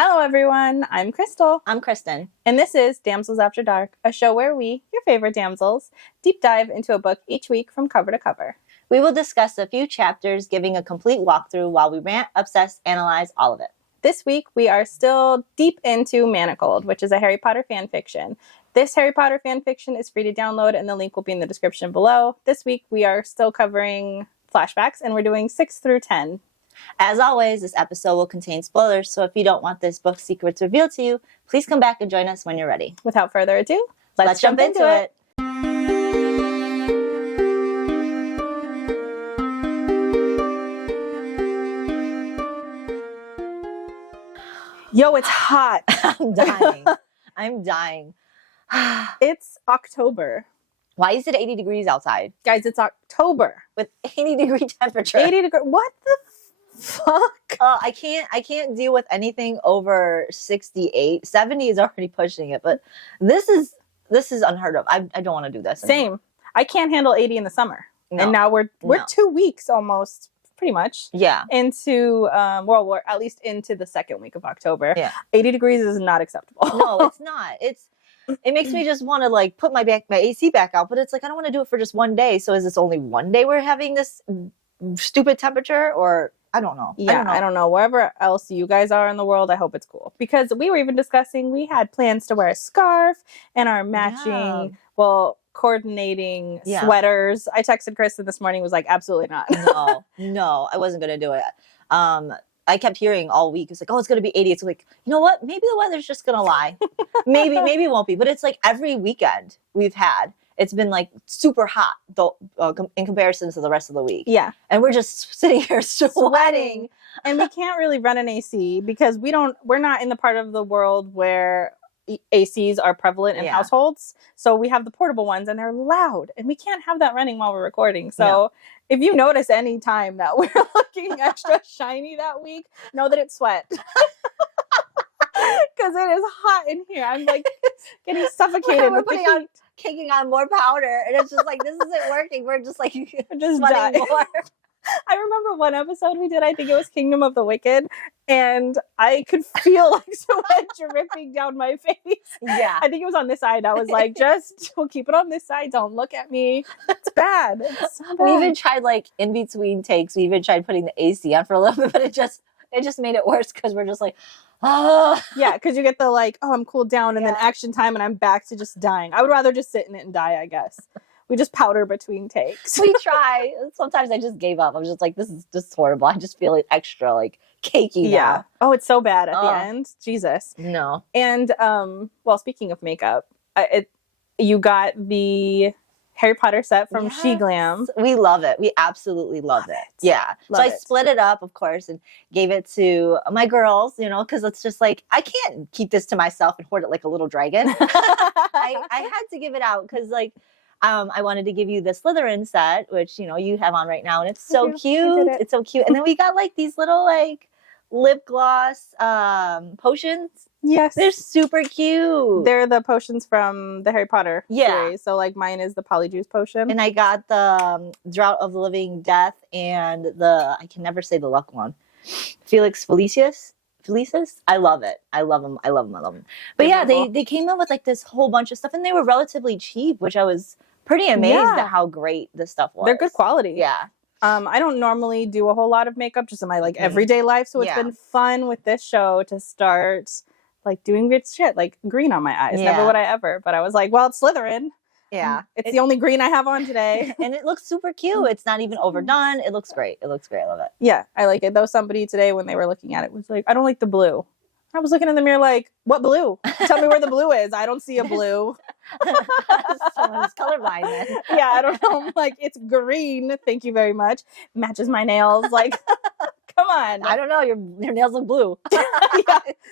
Hello, everyone. I'm Crystal. I'm Kristen. And this is Damsels After Dark, a show where we, your favorite damsels, deep dive into a book each week from cover to cover. We will discuss a few chapters, giving a complete walkthrough while we rant, obsess, analyze all of it. This week, we are still deep into Manacled, which is a Harry Potter fan fiction. This Harry Potter fan fiction is free to download, and the link will be in the description below. This week, we are still covering Flashbacks, and we're doing 6 through 10. As always, this episode will contain spoilers, so if you don't want this book's secrets revealed to you, please come back and join us when you're ready. Without further ado, let's jump into it. Yo, it's hot. I'm dying. It's October. Why is it 80 degrees outside? Guys, it's October. With 80-degree temperature. 80 degrees. What the fuck? I can't deal with anything over 68. 70 is already pushing it, but this is unheard of. I don't want to do this anymore. Same. I can't handle 80 in the summer. No. And now we're 2 weeks almost, pretty much. Yeah. Into we're at least into the second week of October. Yeah. 80 degrees is not acceptable. No, it's not. It makes me just want to like put my AC back out, but it's like I don't want to do it for just one day. So is this only one day we're having this stupid temperature, or I don't know. Yeah, I don't know. Wherever else you guys are in the world, I hope it's cool. Because we were even discussing, we had plans to wear a scarf and our matching, coordinating sweaters. I texted Kristen this morning, was like, absolutely not. No, I wasn't going to do it. I kept hearing all week, it's like, oh, it's going to be 80. It's like, you know what? Maybe the weather's just going to lie. maybe it won't be. But it's like every weekend we've had, it's been like super hot in comparison to the rest of the week. Yeah. And we're just sitting here sweating. And we can't really run an AC because we're not in the part of the world where ACs are prevalent in households. So we have the portable ones and they're loud and we can't have that running while we're recording. So if you notice any time that we're looking extra shiny that week, know that it's sweat. Because it is hot in here. I'm like getting suffocated. We're caking on more powder and it's just like, this isn't working. We're just like just sweating more. I remember one episode we did, I think it was Kingdom of the Wicked, and I could feel like sweat dripping down my face. Yeah. I think it was on this side. I was like, we'll keep it on this side. Don't look at me. It's bad. It's so bad. We even tried like in between takes, we even tried putting the AC on for a little bit, but it just made it worse because we're just like, oh. Yeah, because you get the like, oh, I'm cooled down, and then action time, and I'm back to just dying. I would rather just sit in it and die, I guess. We just powder between takes. We try. Sometimes I just gave up. I was just like, this is just horrible. I just feel it extra like cakey now. Oh, it's so bad at the end. Jesus. No. And speaking of makeup, you got the Harry Potter set from She Glam. We love it. We absolutely love it. Yeah. I split it up, of course, and gave it to my girls, because it's just like, I can't keep this to myself and hoard it like a little dragon. I had to give it out because like, I wanted to give you the Slytherin set, which, you have on right now. And it's so cute. It's so cute. And then we got like these little like lip gloss potions. Yes. They're super cute. They're the potions from the Harry Potter series. So like mine is the Polyjuice potion. And I got the Drought of the Living Death and I can never say the luck one. Felix Felicis. I love it. I love them. But they came up with like this whole bunch of stuff and they were relatively cheap, which I was pretty amazed at how great this stuff was. They're good quality. Yeah. I don't normally do a whole lot of makeup just in my like everyday life. So it's been fun with this show to start like doing weird shit, like green on my eyes. Never would I ever. But I was like, well, it's Slytherin. Yeah. It's the only green I have on today. And it looks super cute. It's not even overdone. It looks great. I love it. Yeah, I like it. Though somebody today when they were looking at it was like, I don't like the blue. I was looking in the mirror like, what blue? Tell me where the blue is. I don't see a blue. Someone's colorblind then. Yeah, I don't know. I'm like, it's green. Thank you very much. Matches my nails. Like, come on. I don't know. Your nails look blue. Yeah,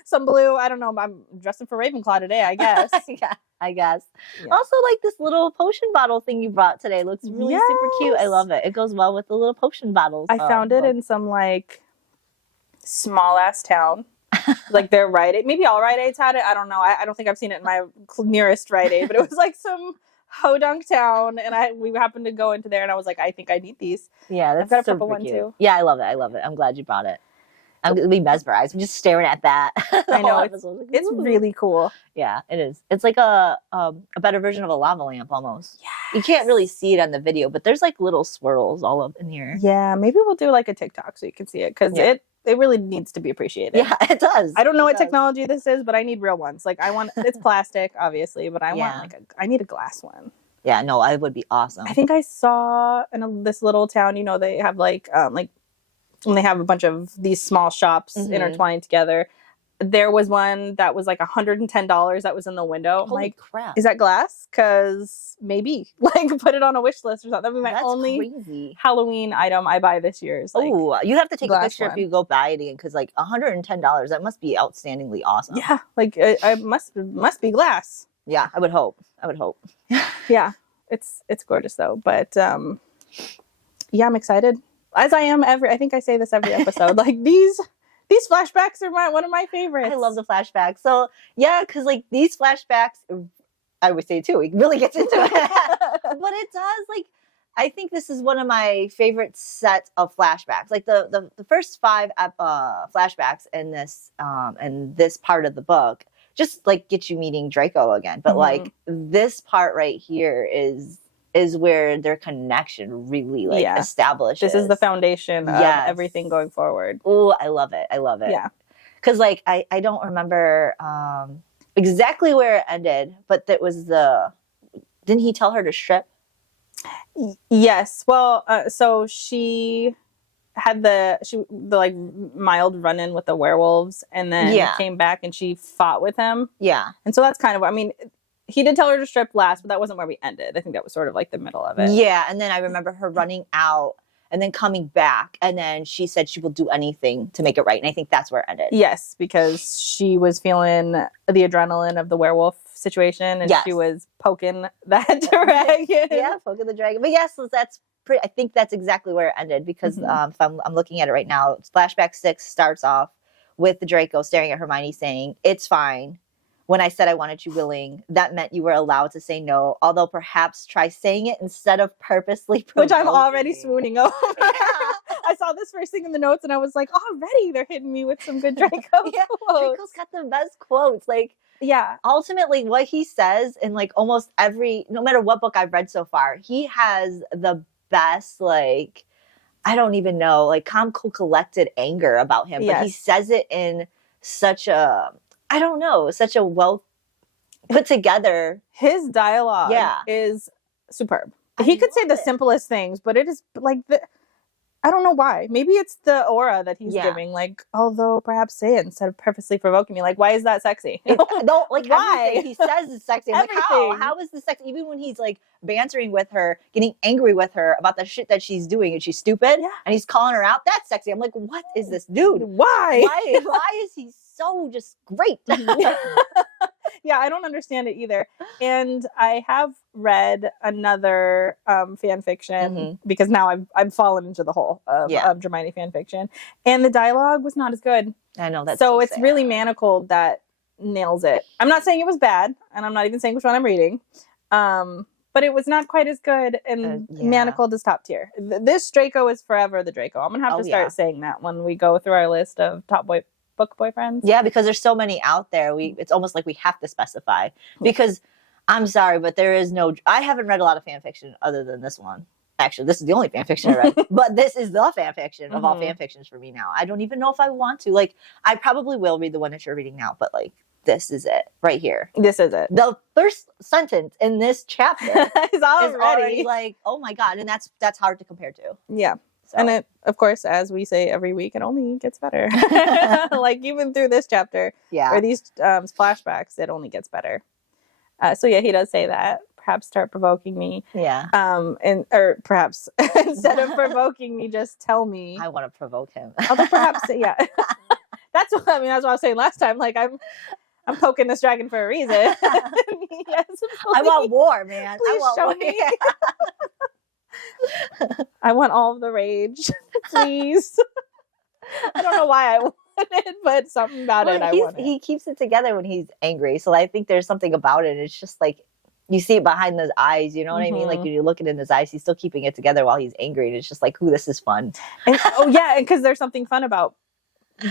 some blue. I don't know. I'm dressing for Ravenclaw today, I guess. Yeah, I guess. Yeah. Also, like this little potion bottle thing you brought today looks really super cute. I love it. It goes well with the little potion bottles. I found it in some like small ass town. Like their Rite Aid, maybe all Rite Aids had it. I don't know. I don't think I've seen it in my nearest Rite Aid, but it was like some Hodunk town, and we happened to go into there, and I was like, I think I need these. Yeah, that's I've got a super purple one cute. too. Yeah, I love it. I'm glad you brought it. I'm going to be mesmerized. I'm just staring at that. I know. It's really cool. Yeah, it is. It's like a better version of a lava lamp almost. Yeah. You can't really see it on the video, but there's like little swirls all up in here. Yeah, maybe we'll do like a TikTok so you can see it because it really needs to be appreciated. Yeah, it does. I don't know what technology this is, but I need real ones. Like it's plastic, obviously, but I want I need a glass one. Yeah, no, it would be awesome. I think I saw in this little town, they have like when they have a bunch of these small shops intertwined together. There was one that was like $110 that was in the window. Holy crap. Is that glass? Because maybe like put it on a wish list or something. That'd be my only Halloween item I buy this year. Oh, you have to take a picture if you go buy it again because like $110, that must be outstandingly awesome. Yeah, like it must be glass. Yeah, I would hope. Yeah, it's gorgeous though. But yeah, I'm excited. As I am I think I say this every episode. Like these flashbacks are one of my favorites. I love the flashbacks. So yeah, because like these flashbacks, I would say too, it really gets into it. But it does, like, I think this is one of my favorite sets of flashbacks. Like the first 5 flashbacks in this part of the book just like get you meeting Draco again. But like this part right here is where their connection really establishes. This is the foundation of everything going forward. Oh, I love it. Yeah. Because like I don't remember exactly where it ended, but that was didn't he tell her to strip? Yes. Well, so she had the like mild run-in with the werewolves, and then came back and she fought with him. Yeah. And so that's kind of, I mean, he did tell her to strip last, but that wasn't where we ended. I think that was sort of like the middle of it. Yeah. And then I remember her running out and then coming back, and then she said she will do anything to make it right. And I think that's where it ended. Yes, because she was feeling the adrenaline of the werewolf situation, and she was poking that dragon. Yeah, poking the dragon. But yes, that's pretty. I think that's exactly where it ended, because if I'm looking at it right now, flashback 6 starts off with the Draco staring at Hermione saying, "It's fine. When I said I wanted you willing, that meant you were allowed to say no, although perhaps try saying it instead of purposely provoking." Which I'm already swooning over. Yeah. I saw this first thing in the notes and I was like, already they're hitting me with some good Draco quotes. Draco's got the best quotes. Like, ultimately what he says in like almost no matter what book I've read so far, he has the best, like, I don't even know, like calm, cool, collected anger about him. But he says it in such a, I don't know, such a well put together. His dialogue is superb. He could say the simplest things, but it is like I don't know why. Maybe it's the aura that he's giving. Like, although perhaps say it instead of purposely provoking me. Like, why is that sexy? No, like why? He says it's sexy. I'm like, how? How is this sexy? Even when he's like bantering with her, getting angry with her about the shit that she's doing and she's stupid, and he's calling her out, that's sexy. I'm like, what is this dude? Why? Why is he so just great? Yeah, I don't understand it either. And I have read another fan fiction because now I've fallen into the hole of Hermione fan fiction, and the dialogue was not as good. I know that's so it's sad. Really Manacled that nails it. I'm not saying it was bad, and I'm not even saying which one I'm reading, but it was not quite as good. And Manacled is top tier. This Draco is forever the Draco. I'm gonna have to start saying that when we go through our list of top book boyfriends. Yeah, because there's so many out there. It's almost like we have to specify, because I'm sorry, but I haven't read a lot of fan fiction other than this one. Actually, this is the only fan fiction I read, but this is the fan fiction of all fan fictions for me now. I don't even know if I want to. Like, I probably will read the one that you're reading now, but like, this is it right here. This is it. The first sentence in this chapter is already like, oh my God. And that's hard to compare to. Yeah. So. And it, of course, as we say every week, it only gets better. Like, even through this chapter, or these flashbacks, it only gets better. So yeah, he does say that. Perhaps start provoking me. Yeah. Or perhaps instead of provoking me, just tell me. I want to provoke him. Although perhaps, that's what I was saying last time. Like, I'm poking this dragon for a reason. Yes, I want war, man. Please show me. I want all of the rage, please. I don't know why I want it, but something about it, I want it. He keeps it together when he's angry, so I think there's something about it. It's just like, you see it behind his eyes, you know what I mean? Like, when you're looking in his eyes, he's still keeping it together while he's angry, and it's just like, ooh, this is fun. And, and because there's something fun about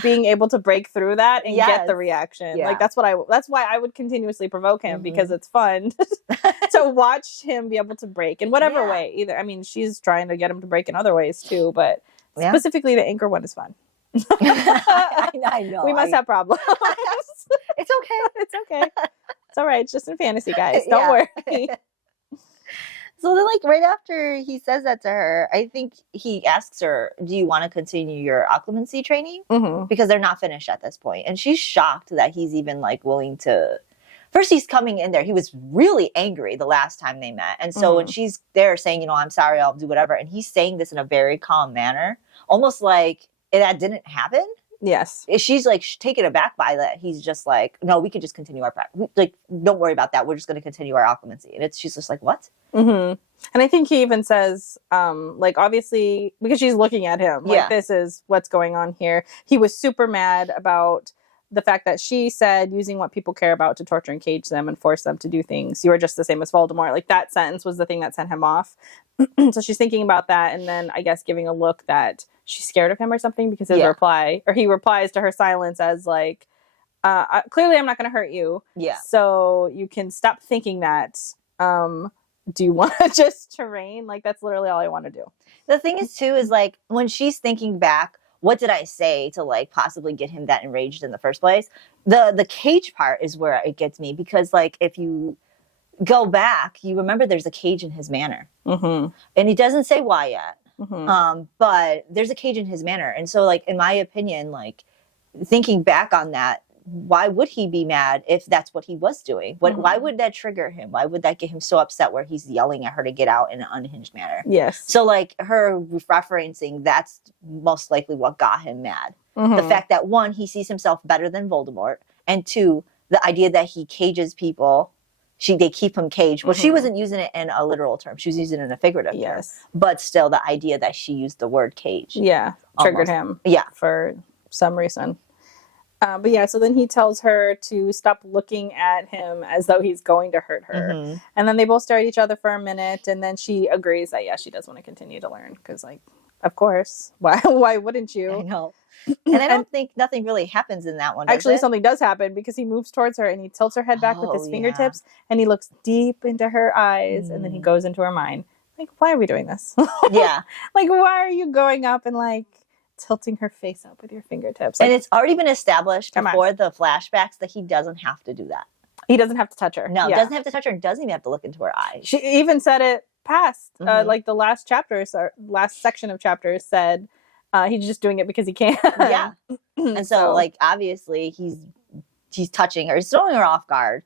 being able to break through that and get the reaction. Like that's why I would continuously provoke him, because it's fun to watch him be able to break in whatever way. Either, I mean, she's trying to get him to break in other ways too, but specifically the anchor one is fun. I know. We must have problems. It's okay. It's okay. It's all right. It's just in fantasy, guys. Don't worry. So then, like, right after he says that to her, I think he asks her, do you want to continue your occlumency training? Because they're not finished at this point. And she's shocked that he's even, like, willing to... First, he's coming in there. He was really angry the last time they met. And so when she's there saying, you know, I'm sorry, I'll do whatever. And he's saying this in a very calm manner, almost like that didn't happen. Yes. She's like taken aback by that. He's just like, no, we can just continue our practice. Like, don't worry about that. We're just going to continue our occlumency. And she's just like, what? And I think he even says, like, obviously, because she's looking at him, like, this is what's going on here. He was super mad about the fact that she said using what people care about to torture and cage them and force them to do things. You are just the same as Voldemort. Like, that sentence was the thing that sent him off. So she's thinking about that, and then I guess giving a look that she's scared of him or something, because his reply, or he replies to her silence as like, clearly I'm not going to hurt you. Yeah. So you can stop thinking that. Do you want to just terrain? Like, that's literally all I want to do. The thing is, too, is like when she's thinking back, what did I say to like possibly get him that enraged in the first place? The cage part is where it gets me, because like if you go back, you remember there's a cage in his manor, and he doesn't say why yet. But there's a cage in his manor, and so like in my opinion, like thinking back on that, why would he be mad if that's what he was doing? Why would that trigger him? Why would that get him so upset where he's yelling at her to get out in an unhinged manner? Yes. So like her referencing, that's most likely what got him mad. The fact that, one, he sees himself better than Voldemort, and two, the idea that he cages people. They keep him caged. Well, she wasn't using it in a literal term. She was using it in a figurative term. But still, the idea that she used the word cage. Yeah. Triggered him. Yeah. For some reason. But yeah, so then he tells her to stop looking at him as though he's going to hurt her. And then they both stare at each other for a minute. And then she agrees that, yeah, she does want to continue to learn. Because, like, of course. Why wouldn't you? I know. And I don't think nothing really happens in that one. Actually, something does happen, because he moves towards her and he tilts her head back with his fingertips. And he looks deep into her eyes. And then he goes into her mind. Like, why are we doing this? Yeah. Like, why are you going up and, like, tilting her face up with your fingertips? Like, and it's already been established before the flashbacks that he doesn't have to do that. He doesn't have to touch her. No, doesn't have to touch her, and doesn't even have to look into her eyes. She even said it past, like the last chapters, or last section of chapters said he's just doing it because he can. Yeah. And so, like, obviously he's touching her. He's throwing her off guard,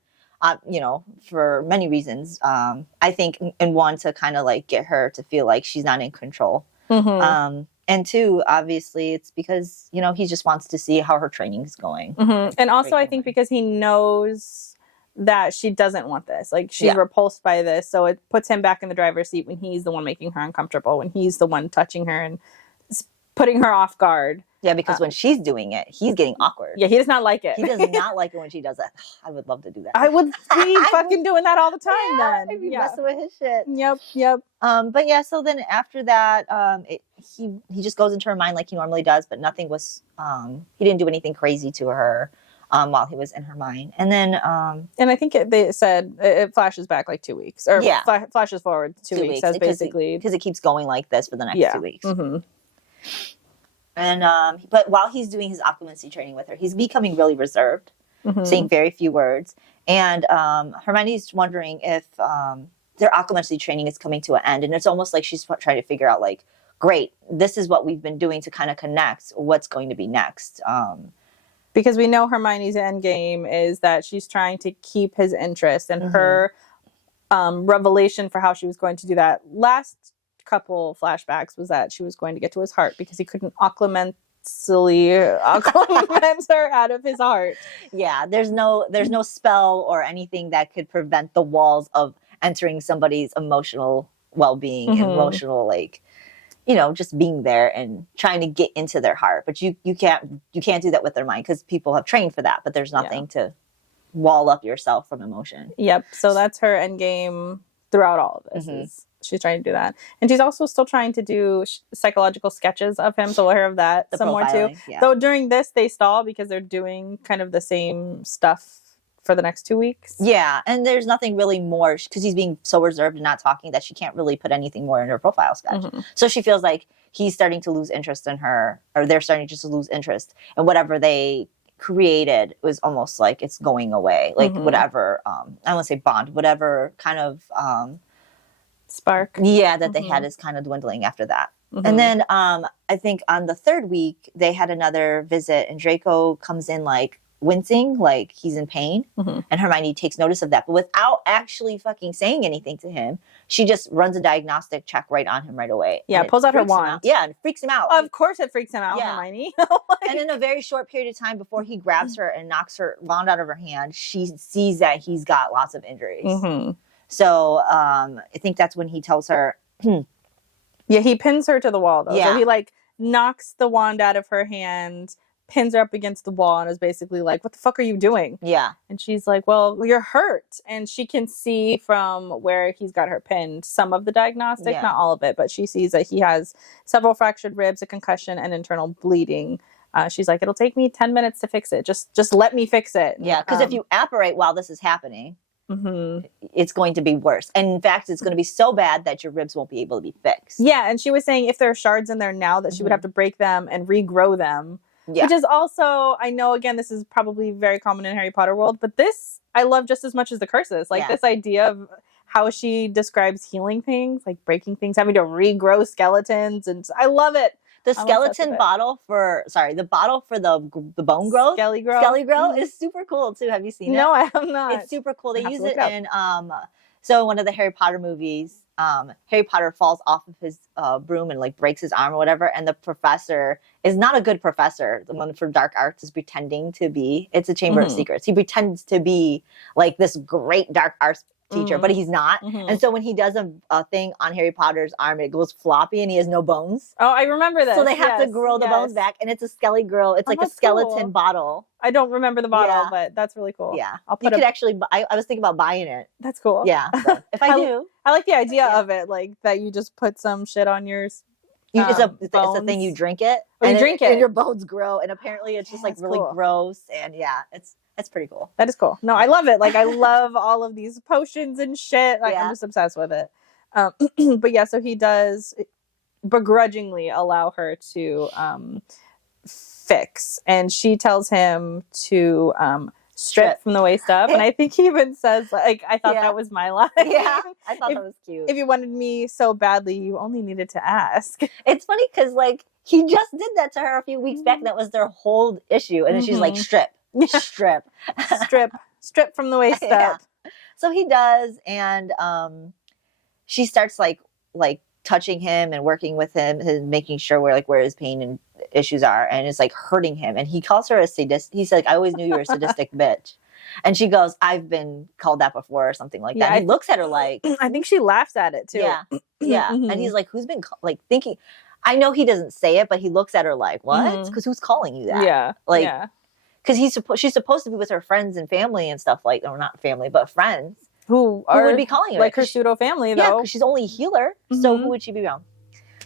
you know, for many reasons. I think, in one, to kind of like get her to feel like she's not in control. And two, obviously, it's because, you know, he just wants to see how her training is going. And also, I think because he knows that she doesn't want this. Like, she's repulsed by this. So it puts him back in the driver's seat when he's the one making her uncomfortable, when he's the one touching her and putting her off guard. Yeah, because when she's doing it, he's getting awkward. Yeah, he does not like it. He does not like it when she does that. I would love to do that. I would be fucking doing that all the time then. I'd be messing with his shit. Yep. But yeah, so then after that, he just goes into her mind like he normally does, but nothing was, he didn't do anything crazy to her while he was in her mind. And then... and I think they said it flashes back like 2 weeks. Or flashes forward 2 weeks. As basically... Because it keeps going like this for the next 2 weeks. And but while he's doing his occlumency training with her, he's becoming really reserved, saying very few words. And Hermione's wondering if their occlumency training is coming to an end. And it's almost like she's trying to figure out, like, great, this is what we've been doing to kind of connect. What's going to be next? Because we know Hermione's end game is that she's trying to keep his interest. And her revelation for how she was going to do that last couple flashbacks was that she was going to get to his heart, because he couldn't occlument her out of his heart. Yeah, there's no spell or anything that could prevent the walls of entering somebody's emotional well-being and emotional, like, you know, just being there and trying to get into their heart. But you can't do that with their mind, because people have trained for that, but there's nothing to wall up yourself from emotion. Yep. So that's her end game throughout all of this. She's trying to do that. And she's also still trying to do psychological sketches of him. So we'll hear of that some more too. Yeah. Though during this, they stall because they're doing kind of the same stuff for the next 2 weeks. Yeah. And there's nothing really more because he's being so reserved and not talking that she can't really put anything more in her profile sketch. So she feels like he's starting to lose interest in her, or they're starting just to lose interest. And whatever they created was almost like it's going away. Like whatever, I don't want to say bond, whatever kind of... spark. Yeah, that they had is kind of dwindling after that. And then I think on the third week, they had another visit and Draco comes in like wincing, like he's in pain. And Hermione takes notice of that. But without actually fucking saying anything to him, she just runs a diagnostic check right on him right away. Yeah, pulls out her wand. Yeah, and freaks him out. Of course it freaks him out, Hermione. And in a very short period of time before he grabs her and knocks her wand out of her hand, she sees that he's got lots of injuries. So I think that's when he tells her. Yeah, he pins her to the wall though. Yeah. So he like knocks the wand out of her hand, pins her up against the wall, and is basically like, "What the fuck are you doing?" Yeah. And she's like, "Well, you're hurt." And she can see from where he's got her pinned some of the diagnostic, not all of it, but she sees that he has several fractured ribs, a concussion, and internal bleeding. She's like, "It'll take me 10 minutes to fix it. Just let me fix it." Yeah, because if you apparate while this is happening, it's going to be worse. And in fact, it's going to be so bad that your ribs won't be able to be fixed. Yeah, and she was saying if there are shards in there now that she would have to break them and regrow them. Yeah. Which is also, I know, again, this is probably very common in Harry Potter world, but this I love just as much as the curses. Like this idea of how she describes healing things, like breaking things, having to regrow skeletons, and I love it. The skeleton bottle for the bottle for the bone growth, Skelly grow is super cool too. Have you seen it? No, I have not. It's super cool. They use it in so in one of the Harry Potter movies, Harry Potter falls off of his broom and like breaks his arm or whatever, and the professor is not a good professor. The one for dark arts is pretending to be. It's a Chamber of Secrets. He pretends to be like this great dark arts teacher, but he's not. And so when he does a thing on Harry Potter's arm, it goes floppy and he has no bones. Oh, I remember this. So they have to grow the bones back, and it's a Skelly Girl. It's like a skeleton bottle. I don't remember the bottle, but that's really cool. Yeah, you could actually. I was thinking about buying it. That's cool. Yeah, so if I do, I like the idea of it, like that you just put some shit on yours. It's a thing you drink it, and you drink it, and your bones grow. And apparently, it's just like really gross. And it's pretty cool. That is cool. No, I love it. Like, I love all of these potions and shit. Like, I'm just obsessed with it. But yeah, so he does begrudgingly allow her to fix. And she tells him to strip from the waist up. And I think he even says, like, I thought that was my line. Yeah, I thought that was cute. If you wanted me so badly, you only needed to ask. It's funny because, like, he just did that to her a few weeks back. That was their whole issue. And then she's like, strip. Strip from the waist up. So he does, and she starts like touching him and working with him and making sure where his pain and issues are, and it's like hurting him. And he calls her a sadist. He's like, I always knew you were a sadistic bitch. And she goes, I've been called that before or something like that. And he looks at her like, I think she laughs at it too. Yeah. And he's like, who's been like thinking? I know he doesn't say it, but he looks at her like, what? Because who's calling you that? Yeah. Because she's supposed to be with her friends and family and stuff like, or not family, but friends who would be calling her like her pseudo family though. Yeah, because she's only a healer, so who would she be around?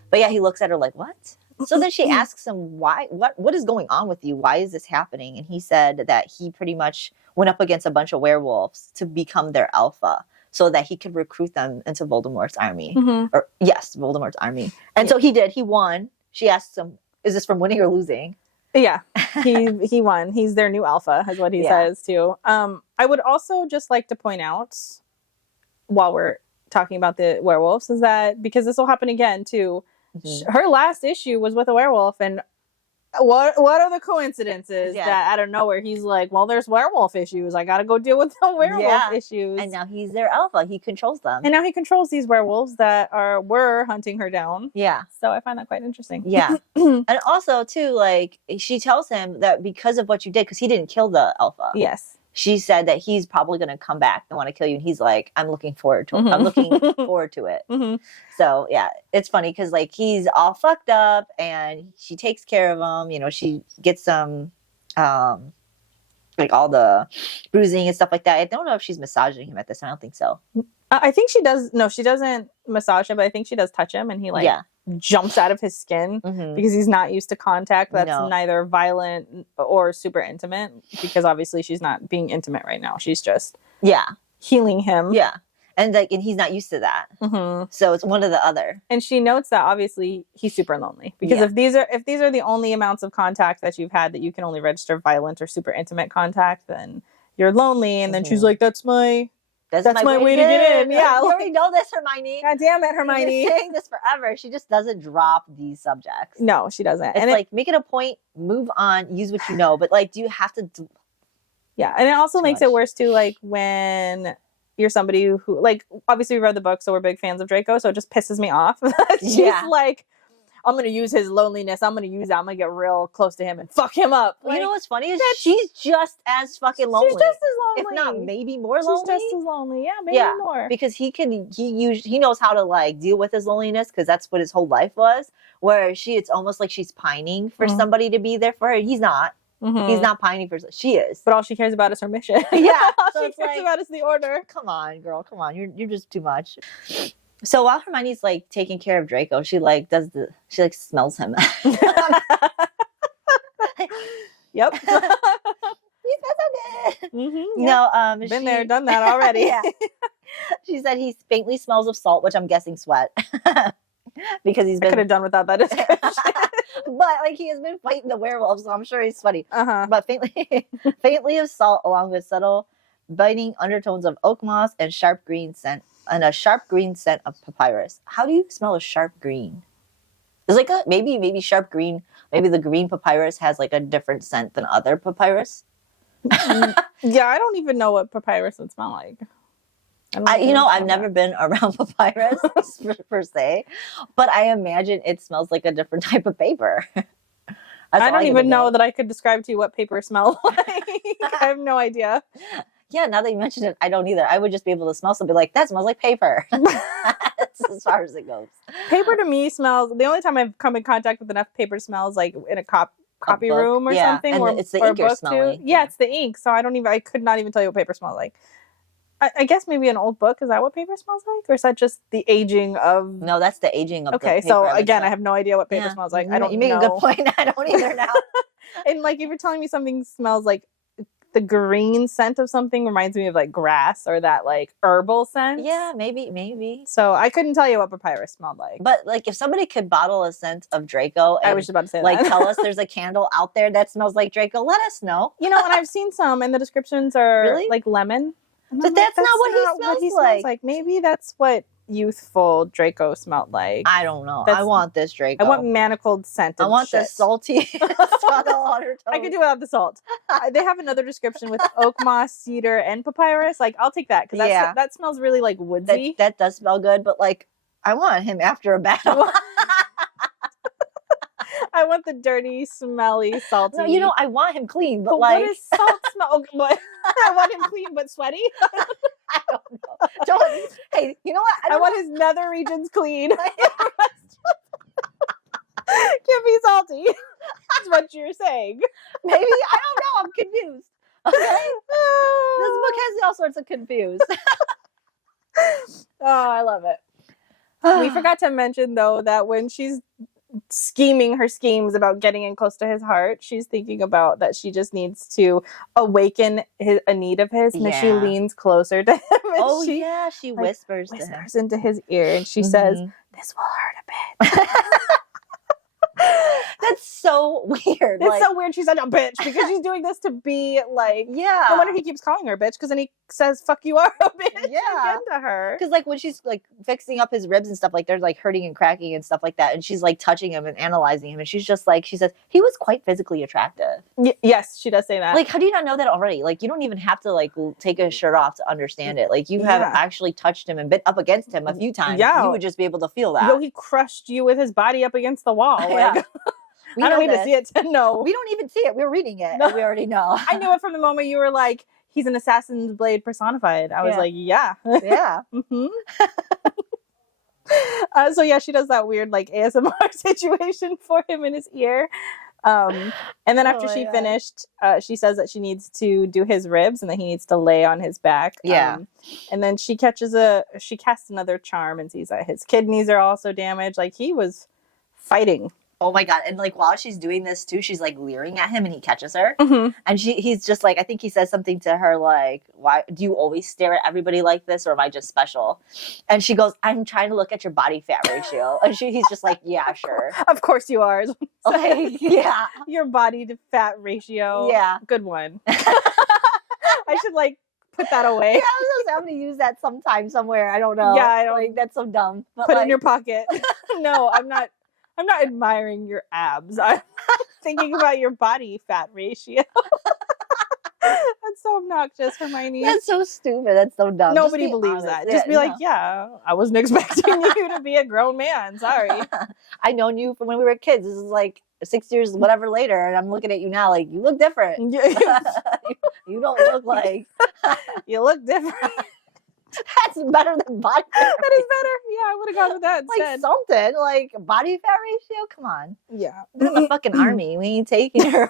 But yeah, he looks at her like, what? So then she asks him, why? What is going on with you? Why is this happening? And he said that he pretty much went up against a bunch of werewolves to become their alpha, so that he could recruit them into Voldemort's army. Voldemort's army. And so he did. He won. She asks him, is this from winning or losing? Yeah, he won. He's their new alpha, is what he says too. I would also just like to point out, while we're talking about the werewolves, is that because this will happen again too. Her last issue was with a werewolf, and what are the coincidences that out of nowhere he's like, well, there's werewolf issues. I got to go deal with the werewolf issues. And now he's their alpha. He controls them. And now he controls these werewolves that were hunting her down. Yeah. So I find that quite interesting. Yeah. And also too, like, she tells him that because of what you did, because he didn't kill the alpha. Yes. She said that he's probably going to come back and want to kill you. And he's like, I'm looking forward to it. I'm looking forward to it. So yeah, it's funny because like he's all fucked up and she takes care of him. You know, she gets some like all the bruising and stuff like that. I don't know if she's massaging him at this time. I don't think so. I think she does. No, she doesn't massage him, but I think she does touch him, and he like jumps out of his skin because he's not used to contact. That's neither violent or super intimate, because obviously she's not being intimate right now. She's just healing him. Yeah. And he's not used to that. So it's one or the other. And she notes that obviously he's super lonely, because if these are the only amounts of contact that you've had that you can only register violent or super intimate contact, then you're lonely. And then she's like, that's my way to get in. Yeah, you already know this, Hermione. God damn it, Hermione. You've been saying this forever. She just doesn't drop these subjects. No, she doesn't. It's like, make it a point, move on, use what you know. But like, do you have to? Yeah, and it also makes it worse too. Like when you're somebody who, like, obviously we read the book, so we're big fans of Draco. So it just pisses me off. She's like, I'm going to use his loneliness. I'm going to use that. I'm going to get real close to him and fuck him up. Well, you know what's funny is she's just as fucking lonely. She's just as lonely. If not, maybe more lonely. She's just as lonely. Yeah, maybe more. Because he knows how to like deal with his loneliness, because that's what his whole life was. Where it's almost like she's pining for somebody to be there for her. He's not. He's not pining for. She is. But all she cares about is her mission. Yeah. All she cares about is the order. Come on, girl. Come on. You're just too much. So while Hermione's like taking care of Draco, she like smells him. Yep. He smells so good. No, been there, done that already. She said he faintly smells of salt, which I'm guessing sweat. Because I could have done without that description. But like, he has been fighting the werewolves, so I'm sure he's sweaty. But faintly of salt, along with subtle biting undertones of oak moss and a sharp green scent of papyrus. How do you smell a sharp green? It's like maybe sharp green. Maybe the green papyrus has like a different scent than other papyrus. Yeah, I don't even know what papyrus would smell like. I've never been around papyrus per se, but I imagine it smells like a different type of paper. I don't even know that I could describe to you what paper smells like. I have no idea. Yeah, now that you mention it, I don't either. I would just be able to smell something like, that smells like paper. That's as far as it goes. Paper to me smells, the only time I've come in contact with enough paper smells like in a copy room or something. And it's the ink you're smelling. Yeah, it's the ink. So I could not even tell you what paper smells like. I guess maybe an old book. Is that what paper smells like? Or is that just the aging of... No, that's the aging of the paper. Okay, so again, I have no idea what paper smells like. I don't know. You make a good point. I don't either now. And like, if you're telling me something smells like the green scent of something reminds me of like grass or that like herbal scent. Yeah, maybe. So I couldn't tell you what papyrus smelled like. But like, if somebody could bottle a scent of Draco, and, I was just about to say like, that. tell us there's a candle out there that smells like Draco, let us know. And I've seen some, and the descriptions are like lemon. But that's not what he smells like. Maybe that's what youthful Draco smelled like. I don't know. I want this Draco. I want manacled scent. I want the salty subtle undertones. I could do without the salt. They have another description with oak moss, cedar, and papyrus. Like, I'll take that, because that smells really like woodsy. That does smell good, but like, I want him after a battle. I want the dirty, smelly, salty. No, I want him clean, but like, what is salt smell? I want him clean but sweaty. I don't know. Hey, you know what? I want his nether regions clean. Can't be salty. That's what you're saying. Maybe, I don't know. I'm confused. Okay, this book has all sorts of confused. Oh, I love it. We forgot to mention though that when she's scheming her schemes about getting in close to his heart, she's thinking about that she just needs to awaken a need of his, and she leans closer to him. And she whispers into his ear, and she says, "This will hurt a bit." That's so weird. It's so weird she's such a bitch, because she's doing this to be like, no wonder he keeps calling her a bitch, because then he says, "Fuck, you are a bitch." Again to her. Because like, when she's like fixing up his ribs and stuff, like they're like hurting and cracking and stuff like that, and she's like touching him and analyzing him, and she's just like, she says he was quite physically attractive. Yes, she does say that. Like, how do you not know that already? Like, you don't even have to like take his shirt off to understand it. Like, you have actually touched him and been up against him a few times. You would just be able to feel that. He crushed you with his body up against the wall. Like, I don't need to see it to know. We don't even see it. We're reading it. No. And we already know. I knew it from the moment you were like, he's an assassin's blade personified. I was like, yeah. So she does that weird like ASMR situation for him in his ear. And then after she finished, she says that she needs to do his ribs and that he needs to lay on his back. Yeah. And then she casts another charm and sees that his kidneys are also damaged. Like, he was fighting. Oh my God. And like while she's doing this too, she's like leering at him and he catches her. And he's just like, I think he says something to her like, why do you always stare at everybody like this, or am I just special? And she goes, I'm trying to look at your body fat ratio. And he's just like, yeah, sure. Of course you are. Like, yeah. Your body to fat ratio. Yeah. Good one. I should like put that away. Yeah, I'm going to use that sometime somewhere. I don't know. Yeah, I don't. Like, that's so dumb. But put it in your pocket. No, I'm not admiring your abs. I'm thinking about your body fat ratio. That's so obnoxious, Hermione. That's so stupid. That's so dumb. Nobody believes that. Just be like, yeah, I wasn't expecting you to be a grown man. Sorry. I known you from when we were kids. This is like 6 years, whatever later, and I'm looking at you now like, you look different. You don't look like... You look different. That's better than body fat ratio. That is better. Yeah, I would have gone with that instead. Like something. Like body fat ratio? Come on. Yeah. We're in the fucking army. We ain't taking her.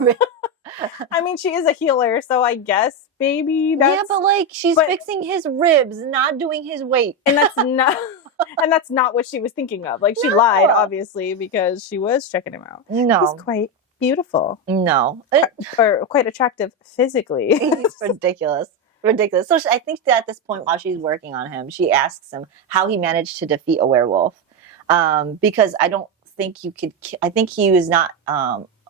I mean, she is a healer, so I guess maybe that's... Yeah, but like she's fixing his ribs, not doing his weight. And that's not what she was thinking of. Like, she lied, obviously, because she was checking him out. No. He's quite beautiful. No. Or quite attractive physically. He's ridiculous. So I think that at this point, while she's working on him, she asks him how he managed to defeat a werewolf. Because I don't think you could... I think he was not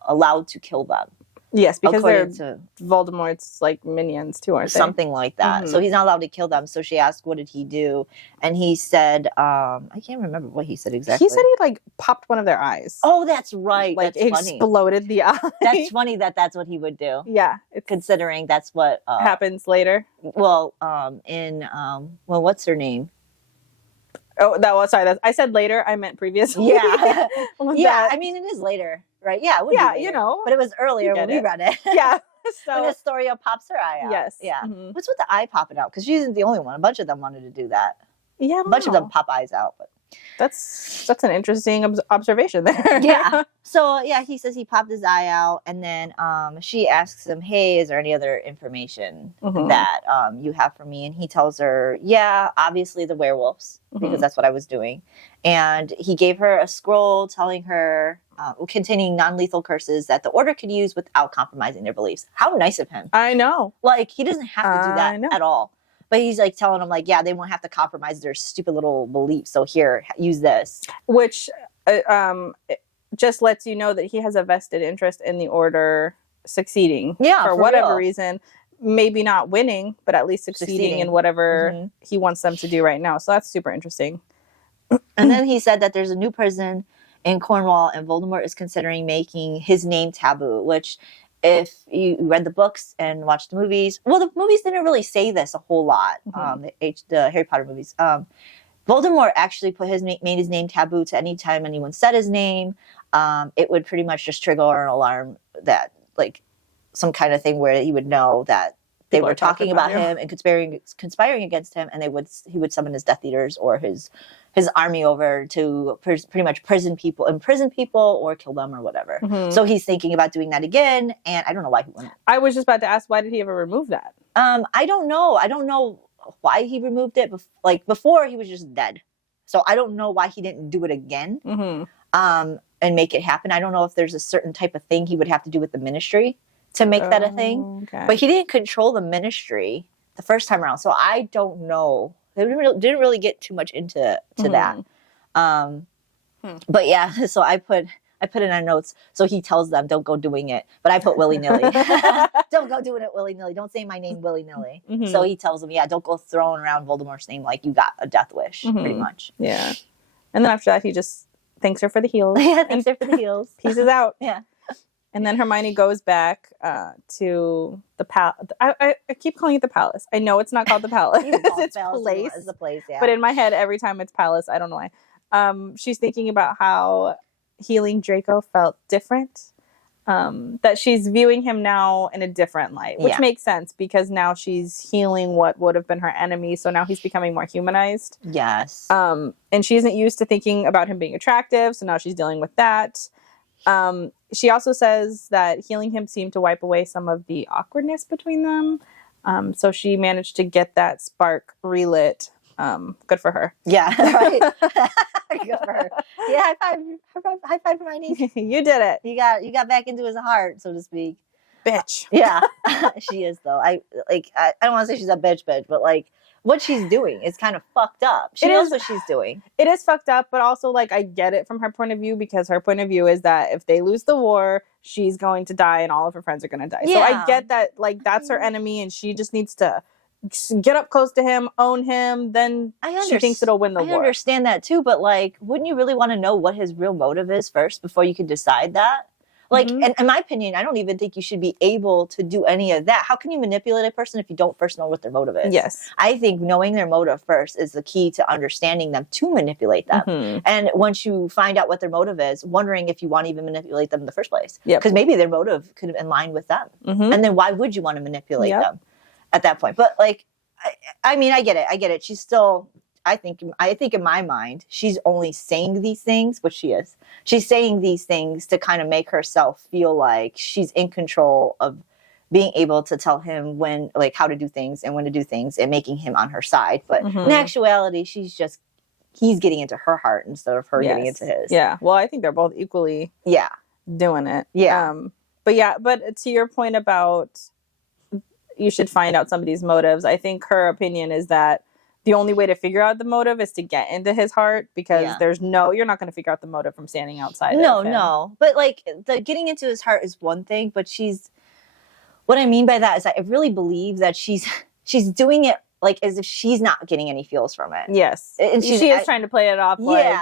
allowed to kill them. Yes, because they're Voldemort's like minions too, aren't they? Something like that. So he's not allowed to kill them. So she asked, what did he do? And he said, I can't remember what he said exactly. He said he like popped one of their eyes. Oh, that's right. Like, that's funny. Exploded the eye. That's funny that's what he would do. Yeah. Considering that's what happens later. Well, what's her name? Oh, sorry. I said later. I meant previously. Yeah. Yeah. I mean, it is later, right? Yeah. It would be later, you know. But it was earlier when we read it. Yeah. So when Astoria pops her eye out. Yes. Yeah. What's with the eye popping out? Because she isn't the only one. A bunch of them wanted to do that. Yeah. A bunch of them pop eyes out. But that's an interesting observation there. Yeah. So yeah, he says he popped his eye out, and then she asks him, "Hey, is there any other information that you have for me?" And he tells her, "Yeah, obviously the werewolves, because that's what I was doing." And he gave her a scroll telling her containing non-lethal curses that the Order could use without compromising their beliefs. How nice of him! I know. Like, he doesn't have to do that at all. But he's like telling them, like, yeah, they won't have to compromise their stupid little beliefs. So here, use this. Which just lets you know that he has a vested interest in the Order succeeding. Yeah, for whatever reason. Maybe not winning, but at least succeeding in whatever he wants them to do right now. So that's super interesting. And then he said that there's a new prison in Cornwall, and Voldemort is considering making his name taboo, which... If you read the books and watched the movies, well, the movies didn't really say this a whole lot. The Harry Potter movies. Voldemort actually made his name taboo to any time anyone said his name. It would pretty much just trigger an alarm that, like, some kind of thing where he would know that they were talking about him and conspiring against him, and he would summon his Death Eaters or his army over to pretty much imprison people or kill them or whatever. So he's thinking about doing that again, and I don't know why he wouldn't. I was just about to ask, why did he ever remove that? I don't know. I don't know why he removed it. Before, he was just dead. So I don't know why he didn't do it again and make it happen. I don't know if there's a certain type of thing he would have to do with the Ministry to make that a thing. Okay. But he didn't control the Ministry the first time around. So I don't know. They didn't really get too much into that. But yeah, so I put in our notes. So he tells them, don't go doing it. But I put willy-nilly. Don't go doing it willy-nilly. Don't say my name willy-nilly. So he tells them, yeah, don't go throwing around Voldemort's name like you got a death wish, pretty much. Yeah. And then after that, he just thanks her for the heals. Yeah, thanks her for the heals. Pieces out. Yeah. And then Hermione goes back to the palace. I keep calling it the palace. I know it's not called the palace. It's place. It's the place, yeah. But in my head, every time it's palace, I don't know why. She's thinking about how healing Draco felt different. That she's viewing him now in a different light, which makes sense because now she's healing what would have been her enemy. So now he's becoming more humanized. Yes. And she isn't used to thinking about him being attractive. So now she's dealing with that. She also says that healing him seemed to wipe away some of the awkwardness between them. So she managed to get that spark relit. Good for her. Yeah, right. Good for her. Yeah, high five for my niece. You did it. You got back into his heart, so to speak. Bitch. Yeah, she is though. I don't want to say she's a bitch, but like what she's doing is kind of fucked up. She knows what she's doing. It is fucked up, but also like I get it from her point of view, because her point of view is that if they lose the war, she's going to die and all of her friends are going to die. Yeah. So I get that, like, that's her enemy and she just needs to get up close to him, own him, then she thinks it'll win the war. I understand that too, but like, wouldn't you really want to know what his real motive is first before you can decide that? Like, and in my opinion, I don't even think you should be able to do any of that. How can you manipulate a person if you don't first know what their motive is? Yes. I think knowing their motive first is the key to understanding them to manipulate them. And once you find out what their motive is, wondering if you want to even manipulate them in the first place. Because maybe their motive could have in line with them. And then why would you want to manipulate them at that point? But like, I mean, I get it. She's still... I think in my mind, she's only saying these things, which she is. She's saying these things to kind of make herself feel like she's in control of being able to tell him when, like, how to do things and when to do things and making him on her side. But in actuality, he's getting into her heart instead of her getting into his. Yeah. Well, I think they're both equally doing it. Yeah. But to your point about you should find out somebody's motives, I think her opinion is that the only way to figure out the motive is to get into his heart, because you're not going to figure out the motive from standing outside. No. But like the getting into his heart is one thing, but what I mean by that is I really believe that she's doing it like as if she's not getting any feels from it. Yes. And she is trying to play it off like,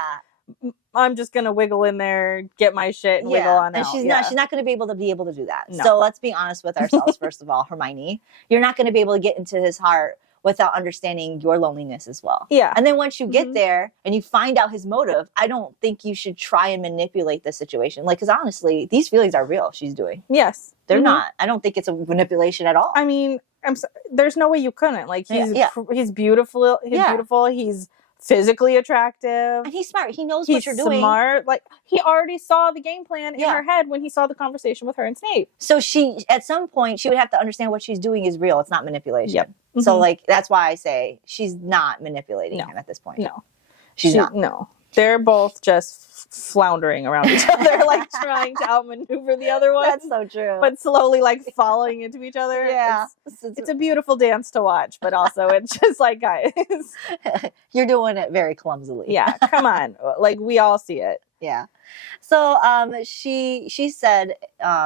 I'm just going to wiggle in there, get my shit and wiggle on and out. She's not going to be able to do that. No. So let's be honest with ourselves. First of all, Hermione, you're not going to be able to get into his heart without understanding your loneliness as well. Yeah. And then once you get there and you find out his motive, I don't think you should try and manipulate the situation. Like, because honestly, these feelings are real she's doing. Yes. They're not. I don't think it's a manipulation at all. I mean, there's no way you couldn't. Like, he's beautiful. He's beautiful. He's physically attractive. And he's smart. He knows what you're doing. He's smart. Like, he already saw the game plan in her head when he saw the conversation with her and Snape. So at some point, she would have to understand what she's doing is real. It's not manipulation. Yep. So, like, that's why I say she's not manipulating him at this point. No. She's not. No. They're both just floundering around each other, like trying to outmaneuver the other one. That's so true. But slowly, like, falling into each other. Yeah. It's a beautiful dance to watch, but also it's just like, guys. You're doing it very clumsily. Yeah, come on. Like, we all see it. Yeah. So she said,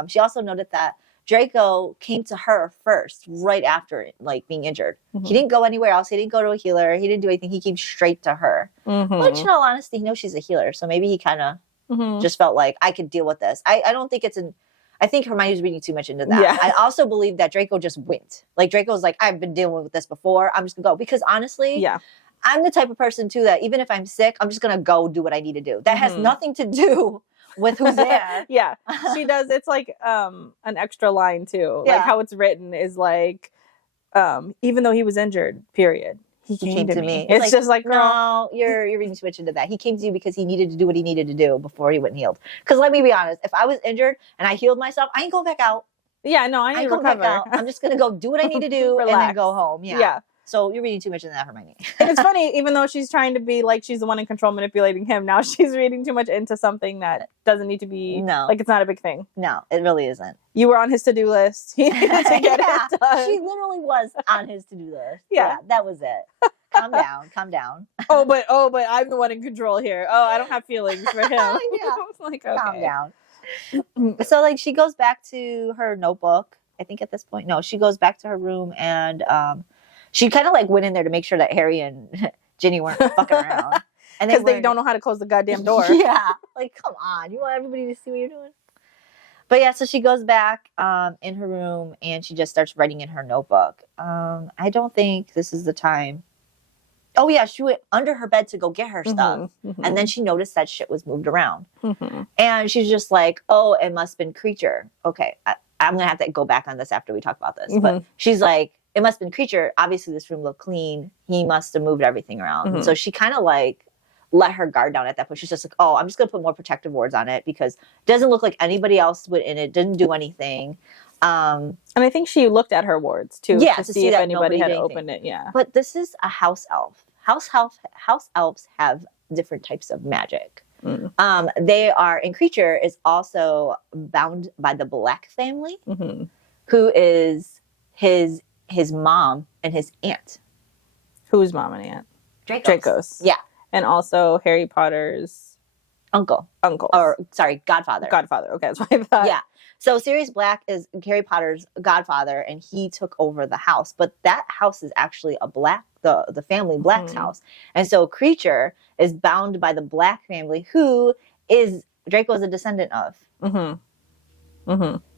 she also noted that Draco came to her first, right after like being injured. He didn't go anywhere else. He didn't go to a healer. He didn't do anything. He came straight to her. Which, in all honesty, he knows she's a healer, so maybe he kind of just felt like I could deal with this. I don't think I think Hermione's reading too much into that. Yeah. I also believe that Draco just went. Like, Draco's like, I've been dealing with this before. I'm just gonna go, because honestly, I'm the type of person too that even if I'm sick, I'm just gonna go do what I need to do. That has nothing to do with who's there. Yeah, she does. It's like an extra line too. Like, how it's written is like, even though he was injured, period, he came to me. It's like, just like, no, you're reading too much into that. He came to you because he needed to do what he needed to do before he went and healed. Because let me be honest, if I was injured and I healed myself, I ain't going back out. Yeah, no, I need to recover. I'm just gonna go do what I need to do and then go home. Yeah. So you're reading too much into that, Hermione. And it's funny, even though she's trying to be like she's the one in control manipulating him, now she's reading too much into something that doesn't need to be. No. Like, it's not a big thing. No, it really isn't. You were on his to-do list. He needed to get it done. She literally was on his to-do list. Yeah, that was it. Calm down. Oh, but I'm the one in control here. Oh, I don't have feelings for him. Like, okay. Calm down. So, like, she goes back to her notebook. I think at this point, no, she goes back to her room and she kind of like went in there to make sure that Harry and Ginny weren't fucking around. And because they don't know how to close the goddamn door. Yeah. Like, come on. You want everybody to see what you're doing? But yeah, so she goes back in her room and she just starts writing in her notebook. I don't think this is the time. Oh yeah, she went under her bed to go get her stuff. And then she noticed that shit was moved around. And she's just like, oh, it must have been Creature. Okay, I'm going to have to go back on this after we talk about this. But she's like, it must have been Creature. Obviously, this room looked clean. He must have moved everything around. So she kind of like let her guard down at that point. She's just like, oh, I'm just going to put more protective wards on it because it doesn't look like anybody else would in it. Didn't do anything. And I think she looked at her wards too, to see if anybody had opened it. Yeah. But this is a house elf. House elves have different types of magic. They are, and Creature is also bound by the Black family, who is his mom and his aunt. Whose mom and aunt? Draco's. Yeah. And also Harry Potter's uncle. Or, sorry, godfather. Okay, that's what I thought. Yeah. So Sirius Black is Harry Potter's godfather, and he took over the house. But that house is actually the family Black's house. And so Creature is bound by the Black family, who is Draco's a descendant of.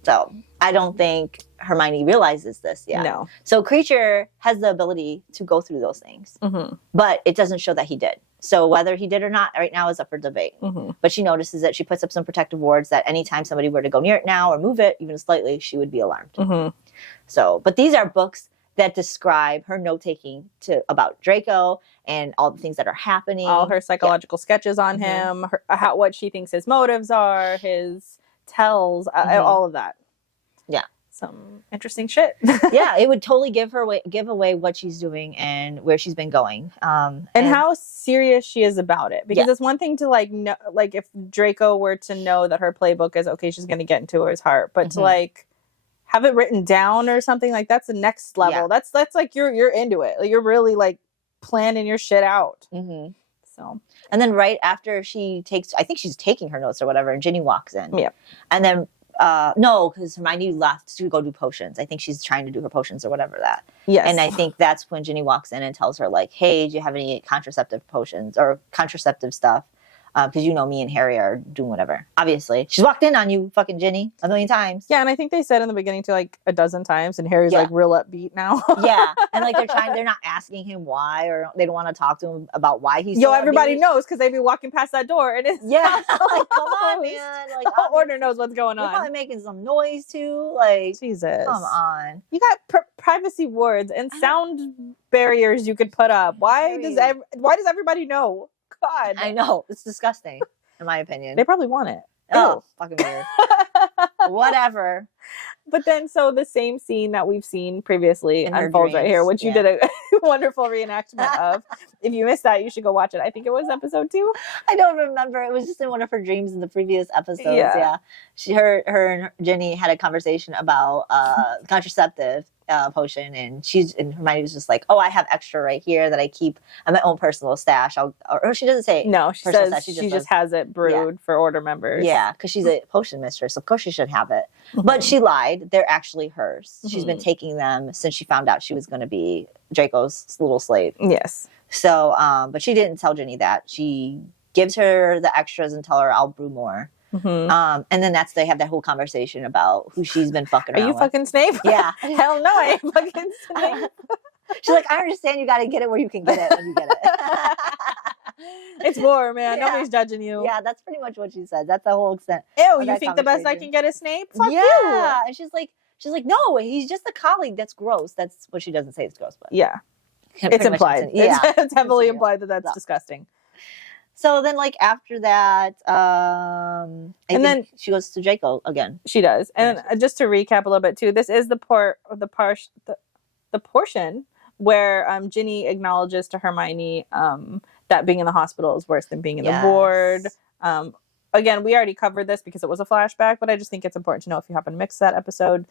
So I don't think Hermione realizes this yet. No. So Creature has the ability to go through those things, but it doesn't show that he did. So whether he did or not right now is up for debate. But she notices that she puts up some protective wards that anytime somebody were to go near it now or move it even slightly, she would be alarmed. So, but these are books that describe her note-taking about Draco and all the things that are happening. All her psychological sketches on him, what she thinks his motives are, his tells, all of that. Yeah. Some interesting shit. Yeah, it would totally give away what she's doing and where she's been going. And how serious she is about it. Because it's one thing to know, if Draco were to know that her playbook is okay, she's going to get into his heart, but to have it written down or something, that's the next level. Yeah. That's like you're into it. You're really planning your shit out. So, and then right after I think she's taking her notes or whatever, and Ginny walks in. Yeah. And then no, because Hermione left to go do potions. I think she's trying to do her potions or whatever that. Yes. And I think that's when Ginny walks in and tells her hey, do you have any contraceptive potions or contraceptive stuff? Because me and Harry are doing whatever. Obviously. She's walked in on you, fucking Ginny, 1,000,000 times. Yeah, and I think they said in the beginning to a dozen times, and Harry's real upbeat now. Yeah. And they're not asking him why, or they don't want to talk to him about why he's so everybody upbeat. knows because they be walking past that door and it's come on, man. The whole order knows what's going on. You're probably making some noise too. Jesus. Come on. You got privacy wards and sound barriers you could put up. Why does everybody know? God. I know. It's disgusting, in my opinion. They probably want it. Oh, fucking weird. Whatever. But then, so the same scene that we've seen previously unfolds right here, which you did a wonderful reenactment of. If you missed that, you should go watch it. I think it was episode 2. I don't remember. It was just in one of her dreams in the previous episodes. Yeah. Her and Ginny had a conversation about contraceptive potion, and Hermione was just like, oh, I have extra right here that I keep at my own personal stash. Or she doesn't say no, she says stash, she just has it brewed for order members. Yeah, because she's a potion mistress. Of course she should have it. But she lied. They're actually hers. She's been taking them since she found out she was going to be Draco's little slave. Yes. So, but she didn't tell Ginny that. She gives her the extras and tell her, I'll brew more. And then they have that whole conversation about who she's been fucking around with. Are you fucking Snape? Yeah. Hell no, I ain't fucking Snape. She's like, I understand you got to get it where you can get it when you get it. It's war, man. Nobody's judging you. Yeah, that's pretty much what she said. That's the whole extent. Ew, you think the best I can get is Snape? Fuck you. Yeah. And she's like, no, he's just a colleague. That's gross. That's what she doesn't say. It's gross, but yeah, it's implied. It's heavily implied that that's disgusting. So then, after that, I think she goes to Draco again. She does, and just to recap a little bit too, this is the portion where Ginny acknowledges to Hermione that being in the hospital is worse than being in the ward. Again, we already covered this because it was a flashback, but I just think it's important to know if you happen to mix that episode.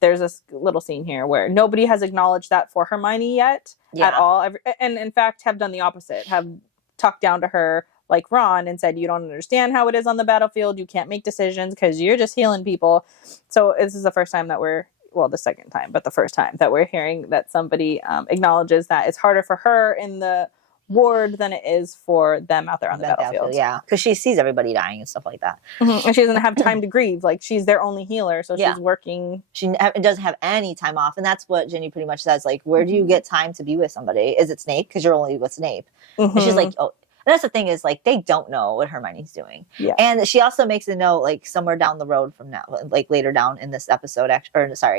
There's this little scene here where nobody has acknowledged that for Hermione yet at all, and in fact have done the opposite. Have talked down to her like Ron and said, you don't understand how it is on the battlefield. You can't make decisions because you're just healing people. So this is the first time that the second time, but the first time that we're hearing that somebody acknowledges that it's harder for her in the ward than it is for them out there on the battlefield. Yeah, because she sees everybody dying and stuff like that. And she doesn't have time to grieve. She's their only healer, so she's working. She doesn't have any time off, and that's what Ginny pretty much says. Where do you get time to be with somebody? Is it Snape? Because you're only with Snape. And she's like, oh. And that's the thing is, they don't know what Hermione's doing. Yeah. And she also makes a note, somewhere down the road from now, later down in this episode,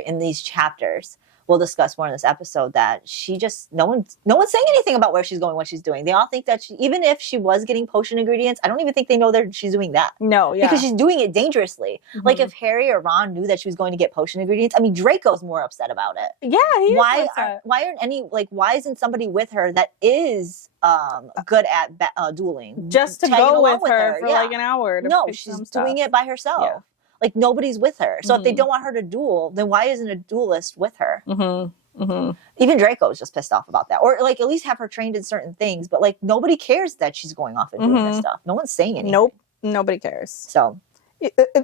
in these chapters, we'll discuss more in this episode, that she just, no one's saying anything about where she's going, what she's doing. They all think that even if she was getting potion ingredients, I don't even think they know that she's doing that. No, yeah. Because she's doing it dangerously. Like if Harry or Ron knew that she was going to get potion ingredients, I mean, Draco's more upset about it. Yeah, he is why isn't somebody with her that is good at dueling? Just to go with her for like an hour. No, she's doing it by herself. Yeah. Like nobody's with her. So if they don't want her to duel, then why isn't a duelist with her? Even Draco is just pissed off about that. Or like at least have her trained in certain things. But like nobody cares that she's going off and doing this stuff. No one's saying anything. Nope. Nobody cares. So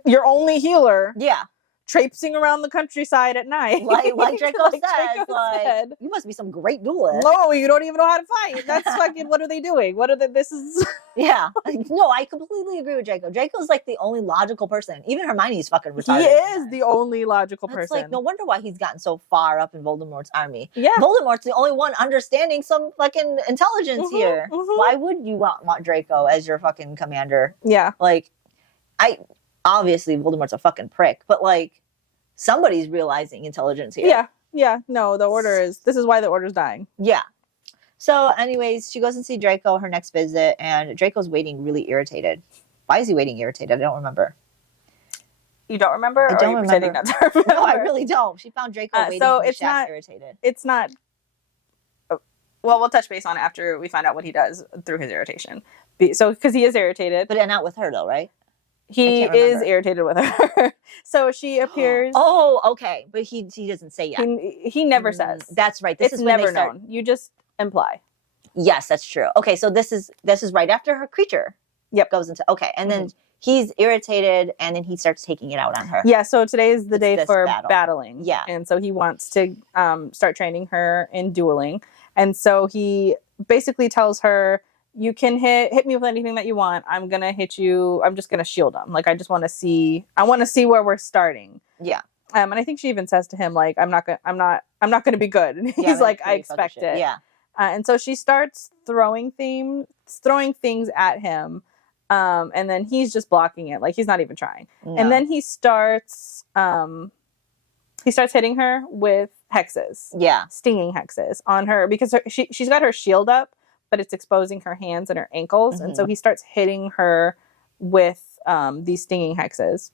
your only healer. Yeah. Traipsing around the countryside at night. Like Draco said. You must be some great duelist. No, you don't even know how to fight. That's fucking, what are they doing? This is... Yeah. No, I completely agree with Draco. Draco's like the only logical person. Even Hermione's fucking retarded. He is the only logical person. It's like, no wonder why he's gotten so far up in Voldemort's army. Yeah. Voldemort's the only one understanding some fucking intelligence here. Why would you want Draco as your fucking commander? Yeah. Like, obviously Voldemort's a fucking prick, but like somebody's realizing intelligence here. Yeah. No, this is why the Order's dying. Yeah. So anyways, she goes and see Draco her next visit, and Draco's waiting really irritated. Why is he waiting irritated? I don't remember. You don't remember? I don't remember. Not to remember? No, I really don't. She found Draco waiting irritated. It's not... Well, we'll touch base on it after we find out what he does through his irritation. Because he is irritated. But not with her though, right? He is irritated with her. So she appears. Oh, okay. But he doesn't say yet. He never says. That's right. It's never known. You just imply. Yes, that's true. Okay, so this is right after her creature goes into and then he's irritated and then he starts taking it out on her. Yeah, so today is the day for battling. Yeah. And so he wants to start training her in dueling. And so he basically tells her, you can hit me with anything that you want. I'm gonna hit you. I'm just gonna shield him. Like I want to see where we're starting. Yeah. And I think she even says to him like, I'm not gonna be good. And he's like, I expect it. Yeah. And so she starts throwing things at him. And then he's just blocking it. Like he's not even trying. No. And then he starts hitting her with hexes. Yeah. Stinging hexes on her because she's got her shield up, but it's exposing her hands and her ankles. And so he starts hitting her with these stinging hexes.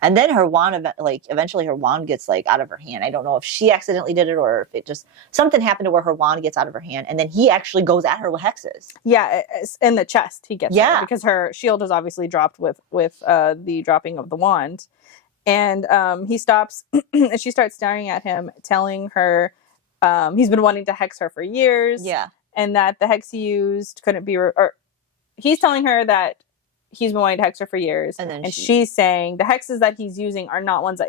And then her wand, eventually her wand gets like out of her hand. I don't know if she accidentally did it or if it just, something happened to where her wand gets out of her hand. And then he actually goes at her with hexes. Yeah, in the chest he gets her because her shield is obviously dropped with the dropping of the wand. And he stops and she starts staring at him, telling her he's been wanting to hex her for years. Yeah. And that the hex he used couldn't be... or he's telling her that he's been wanting to hex her for years. And she's saying the hexes that he's using are not ones that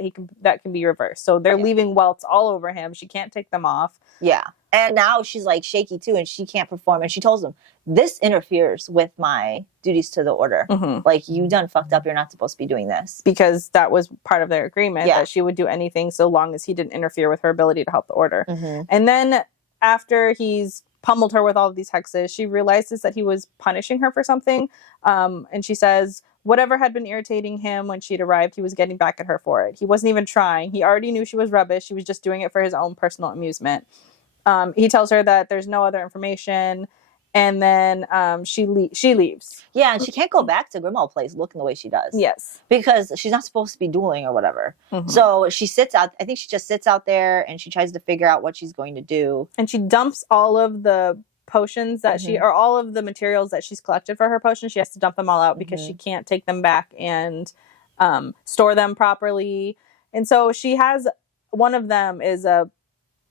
can be reversed. So they're leaving welts all over him. She can't take them off. Yeah. And now she's like shaky too and she can't perform. And she tells him, this interferes with my duties to the Order. Like you done fucked up. You're not supposed to be doing this. Because that was part of their agreement that she would do anything so long as he didn't interfere with her ability to help the Order. And then after he's pummeled her with all of these hexes, she realizes that he was punishing her for something. And she says whatever had been irritating him when she'd arrived, he was getting back at her for it. He wasn't even trying. He already knew she was rubbish. He was just doing it for his own personal amusement. He tells her that there's no other information. And then she leaves. Yeah, and she can't go back to Grimmauld Place looking the way she does. Yes. Because she's not supposed to be dueling or whatever. So she sits out. I think she just sits out there and she tries to figure out what she's going to do. And she dumps all of the potions that or all of the materials that she's collected for her potions. She has to dump them all out because she can't take them back and store them properly. And so she has, one of them is a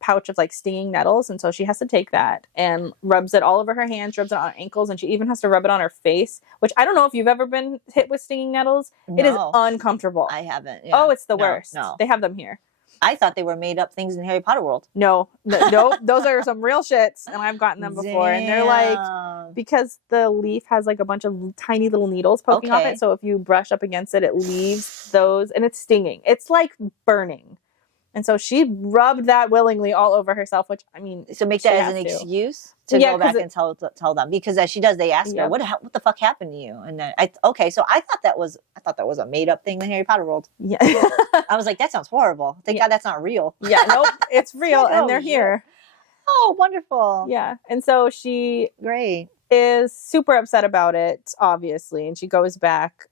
pouch of like stinging nettles, and so she has to take that and rubs it all over her hands, rubs it on her ankles, and she even has to rub it on her face, which I don't know if you've ever been hit with stinging nettles. It is uncomfortable. I haven't. Oh, it's the worst. No, they have them here. I thought they were made up things in Harry Potter world. No, those are some real shits, and I've gotten them before. And they're like, because the leaf has like a bunch of tiny little needles poking off it, so if you brush up against it, it leaves those, and it's stinging. It's like burning. And so she rubbed that willingly all over herself, which, I mean, so make that as an excuse to go back and tell them, because as she does, they ask her, what the fuck happened to you? And then so I thought that was a made up thing in the Harry Potter world. Yeah. I was like, that sounds horrible. Thank God that's not real. Yeah, nope, it's real, and they're here. Oh, wonderful. Yeah. And so she is super upset about it, obviously, and she goes back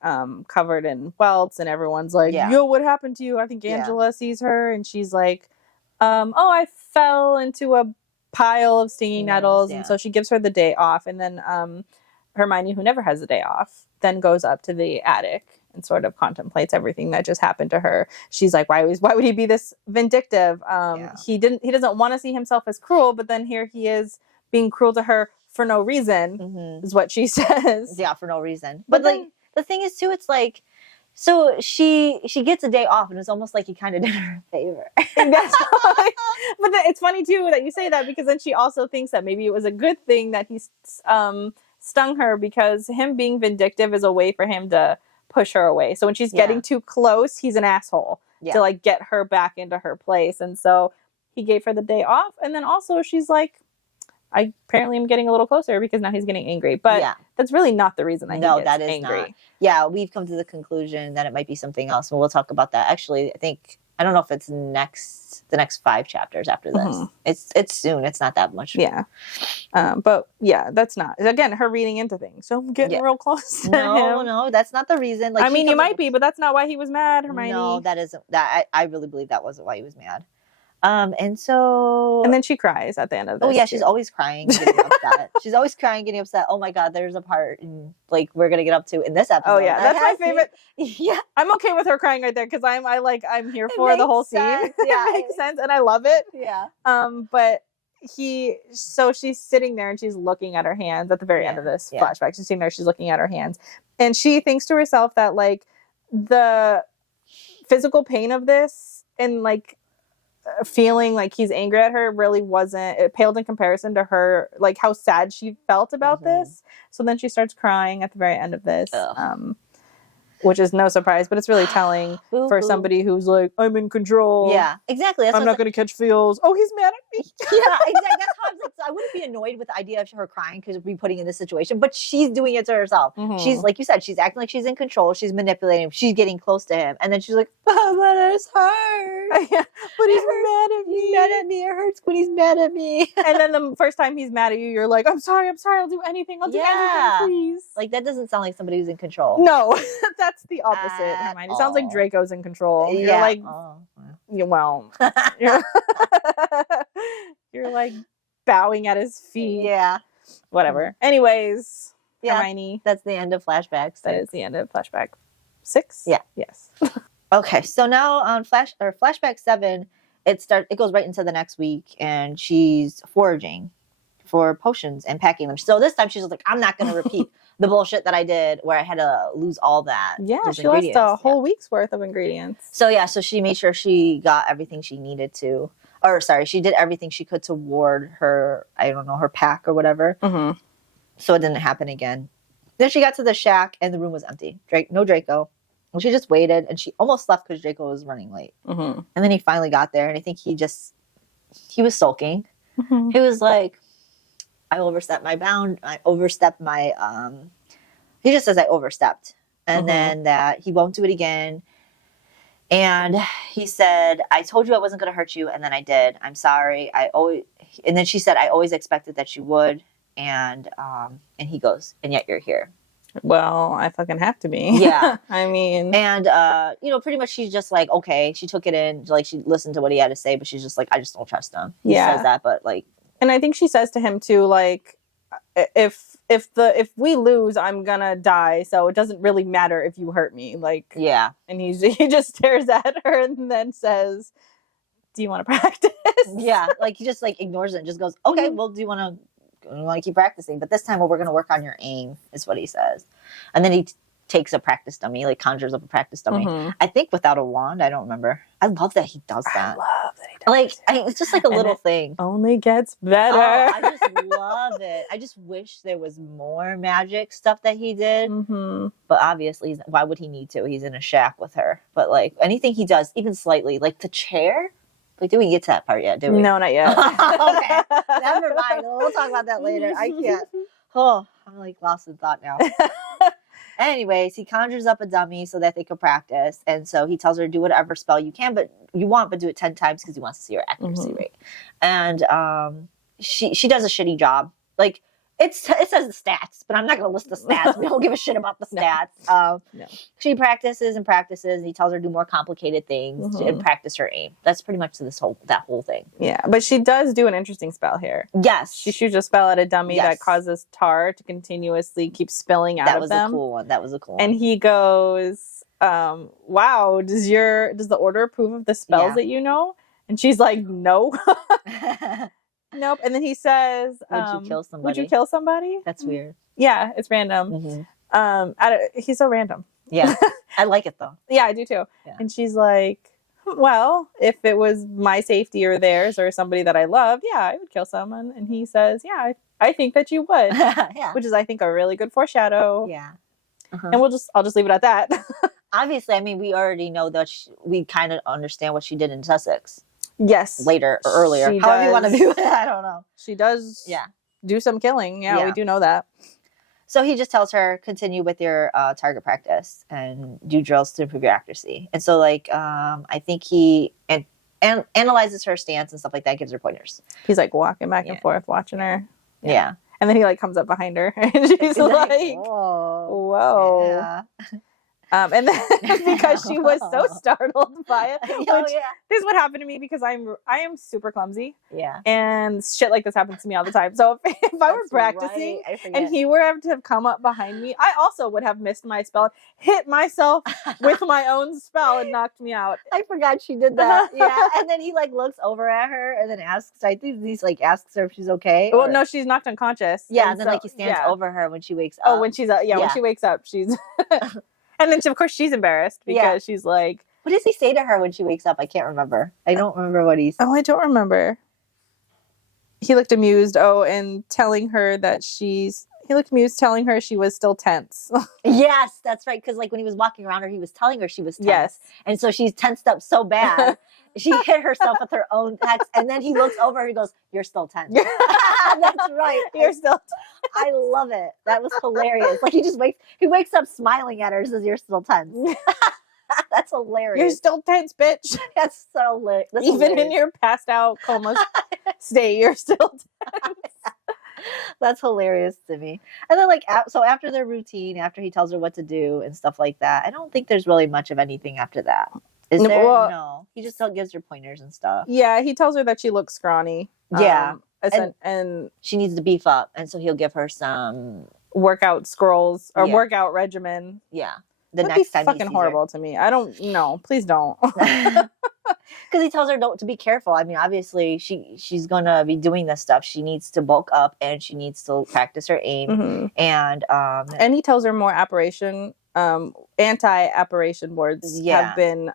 covered in welts, and everyone's like, yo, what happened to you? I think Angela sees her, and she's like, I fell into a pile of stinging nettles. And so she gives her the day off, and then Hermione, who never has the day off, then goes up to the attic and sort of contemplates everything that just happened to her. She's like, why would he be this vindictive? He doesn't want to see himself as cruel, but then here he is being cruel to her for no reason, is what she says. Yeah, for no reason. But then the thing is too, it's like, so she gets a day off, and it's almost like he kind of did her a favor. But it's funny too that you say that, because then she also thinks that maybe it was a good thing that he stung her, because him being vindictive is a way for him to push her away. So when she's getting too close, he's an asshole to like get her back into her place. And so he gave her the day off, and then also she's like, I apparently am getting a little closer, because now he's getting angry. But that's really not the reason that he gets angry. Not. Yeah, we've come to the conclusion that it might be something else, and we'll talk about that. Actually, I don't know if it's the next 5 chapters after this. It's soon. It's not that much. Yeah. But yeah, that's not, again, her reading into things. So I'm getting real close to him. No, that's not the reason. Like, I mean, you might be, but that's not why he was mad, Hermione. No, that isn't. I really believe that wasn't why he was mad. And then she cries at the end of this. Oh yeah, she's always crying, getting upset. She's always crying, getting upset. Oh my God, there's a part like we're gonna get up to in this episode. Oh yeah, that's my favorite. Yeah, I'm okay with her crying right there, because I'm here for the whole scene. Yeah, it makes sense, and I love it. Yeah. But she's sitting there and she's looking at her hands at the very end of this flashback. She's sitting there, she's looking at her hands, and she thinks to herself that like the physical pain of this and like feeling like he's angry at her really wasn't, it paled in comparison to her, like how sad she felt about this. So then she starts crying at the very end of this, which is no surprise, but it's really telling for somebody who's like, I'm in control. Yeah, exactly. I'm not going to catch feels. Oh, he's mad at me. Yeah, exactly. That's how I was like, I wouldn't be annoyed with the idea of her crying because of me putting in this situation, but she's doing it to herself. She's, like you said, she's acting like she's in control. She's manipulating him. She's getting close to him. And then she's like, oh, but it's hurt. Yeah, but he's mad at me. He's mad at me. It hurts when he's mad at me. And then the first time he's mad at you, you're like, I'm sorry. I'll do anything. I'll do anything, please. Like, that doesn't sound like somebody who's in control. No, that's the opposite. Hermione. It sounds like Draco's in control. You're like, you're like bowing at his feet. Yeah. Whatever. Anyways, Hermione. That's the end of Flashbacks. That is the end of Flashback 6? Yeah. Yes. Okay, so now on Flashback 7, it goes right into the next week, and she's foraging for potions and packing them. So this time she's like, I'm not going to repeat the bullshit that I did where I had to lose all that. Yeah, she lost a whole week's worth of ingredients. So so she made sure she got everything she needed to, she did everything she could to ward her, I don't know, her pack or whatever. So it didn't happen again. Then she got to the shack and the room was empty. No Draco. And she just waited, and she almost left because Draco was running late. And then he finally got there, and I think he was sulking. He was like, I overstepped my bound. I overstepped my, he just says I overstepped. And then that he won't do it again. And he said, I told you I wasn't going to hurt you. And then I did. I'm sorry. And then she said, I always expected that you would. And he goes, and yet you're here. Well, I fucking have to be. Yeah. I mean. And, pretty much she's just like, okay. She took it in. Like, she listened to what he had to say, but she's just like, I just don't trust him. He says that, but like. And I think she says to him too, like, if we lose, I'm gonna die. So it doesn't really matter if you hurt me. Like, yeah. And he just stares at her and then says, do you want to practice? Yeah. Like, he just like ignores it and just goes, okay, well, do you want to keep practicing? But this time, we're going to work on your aim, is what he says. And then he takes a practice dummy, like conjures up a practice dummy. I think without a wand. I don't remember. I love that he does that. I love that he does like, it's just like a little thing. Only gets better. Oh, I just love it. I just wish there was more magic stuff that he did. But obviously, why would he need to? He's in a shack with her. But like anything he does, even slightly, like the chair. Like, did we get to that part yet? Did we? No, not yet. Okay, never mind. We'll talk about that later. I can't. Oh, I'm like lost in thought now. Anyways, he conjures up a dummy so that they can practice, and so he tells her to do whatever spell you want, but do it 10 times because he wants to see her accuracy rate. And she does a shitty job. Like, it says the stats, but I'm not going to list the stats. We don't give a shit about the stats. No. She practices and practices, and he tells her to do more complicated things and practice her aim. That's pretty much that whole thing. Yeah, but she does do an interesting spell here. Yes. She shoots a spell at a dummy that causes tar to continuously keep spilling out of them. That was a cool one. That was a cool one. And he goes, wow, does the order approve of the spells that you know? And she's like, no. Nope. And then he says, would you kill somebody? Would you kill somebody? That's weird. Yeah, it's random. He's so random. Yeah. I like it though. Yeah, I do too. Yeah. And she's like, well, if it was my safety or theirs or somebody that I loved, yeah, I would kill someone. And he says, yeah, I think that you would. Yeah. Which is, I think, a really good foreshadow. Yeah. And I'll just leave it at that. Obviously, I mean, we already know that we kind of understand what she did in Sussex. Yes. Later or earlier. However you want to view it, I don't know. She does do some killing. Yeah, we do know that. So he just tells her, continue with your target practice and do drills to improve your accuracy. And so, like, I think he analyzes her stance and stuff like that, gives her pointers. He's, like, walking back and forth, watching her. Yeah. And then he, like, comes up behind her. And she's like, whoa. Yeah. And then because she was so startled by it, this is what happened to me because I am super clumsy. Yeah. And shit like this happens to me all the time. So if I were practicing and he were to have come up behind me, I also would have missed my spell, hit myself with my own spell and knocked me out. I forgot she did that. Yeah. And then he like looks over at her and then asks, I think he's like asks her if she's okay. Well, no, she's knocked unconscious. Yeah. And then like he stands over her when she wakes up. Oh, when she's when she wakes up, she's and then, of course, she's embarrassed because she's like... What does he say to her when she wakes up? I can't remember. I don't remember what he said. Oh, I don't remember. He looked amused. Oh, and telling her that he looked amused telling her she was still tense. Yes, that's right. Because, like, when he was walking around her, he was telling her she was tense. Yes. And so she's tensed up so bad. She hit herself with her own text. And then he looks over and he goes, you're still tense. That's right. You're still tense. I love it. That was hilarious. Like, he wakes up smiling at her and says, you're still tense. That's hilarious. You're still tense, bitch. That's so lit. Even in your passed out coma state, you're still tense. That's hilarious to me. And then, like, so after their routine, after he tells her what to do and stuff like that, I don't think there's really much of anything after that. Is there? Well, no. He just gives her pointers and stuff. Yeah, he tells her that she looks scrawny. Yeah. And she needs to beef up. And so he'll give her some workout scrolls or workout regimen. Yeah. That'd be fucking horrible to me. I don't know. Please don't. Because he tells her to be careful. I mean, obviously, she's going to be doing this stuff. She needs to bulk up and she needs to practice her aim. And he tells her more anti-apparition boards have been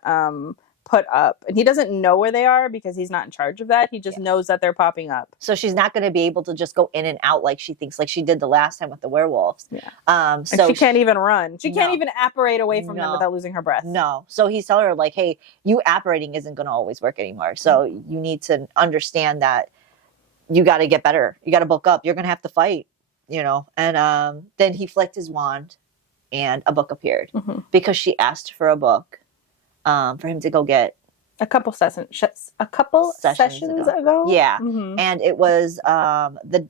put up. And he doesn't know where they are because he's not in charge of that. He just knows that they're popping up. So she's not going to be able to just go in and out like she thinks, like she did the last time with the werewolves. Yeah. So she can't even run. She can't even apparate away from them without losing her breath. No. So he's telling her, like, hey, you apparating isn't going to always work anymore. So you need to understand that you got to get better. You got to bulk up. You're going to have to fight, you know. And then he flicked his wand and a book appeared because she asked for a book. For him to go get a couple sessions ago. Yeah. And it was the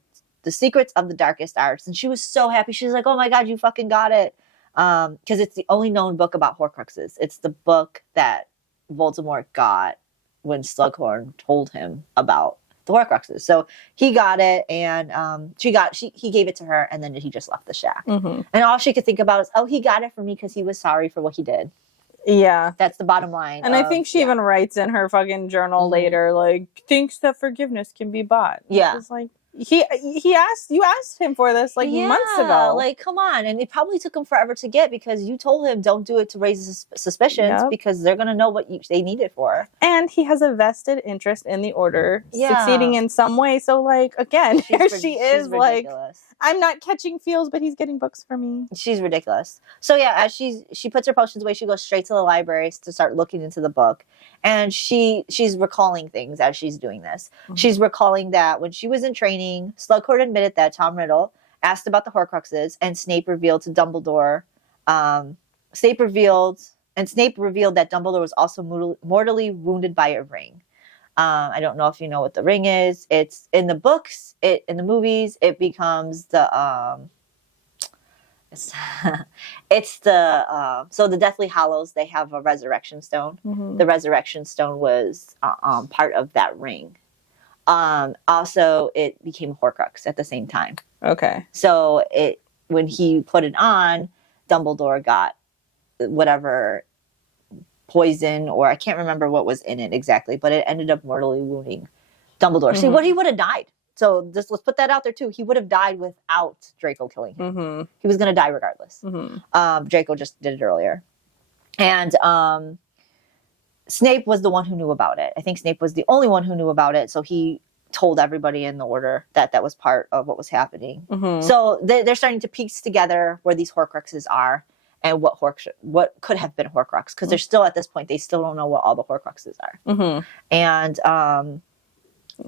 Secrets of the Darkest Arts. And she was so happy. She was like, oh my God, you fucking got it. Because it's the only known book about Horcruxes. It's the book that Voldemort got when Slughorn told him about the Horcruxes. So he got it and he gave it to her and then he just left the shack. And all she could think about is, oh, he got it for me because he was sorry for what he did. Yeah. That's the bottom line. And I think she even writes in her fucking journal later, like, thinks that forgiveness can be bought. Yeah. It's like, you asked him for this like months ago. Like, come on. And it probably took him forever to get because you told him don't do it to raise suspicions because they're going to know what they need it for. And he has a vested interest in the order succeeding in some way. So, like, again, here she is like, I'm not catching feels, but he's getting books for me. She's ridiculous. So, yeah, as she puts her potions away, she goes straight to the library to start looking into the book. And she's recalling things as she's doing this. She's recalling that when she was in training, Slughorn admitted that Tom Riddle asked about the Horcruxes, and Snape revealed to Dumbledore. Snape revealed that Dumbledore was also mortally wounded by a ring. I don't know if you know what the ring is. It's in the books. In the movies, it becomes the it's the so the Deathly Hallows, they have a resurrection stone. The resurrection stone was part of that ring. Also, it became Horcrux at the same time. Okay. So when he put it on, Dumbledore got whatever poison, or I can't remember what was in it exactly, but it ended up mortally wounding Dumbledore. See, he would have died. So let's put that out there too. He would have died without Draco killing him. He was going to die regardless. Draco just did it earlier. And Snape was the one who knew about it. I think Snape was the only one who knew about it. So he told everybody in the order that was part of what was happening. So they're starting to piece together where these Horcruxes are and what could have been Horcrux. Because they're still, at this point, they still don't know what all the Horcruxes are. And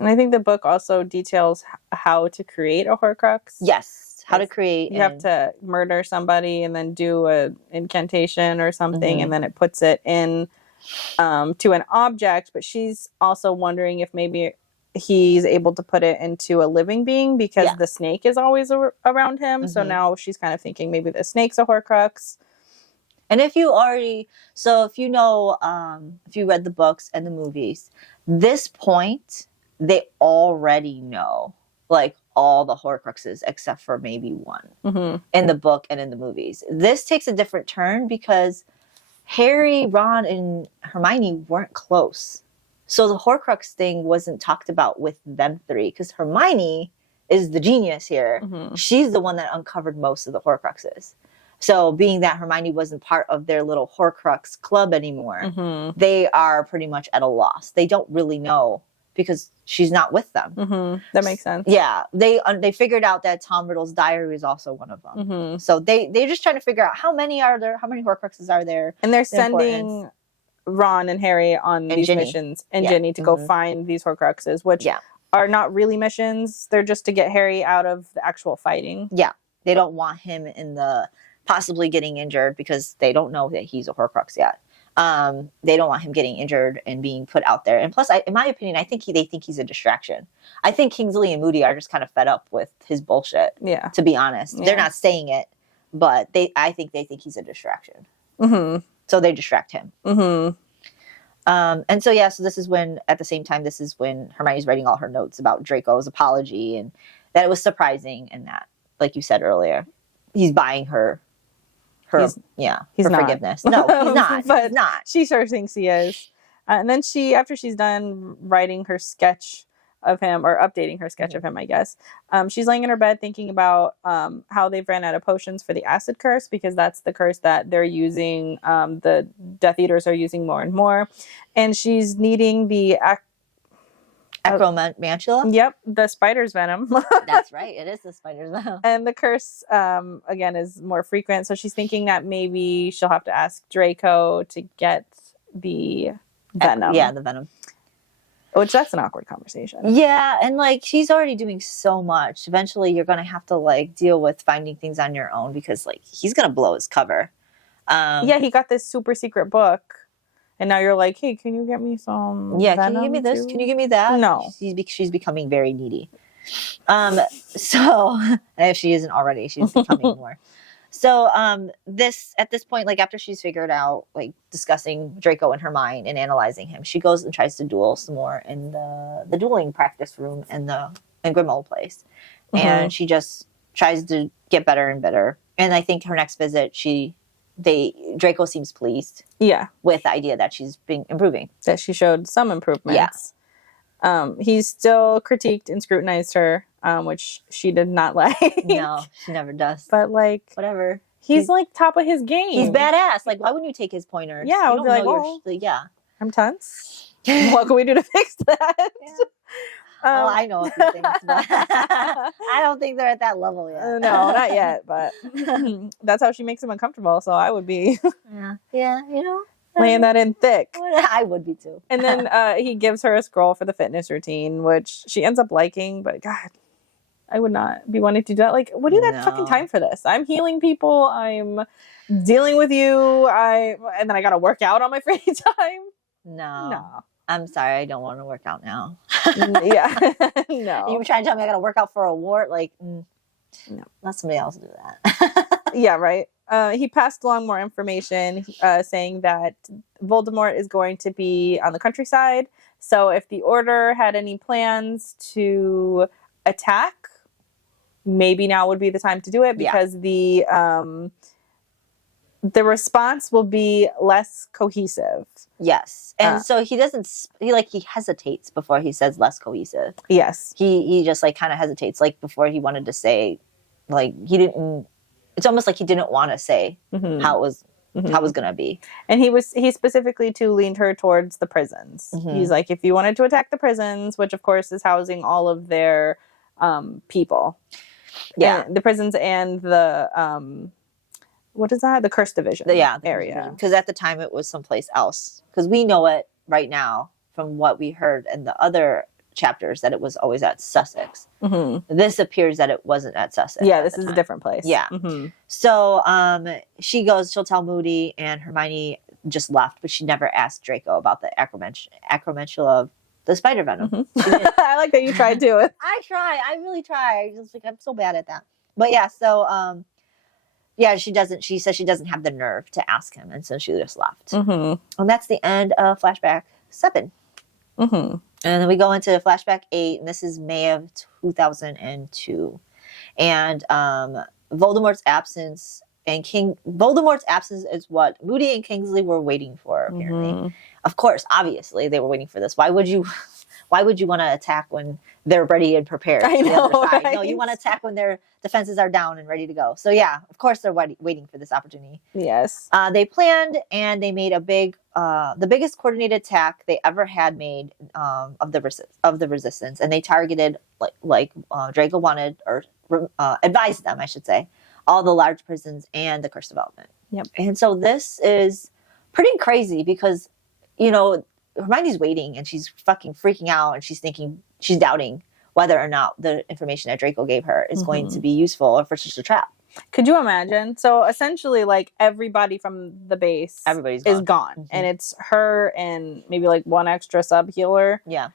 I think the book also details how to create a Horcrux. Yes, how to create. You have to murder somebody and then do an incantation or something, and then it puts it in to an object. But she's also wondering if maybe he's able to put it into a living being because the snake is always around him. So now she's kind of thinking maybe the snake's a Horcrux. And if you know, if you read the books and the movies, this point, they already know like all the Horcruxes except for maybe one in the book and in the movies. This takes a different turn because Harry, Ron, and Hermione weren't close. So the Horcrux thing wasn't talked about with them three because Hermione is the genius here. She's the one that uncovered most of the Horcruxes. So being that Hermione wasn't part of their little Horcrux club anymore, they are pretty much at a loss. They don't really know because she's not with them. That makes sense. Yeah. They figured out that Tom Riddle's diary is also one of them. So they're just trying to figure out how many are there, how many Horcruxes are there. And they're sending Ron and Harry on these missions, and Ginny to go find these Horcruxes, which are not really missions. They're just to get Harry out of the actual fighting. Yeah. They don't want him in the possibly getting injured because they don't know that he's a Horcrux yet. They don't want him getting injured and being put out there. And plus, in my opinion, I think they think he's a distraction. I think Kingsley and Moody are just kind of fed up with his bullshit. Yeah. To be honest, they're not saying it, but I think they think he's a distraction. So they distract him. And so so this is when, at the same time, this is when Hermione's writing all her notes about Draco's apology, and that it was surprising, and that, like you said earlier, he's buying her forgiveness. No, he's not. But he's not. She sure thinks he is. And then after she's done writing her sketch of him, or updating her sketch of him, I guess, she's laying in her bed thinking about how they've ran out of potions for the acid curse, because that's the curse that they're using. The Death Eaters are using more and more. And she's needing the Acromantula? Yep, the spider's venom. That's right, it is the spider's venom. And the curse, again, is more frequent. So she's thinking that maybe she'll have to ask Draco to get the venom. The venom. Which, that's an awkward conversation. Yeah, and like, she's already doing so much. Eventually, you're going to have to like deal with finding things on your own, because like, he's going to blow his cover. He got this super secret book. And now you're like, hey, can you get me some can you give me this? Can you give me that? No. She's becoming very needy. So, if she isn't already, she's becoming more. So, at this point, like, after she's figured out, like, discussing Draco in her mind and analyzing him, she goes and tries to duel some more in the dueling practice room in Grimmauld Place. And she just tries to get better and better. And I think her next visit, Draco seems pleased with the idea that she's been improving. That she showed some improvements. He's still critiqued and scrutinized her, which she did not like. No, she never does. But like, whatever. He's like top of his game. He's badass. Like, why wouldn't you take his pointers? Yeah, I would be like, I'm tense. What can we do to fix that? I know a few things, but I don't think they're at that level yet. No, not yet, but that's how she makes him uncomfortable, so I would be. Yeah, laying that in thick. I would be too. And then he gives her a scroll for the fitness routine, which she ends up liking. But God, I would not be wanting to do that. Like, what do you got fucking time for this? I'm healing people. I'm dealing with you. And then I got to work out on my free time. No. I'm sorry. I don't want to work out now. Yeah. No. You were trying to tell me I got to work out for a wart? Like, no. Let somebody else do that. Yeah, right. He passed along more information saying that Voldemort is going to be on the countryside. So if the Order had any plans to attack, maybe now would be the time to do it, because the response will be less cohesive. Yes. And so he hesitates before he says less cohesive. Yes. He just like kind of hesitates, like before he wanted to say, like it's almost like he didn't want to say how it was going to be. And he specifically too leaned her towards the prisons. He's like, if you wanted to attack the prisons, which of course is housing all of their people. Yeah. And the prisons and the what is that? The Cursed Division area. Because at the time it was someplace else. Because we know it right now from what we heard in the other chapters that it was always at Sussex. This appears that it wasn't at Sussex. Yeah, this is a different place. Yeah. So she'll tell Moody, and Hermione just left, but she never asked Draco about the acromantula of the spider venom. I like that you tried to. I really try. I'm so bad at that. But yeah, so she says she doesn't have the nerve to ask him, and so she just left. And that's the end of Flashback 7. And then we go into Flashback 8, and this is May of 2002. And Voldemort's absence is what Moody and Kingsley were waiting for, apparently. Of course, obviously, they were waiting for this. Why would you want to attack when they're ready and prepared? I know, right? No, you want to attack when their defenses are down and ready to go. So yeah, of course they're waiting for this opportunity. Yes. They planned, and they made the biggest coordinated attack they ever had made of the resistance, and they targeted like Draco wanted, or advised them, I should say, all the large prisons and the Cursed Development. Yep. And so this is pretty crazy because, Hermione's waiting, and she's fucking freaking out, and she's doubting whether or not the information that Draco gave her is going to be useful, or if it's just a trap. Could you imagine? So essentially, like, everybody from the base is gone. And it's her and maybe like one extra sub healer. Yeah.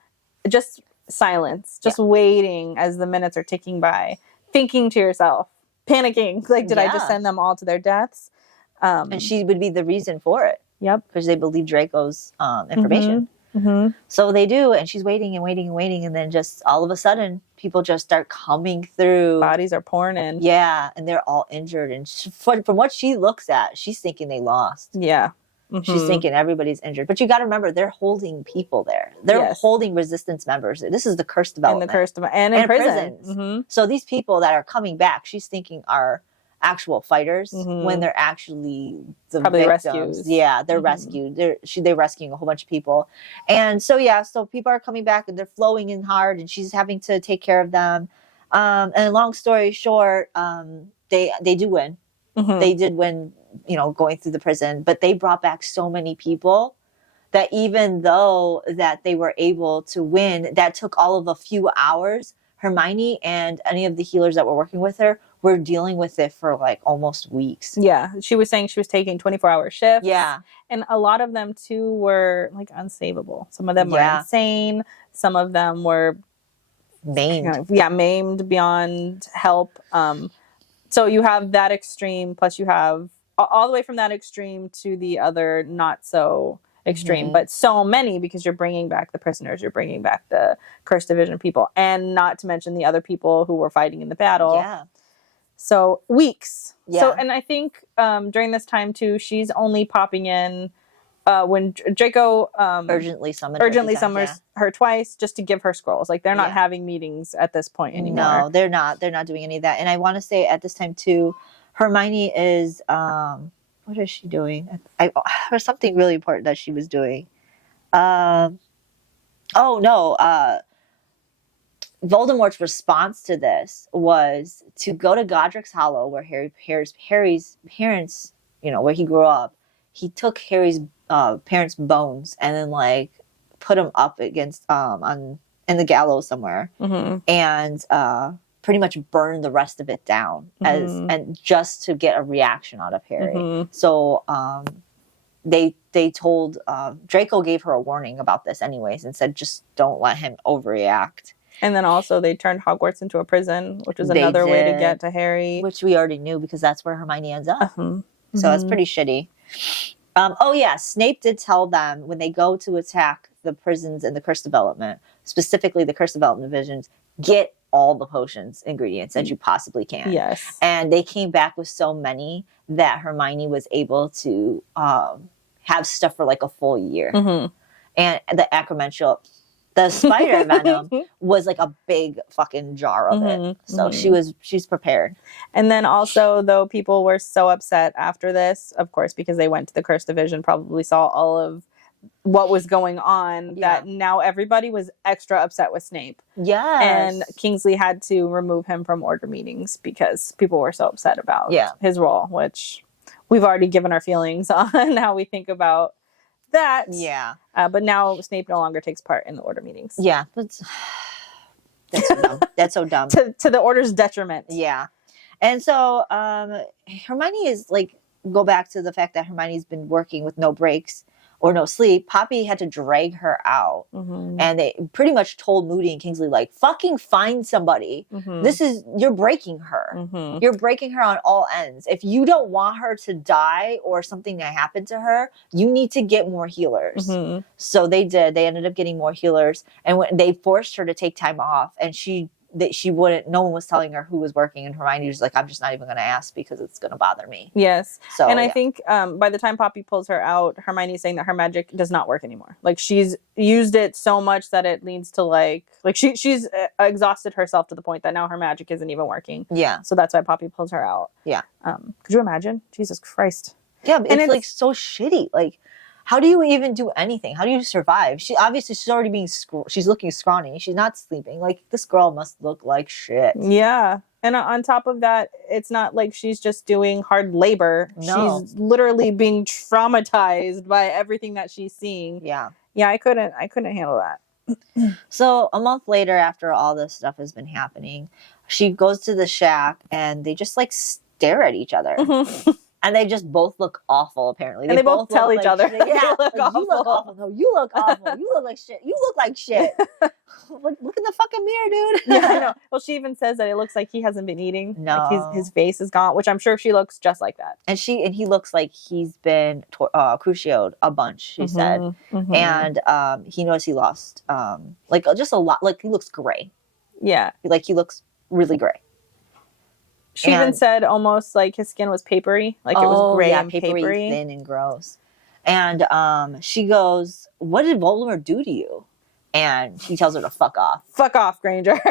Just silence, just waiting as the minutes are ticking by, thinking to yourself, panicking, like, did I just send them all to their deaths? And she would be the reason for it. Yep. Because they believe Draco's information. So they do, and she's waiting and waiting and waiting, and then just all of a sudden, people just start coming through. Bodies are pouring in. Yeah, and they're all injured. And from what she looks at, she's thinking they lost. Yeah. She's thinking everybody's injured. But you got to remember, they're holding people there. They're holding resistance members. This is the Cursed Development. And in prisons. So these people that are coming back, she's thinking are actual fighters when they're actually the probably victims. rescues. Yeah, they're rescued. They're rescuing a whole bunch of people. And so so people are coming back, and they're flowing in hard, and she's having to take care of them. And long story short, they do win. They did win, going through the prison, but they brought back so many people that even though that they were able to win, that took all of a few hours. Hermione and any of the healers that were working with her were dealing with it for like almost weeks. Yeah. She was saying she was taking 24-hour shifts. Yeah. And a lot of them too were like unsavable. Some of them were insane. Some of them were maimed. Maimed beyond help. So you have that extreme, plus you have all the way from that extreme to the other not so extreme, but so many, because you're bringing back the prisoners, you're bringing back the Cursed Division people, and not to mention the other people who were fighting in the battle. Yeah. So weeks. Yeah. So, and I think during this time too, she's only popping in when Draco urgently summons her twice, just to give her scrolls. Like, they're not having meetings at this point anymore. No, they're not. They're not doing any of that. And I want to say at this time too, Hermione is what is she doing? There's something really important that she was doing. Voldemort's response to this was to go to Godric's Hollow, where Harry's parents, where he grew up. He took Harry's parents' bones and then like put them up against in the gallows somewhere, and pretty much burn the rest of it down and just to get a reaction out of Harry. So they told Draco gave her a warning about this anyways and said just don't let him overreact. And then also they turned Hogwarts into a prison, which was another way to get to Harry, which we already knew because that's where Hermione ends up. So it's pretty shitty. Oh yeah, Snape did tell them when they go to attack the prisons in the Cursed Development, specifically the Cursed Development divisions, get all the potions ingredients that you possibly can. Yes. And they came back with so many that Hermione was able to have stuff for like a full year. And the acromential, the spider venom was like a big fucking jar of it. So she's prepared. And then also, though, people were so upset after this, of course, because they went to the Cursed Division, probably saw all of what was going on, that now everybody was extra upset with Snape. Yes. And Kingsley had to remove him from order meetings because people were so upset about his role, which we've already given our feelings on how we think about that. Yeah. But now Snape no longer takes part in the order meetings. Yeah. That's so dumb. That's so dumb. To the order's detriment. Yeah. And so Hermione is like, go back to the fact that Hermione's been working with no breaks or no sleep. Poppy had to drag her out. And they pretty much told Moody and Kingsley, like, fucking find somebody. You're breaking her. You're breaking her on all ends. If you don't want her to die or something to happen to her, you need to get more healers. So they did. They ended up getting more healers. And when they forced her to take time off, and she wouldn't, no one was telling her who was working, and Hermione was like, I'm just not even going to ask because it's going to bother me. Yes. So, and I think by the time Poppy pulls her out, Hermione's saying that her magic does not work anymore. Like, she's used it so much that it leads to like she's exhausted herself to the point that now her magic isn't even working. Yeah. So that's why Poppy pulls her out. Yeah. Could you imagine? Jesus Christ. Yeah, but it's like so shitty. Like, how do you even do anything? How do you survive? She's already being, she's looking scrawny. She's not sleeping. Like, this girl must look like shit. Yeah. And on top of that, it's not like she's just doing hard labor. No. She's literally being traumatized by everything that she's seeing. Yeah. Yeah, I couldn't handle that. So a month later, after all this stuff has been happening, she goes to the shack and they just like stare at each other. And they just both look awful, apparently. They both tell each other. Yeah, you look awful. No, you look awful. You look like shit. You look like shit. Look in the fucking mirror, dude. Yeah, I know. Well, she even says that it looks like he hasn't been eating. No. Like his face is gone, which I'm sure she looks just like that. And he looks like he's been crucioed a bunch, she said. And he knows he lost, like, just a lot. Like, he looks gray. Yeah. Like, he looks really gray. She even said almost like his skin was papery, like it was gray and papery, thin and gross. And she goes, "What did Voldemort do to you?" And he tells her to fuck off. Fuck off, Granger.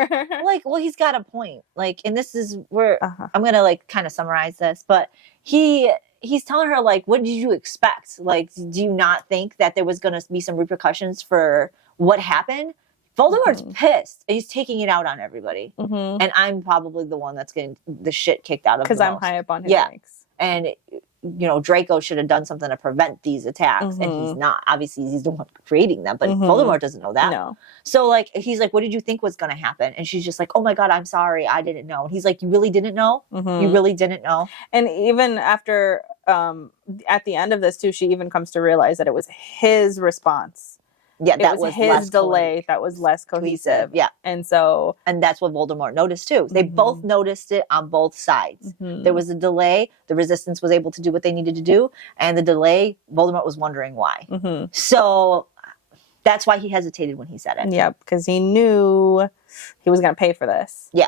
Like, well, he's got a point. Like, and this is where I'm gonna like kind of summarize this, but he's telling her, like, what did you expect? Like, do you not think that there was gonna be some repercussions for what happened? Voldemort's pissed, and he's taking it out on everybody. And I'm probably the one that's getting the shit kicked out of him. Because I'm high up on his ranks. And, you know, Draco should have done something to prevent these attacks, and he's not. Obviously, he's the one creating them, but Voldemort doesn't know that. No. So, like, he's like, what did you think was going to happen? And she's just like, oh my God, I'm sorry, I didn't know. And he's like, you really didn't know? You really didn't know? And even after, at the end of this, too, she even comes to realize that it was his response. Yeah, that was his delay that was less cohesive. Yeah. And that's what Voldemort noticed too. They both noticed it on both sides. There was a delay. The resistance was able to do what they needed to do. And the delay, Voldemort was wondering why. So that's why he hesitated when he said it. Yeah, because he knew he was going to pay for this. Yeah.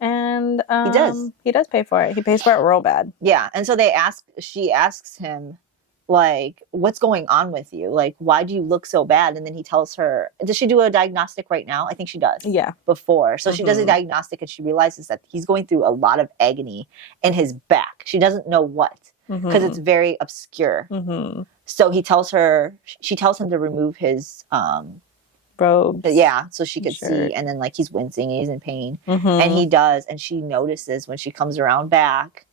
And he does. He does pay for it. He pays for it real bad. Yeah. And so she asks him, like, what's going on with you? Like, why do you look so bad? And then he tells her, does she do a diagnostic right now? I think she does. Yeah. Before. So she does a diagnostic and she realizes that he's going through a lot of agony in his back. She doesn't know what, because it's very obscure. So she tells him to remove his robes. Yeah, so she could see. And then, like, he's wincing, he's in pain. And he does. And she notices when she comes around back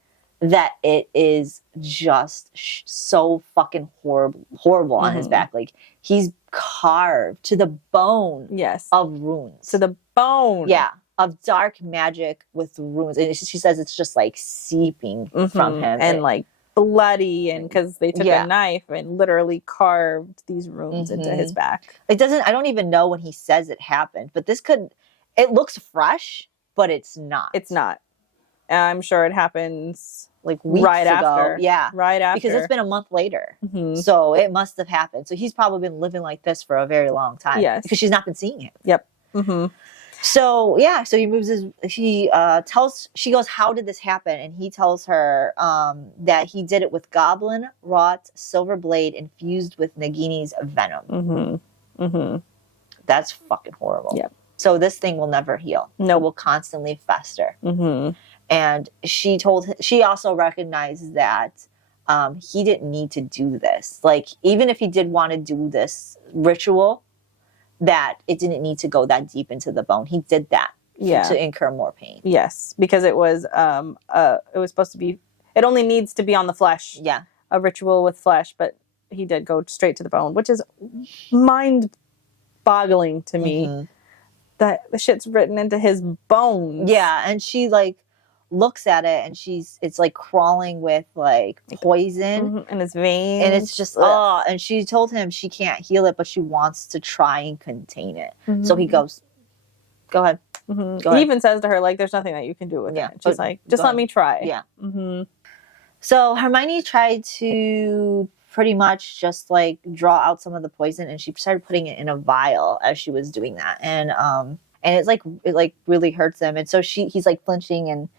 that it is just so fucking horrible on his back. Like, he's carved to the bone of runes. To the bone. Yeah. Of dark magic with runes. And she says it's just like seeping from him. And like bloody, and because they took a knife and literally carved these runes into his back. I don't even know when he says it happened, but it looks fresh, but it's not. It's not. I'm sure it happens like weeks ago. After. Yeah. Right after. Because it's been a month later. So it must have happened. So he's probably been living like this for a very long time. Yes. Because she's not been seeing him. Yep. So so he moves she goes, how did this happen? And he tells her that he did it with goblin wrought silver blade infused with Nagini's venom. That's fucking horrible. Yep. So this thing will never heal. No. It will constantly fester. And she also recognized that he didn't need to do this. Like, even if he did want to do this ritual, that it didn't need to go that deep into the bone. He did that to incur more pain. Yes, because it was supposed to be, it only needs to be on the flesh. Yeah. A ritual with flesh, but he did go straight to the bone, which is mind-boggling to me that the shit's written into his bones. Yeah, and she like looks at it and it's like crawling with like poison in his veins, and it's just and she told him she can't heal it, but she wants to try and contain it. So he goes, go ahead. Go ahead. He even says to her, like, there's nothing that you can do with it. She's like, just let me try. Yeah. So Hermione tried to pretty much just like draw out some of the poison, and she started putting it in a vial as she was doing that, and it's like it really hurts him, and so he's like flinching, and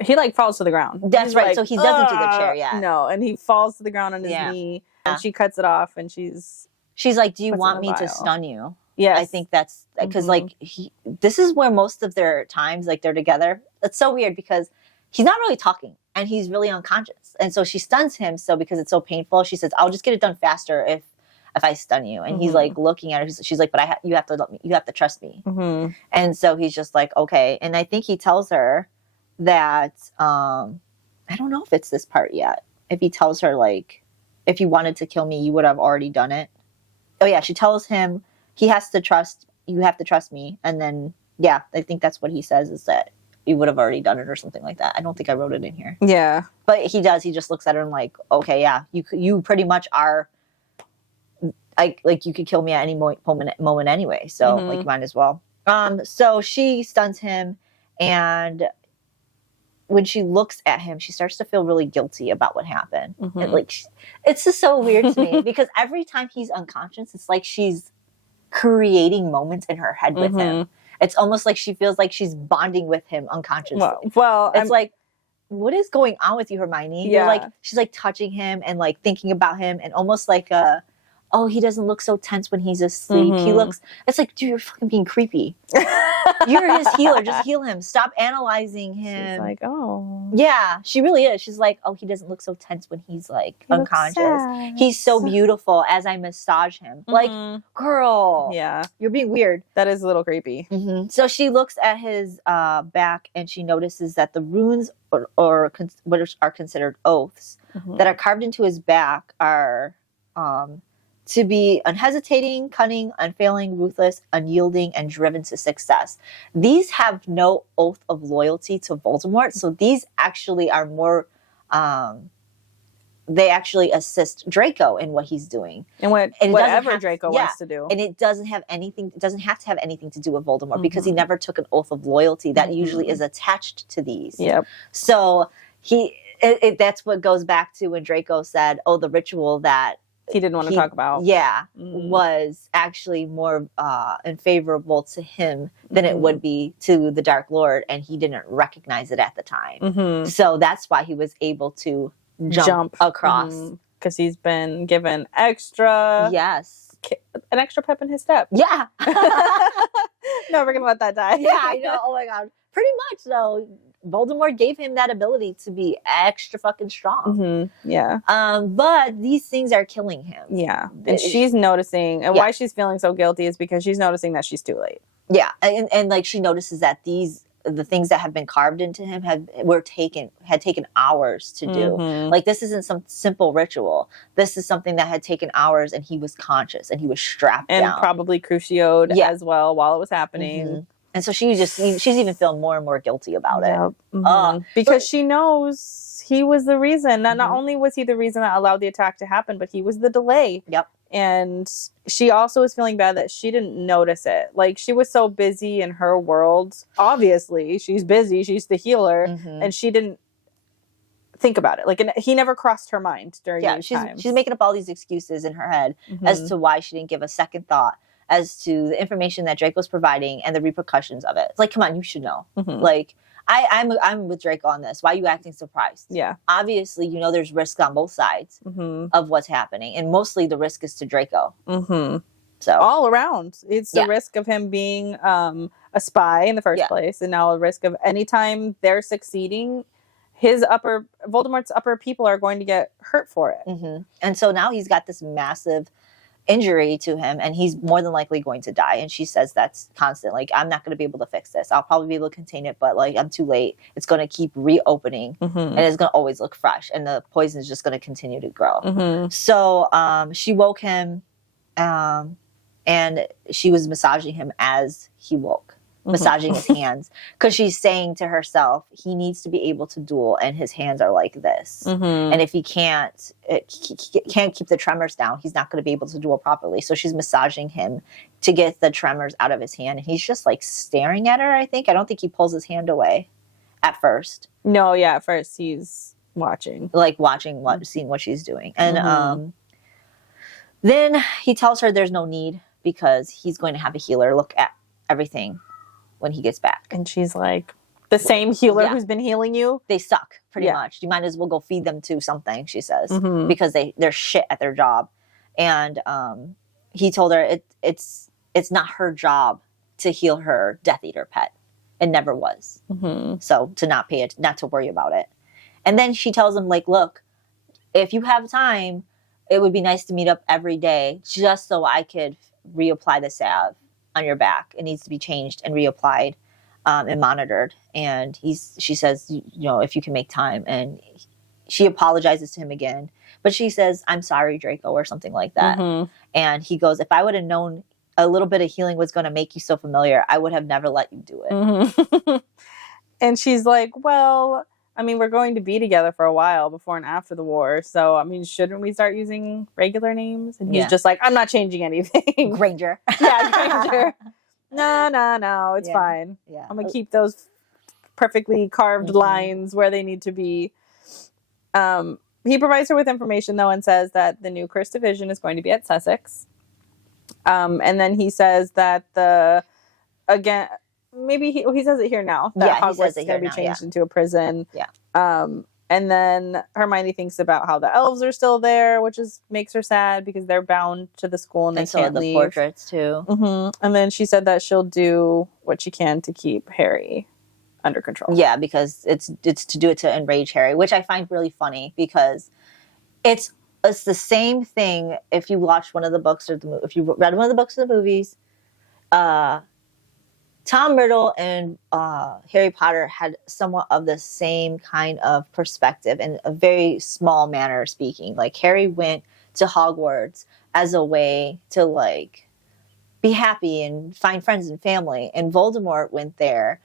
he like falls to the ground. That's right. Like, so he doesn't do the chair yet. No, and he falls to the ground on his knee, and she cuts it off, and she's like, "Do you want me to stun you?" Yes. I think that's because like this is where most of their times like they're together. It's so weird because he's not really talking and he's really unconscious, and so she stuns him. So because it's so painful, she says, "I'll just get it done faster if I stun you." And he's like looking at her. She's like, "But you have to trust me." And so he's just like, "Okay." And I think he tells her that I don't know if it's this part yet. If he tells her like, if you wanted to kill me, you would have already done it. Oh yeah, she tells him you have to trust me. And then I think that's what he says, is that you would have already done it or something like that. I don't think I wrote it in here. Yeah. But he does. He just looks at her and like, okay, yeah, you pretty much are. Like you could kill me at any moment anyway. So like, might as well. So she stuns him, and when she looks at him, she starts to feel really guilty about what happened. And like, it's just so weird to me because every time he's unconscious, it's like she's creating moments in her head with him. It's almost like she feels like she's bonding with him unconsciously. Well, it's like, what is going on with you, Hermione? You're like, she's like touching him and like thinking about him, and almost like oh, he doesn't look so tense when he's asleep. He looks, it's like, dude, you're fucking being creepy. You're his healer. Just heal him. Stop analyzing him. She's like, oh. Yeah, she really is. She's like, oh, he doesn't look so tense when he's like unconscious. He's so beautiful as I massage him. Like, girl. Yeah. You're being weird. That is a little creepy. So she looks at his back, and she notices that the runes or what are considered oaths that are carved into his back are to be unhesitating, cunning, unfailing, ruthless, unyielding, and driven to success. These have no oath of loyalty to Voldemort, so these actually are more, they actually assist Draco in what he's doing. And whatever Draco wants to do. And it doesn't have to have anything to do with Voldemort because he never took an oath of loyalty that usually is attached to these. Yep. So that's what goes back to when Draco said, oh, the ritual that he didn't want to talk about. Yeah, was actually more unfavorable to him than it would be to the Dark Lord, and he didn't recognize it at the time. So that's why he was able to jump across. Because he's been given an extra pep in his step. Yeah. Never gonna let that die. Yeah, I know. Oh my God. Pretty much though. Voldemort gave him that ability to be extra fucking strong. Yeah. But these things are killing him. Yeah. And she's noticing, and why she's feeling so guilty is because she's noticing that she's too late. Yeah. And like she notices that these the things that have been carved into him had taken hours to do. Like, this isn't some simple ritual. This is something that had taken hours, and he was conscious and he was strapped down. And probably crucioed as well while it was happening. And so she's even feeling more and more guilty about it. Because she knows he was the reason. Not only was he the reason that allowed the attack to happen, but he was the delay. Yep. And she also was feeling bad that she didn't notice it. Like, she was so busy in her world. Obviously, she's busy. She's the healer. And she didn't think about it. Like, and he never crossed her mind during these times. She's making up all these excuses in her head as to why she didn't give a second thought as to the information that Draco's providing and the repercussions of it. It's like, come on, you should know. Like, I'm with Draco on this. Why are you acting surprised? Yeah. Obviously, you know there's risk on both sides of what's happening. And mostly the risk is to Draco. So all around. It's the risk of him being a spy in the first place. And now a risk of anytime they're succeeding, Voldemort's upper people are going to get hurt for it. And so now he's got this massive injury to him, and he's more than likely going to die. And she says that's constant. Like, I'm not going to be able to fix this. I'll probably be able to contain it, but like, I'm too late. It's going to keep reopening, and it's going to always look fresh, and the poison is just going to continue to grow. So she woke him, and she was massaging him as he woke. Massaging his hands, because she's saying to herself, he needs to be able to duel, and his hands are like this. And if he can't keep the tremors down, he's not going to be able to duel properly. So she's massaging him to get the tremors out of his hand, and he's just like staring at her. I don't think he pulls his hand away at first. No, at first he's watching, seeing what she's doing, and then he tells her there's no need because he's going to have a healer look at everything when he gets back. And she's like, the same healer who's been healing you? They suck, pretty much. You might as well go feed them to something, she says, because they're shit at their job. And he told her it's not her job to heal her Death Eater pet. It never was. So to not to worry about it. And then she tells him, like, look, if you have time, it would be nice to meet up every day just so I could reapply the salve on your back. It needs to be changed and reapplied and monitored. And she says, you know, if you can make time. And she apologizes to him again, but she says, I'm sorry, Draco, or something like that. And he goes, if I would have known a little bit of healing was going to make you so familiar, I would have never let you do it. And she's like, well, I mean, we're going to be together for a while before and after the war. So, I mean, shouldn't we start using regular names? And he's just like, I'm not changing anything. Granger. Granger. No, it's fine. Yeah. I'm going to keep those perfectly carved lines where they need to be. He provides her with information, though, and says that the new Cursed Division is going to be at Sussex. And then he says that maybe he says it here now. That Hogwarts is going to be changed into a prison. And then Hermione thinks about how the elves are still there, which makes her sad because they're bound to the school and they can't leave. And so are the portraits too. And then she said that she'll do what she can to keep Harry under control. Yeah, because it's to do it to enrage Harry, which I find really funny because it's the same thing. If you watched one of the books or if you read one of the books or the movies, Tom Riddle and Harry Potter had somewhat of the same kind of perspective in a very small manner speaking. Like, Harry went to Hogwarts as a way to, like, be happy and find friends and family. And Voldemort went there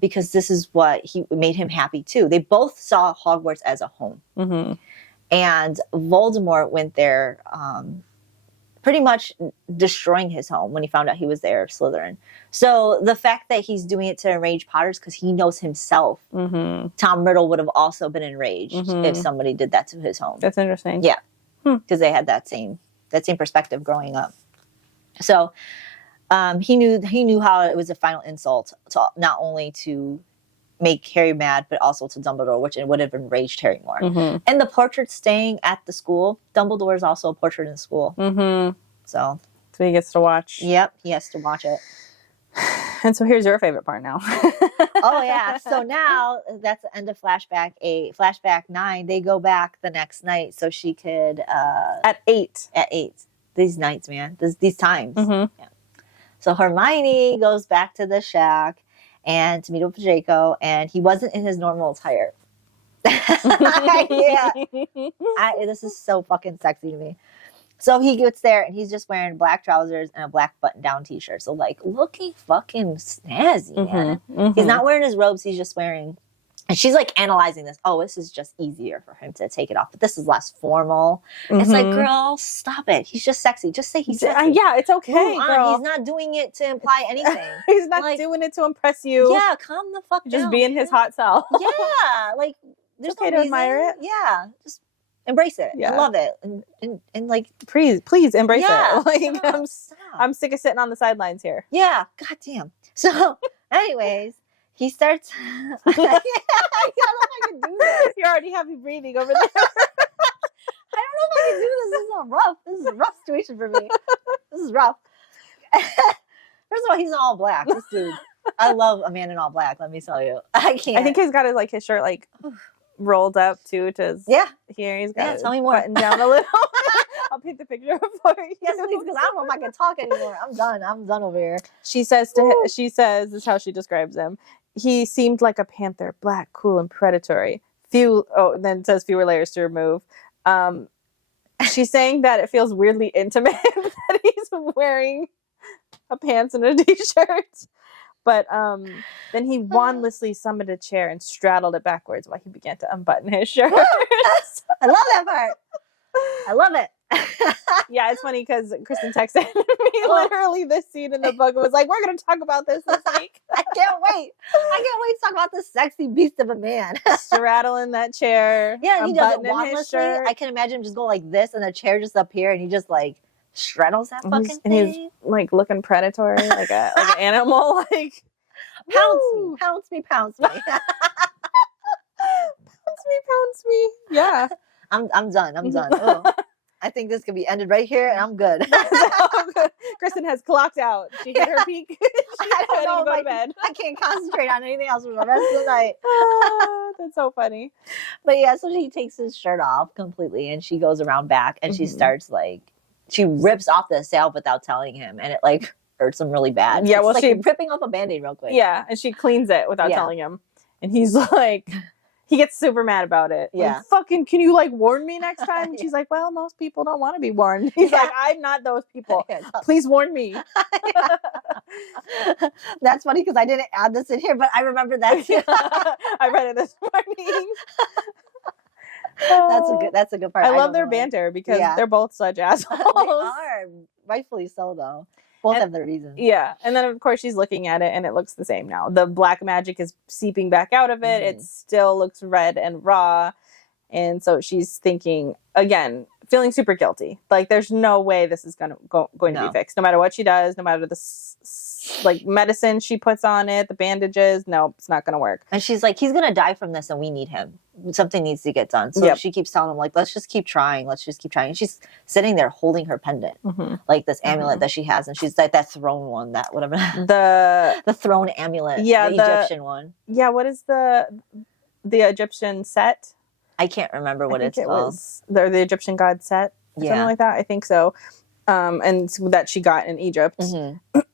because this is what made him happy too. They both saw Hogwarts as a home. And Voldemort went there pretty much destroying his home when he found out he was there, Slytherin. So the fact that he's doing it to enrage Potter's because he knows himself. Tom Riddle would have also been enraged if somebody did that to his home. That's interesting. Yeah, because they had that same perspective growing up. So he knew how it was a final insult to not only to make Harry mad, but also to Dumbledore, which it would have enraged Harry more. And the portrait staying at the school, Dumbledore is also a portrait in school. So he gets to watch. Yep, he has to watch it. And so here's your favorite part now. Oh, yeah. So now that's the end of Flashback 8. Flashback 9, they go back the next night so she could... At 8. At 8. These nights, man. These times. Yeah. So Hermione goes back to the shack. and to meet up with Draco, and he wasn't in his normal attire. Yeah. This is so fucking sexy to me. So he gets there and he's just wearing black trousers and a black button-down t-shirt. So like looking fucking snazzy, man. He's not wearing his robes, he's just wearing, and she's like analyzing this. Oh, this is just easier for him to take it off, but this is less formal. It's like, girl, stop it. He's just sexy. Just say he's sexy. Yeah, it's okay, girl. He's not doing it to imply anything. He's not like, doing it to impress you. Yeah, calm the fuck down. Just be in his hot self. Yeah, like there's okay no to admire it. Yeah, just embrace it. Yeah. I love it. And like please embrace it. Like I'm sick of sitting on the sidelines here. Yeah, goddamn. So anyways, he starts I don't know if I can do this. You're already heavy breathing over there. I don't know if I can do this. This is rough. This is a rough situation for me. This is rough. First of all, he's in all black. This dude. I love a man in all black, let me tell you. I can't. I think he's got his shirt like rolled up too to his here. He's got tell me more. Button down a little. I'll paint the picture for you. Yes, please, because I don't know if I can talk anymore. I'm done over here. She says this is how she describes him. He seemed like a panther, black, cool, and predatory. Then it says fewer layers to remove. She's saying that it feels weirdly intimate that he's wearing a pants and a t-shirt. But then he wandlessly summoned a chair and straddled it backwards while he began to unbutton his shirt. I love that part. I love it. Yeah, it's funny because Kristen texted me literally this scene in the book and was like, we're going to talk about this week. I can't wait. I can't wait to talk about this sexy beast of a man. Straddling that chair. Yeah, and he does it wandlessly. I can imagine him just go like this and the chair just up here and he just like straddles that fucking thing. And he's like looking predatory, like an animal. Like, pounce me. Pounce me. Yeah. I'm done. Oh, I think this could be ended right here and I'm good. Kristen has clocked out. She hit her peak. I don't know. Go to bed. I can't concentrate on anything else for the rest of the night. That's so funny. But yeah, so he takes his shirt off completely and she goes around back and she starts she rips off the salve without telling him and it like hurts him really bad. Yeah, well, she's ripping off a Band-Aid real quick. Yeah, and she cleans it without telling him. And he's like, he gets super mad about it. Yeah. Like, fucking, can you warn me next time? And she's like, well, most people don't want to be warned. He's like, I'm not those people. Please warn me. That's funny because I didn't add this in here, but I remember that too. I read it this morning. That's a good part. I love their banter because they're both such assholes. They are. Rightfully so, though. Both have their reasons. Yeah. And then, of course, she's looking at it and it looks the same now. The black magic is seeping back out of it. It still looks red and raw. And so she's thinking, again, feeling super guilty. Like, there's no way this is going to be fixed. No matter what she does, no matter the medicine she puts on it, the bandages, no, it's not going to work. And she's like, he's going to die from this and we need him. Something needs to get done. So she keeps telling him, like, let's just keep trying. And she's sitting there holding her pendant, like this amulet that she has. And she's like, that throne one, that whatever. The throne amulet. Yeah. The Egyptian one. Yeah. What is the Egyptian set? I can't remember what it's called. The Egyptian god set. Something like that. I think so. And that she got in Egypt.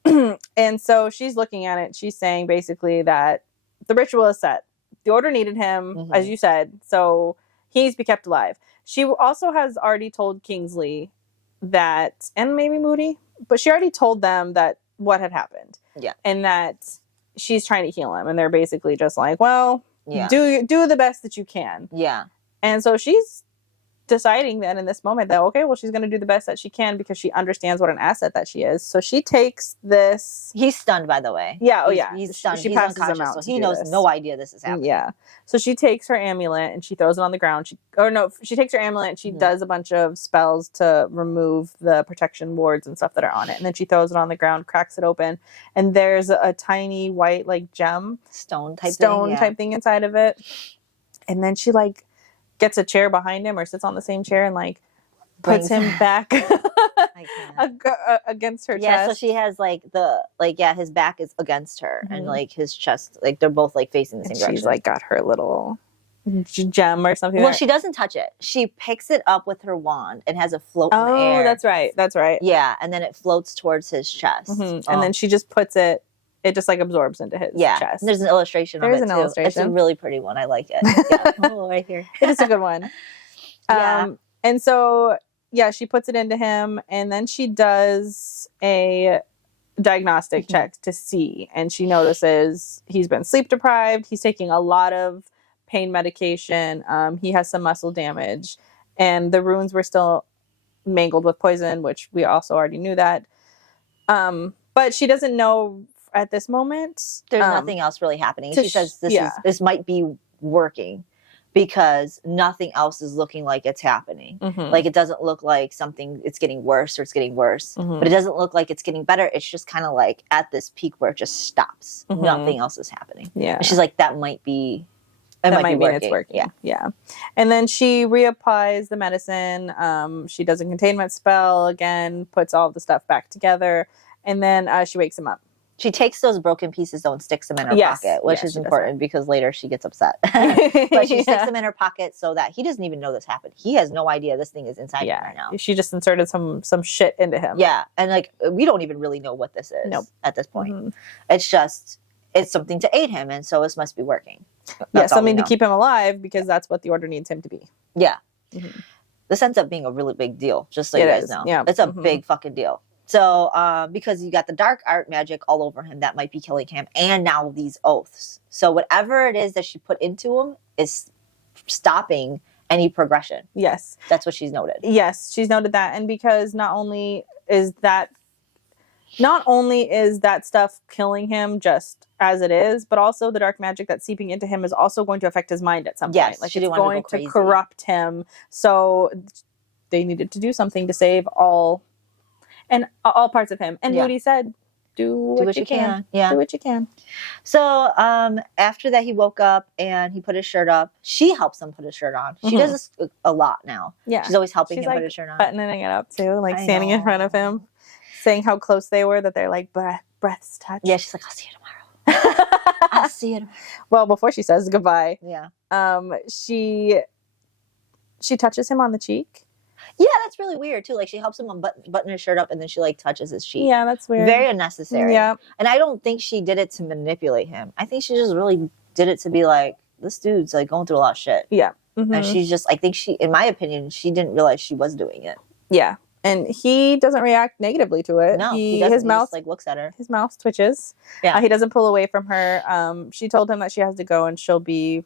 And so she's looking at it. She's saying basically that the ritual is set. The order needed him, as you said, so he needs to be kept alive. She also has already told Kingsley that, and maybe Moody, but she already told them that what had happened. Yeah. And that she's trying to heal him. And they're basically just like, well, do the best that you can. Yeah. And so she's deciding then in this moment that, okay, well, she's going to do the best that she can because she understands what an asset that she is. So she takes this. He's stunned, by the way. Yeah. He's stunned. She passes him out. So he knows no idea this is happening. Yeah. So she takes her amulet and she throws it on the ground. She takes her amulet and she does a bunch of spells to remove the protection wards and stuff that are on it. And then she throws it on the ground, cracks it open. And there's a tiny white, gem. Stone type thing inside of it. And then she, gets a chair behind him or sits on the same chair and puts him back against her chest. Yeah, so she has his back is against her and his chest, they're both facing the same direction. She's got her little gem or something. Well, she doesn't touch it. She picks it up with her wand and has it float in the air. Oh, that's right. Yeah, and then it floats towards his chest. And then she just puts it it just like absorbs into his chest. And there's an illustration of it, an illustration. It's a really pretty one. I like it. Yeah. Oh, right here. It is a good one. Yeah. And so, yeah, she puts it into him, and then she does a diagnostic check to see, and she notices he's been sleep deprived. He's taking a lot of pain medication. He has some muscle damage, and the runes were still mangled with poison, which we also already knew that. But she doesn't know at this moment. There's nothing else really happening. She says this might be working because nothing else is looking like it's happening. Like it doesn't look like it's getting worse or it's getting worse, but it doesn't look like it's getting better. It's just kind of like at this peak where it just stops. Nothing else is happening. Yeah. And she's like, that might be. That might mean it's working. Yeah. And then she reapplies the medicine. She does a containment spell again, puts all the stuff back together, and then she wakes him up. She takes those broken pieces though and sticks them in her pocket, which is important because later she gets upset. But she sticks them in her pocket so that he doesn't even know this happened. He has no idea this thing is inside him right now. She just inserted some shit into him. Yeah, and like we don't even really know what this is at this point. It's something to aid him, and so this must be working. That's something to keep him alive because that's what the order needs him to be. Yeah. This ends up being a really big deal, just so you guys know. Yeah. It's a big fucking deal. So, because you got the dark art magic all over him that might be killing him, and now these oaths. So whatever it is that she put into him is stopping any progression. Yes. That's what she's noted. Yes, she's noted that. And because not only is that stuff killing him just as it is, but also the dark magic that's seeping into him is also going to affect his mind at some point. Like it's going to corrupt him. So they needed to do something to save all parts of him. And Moody said, do what you can. Yeah. Do what you can. So after that, he woke up and he put his shirt up. She helps him put his shirt on. She does this a lot now. Yeah. She's always helping him put his shirt on. Buttoning it up too, like standing in front of him, saying how close they were, that they're like breaths touch. Yeah, she's like, I'll see you tomorrow. I'll see you tomorrow. Well, before she says goodbye, she touches him on the cheek. Yeah, that's really weird too. Like she helps him button his shirt up and then she like touches his cheek. Yeah, that's weird. Very unnecessary. Yeah. And I don't think she did it to manipulate him. I think she just really did it to be like, this dude's like going through a lot of shit. Yeah. And she's just, I think in my opinion, she didn't realize she was doing it. Yeah. And he doesn't react negatively to it. No, he doesn't. His mouth just, like looks at her. His mouth twitches. Yeah. He doesn't pull away from her. She told him that she has to go and she'll be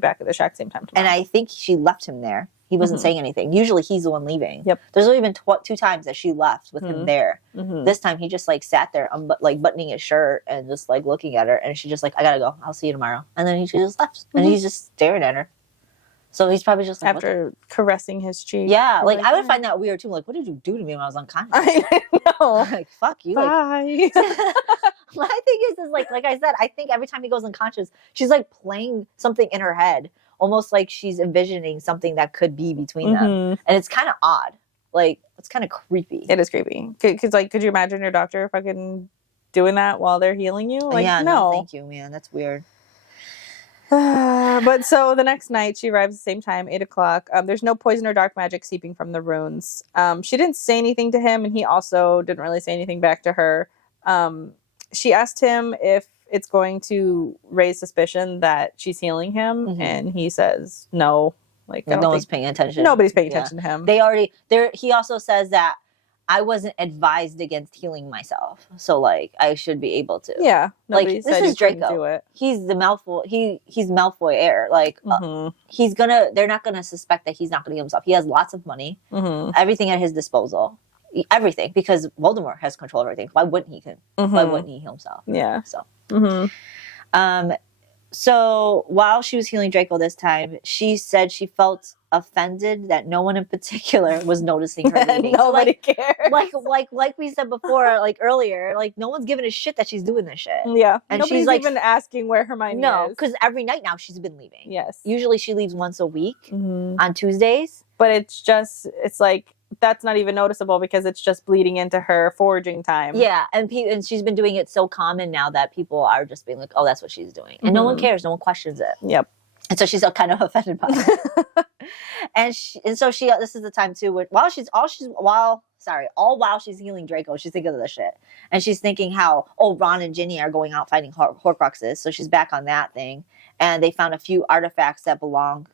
back at the shack same time tomorrow. And I think she left him there. He wasn't saying anything. Usually he's the one leaving. Yep. There's only been 2 times that she left with him there. This time he just like sat there, like buttoning his shirt and just like looking at her. And she's just like, I gotta go. I'll see you tomorrow. And then she just left. And he's just staring at her. So he's probably just like, after caressing his cheek. Yeah, like I would find that weird too. Like, what did you do to me when I was unconscious? I know. Like, fuck you. Bye. My thing is like I said, I think every time he goes unconscious, she's like playing something in her head, almost like she's envisioning something that could be between them, and it's kind of odd. Like, it's kind of creepy. It is creepy. Because like, could you imagine your doctor fucking doing that while they're healing you? Like, yeah, no, thank you, man. That's weird. But so the next night she arrives at the same time, 8:00. There's no poison or dark magic seeping from the runes. She didn't say anything to him, and he also didn't really say anything back to her. She asked him if it's going to raise suspicion that she's healing him, and he says no. Like, no one's paying attention. Nobody's paying attention to him. He also says that I wasn't advised against healing myself, so like I should be able to. Yeah, like this is Draco. Do it. He's the Malfoy. He's Malfoy heir. Like they're not gonna suspect that he's not gonna heal himself. He has lots of money, everything at his disposal, everything, because Voldemort has control of everything. Why wouldn't he? Why wouldn't he heal himself? Yeah. So, so while she was healing Draco this time, she said she felt offended that no one in particular was noticing her leaving. Nobody cares. Like we said before, like earlier, like no one's giving a shit that she's doing this shit. Yeah, and nobody's she's like, even asking where Hermione is. No, because every night now she's been leaving. Yes, usually she leaves once a week on Tuesdays. But it's like that's not even noticeable because it's just bleeding into her foraging time. Yeah, and she's been doing it so common now that people are just being like, oh, that's what she's doing, and no one cares, no one questions it. Yep. And so she's kind of offended by it. And so this is the time too, while she's healing Draco, she's thinking of the shit. And she's thinking how, Ron and Ginny are going out fighting Horcruxes. So she's back on that thing. And they found a few artifacts of the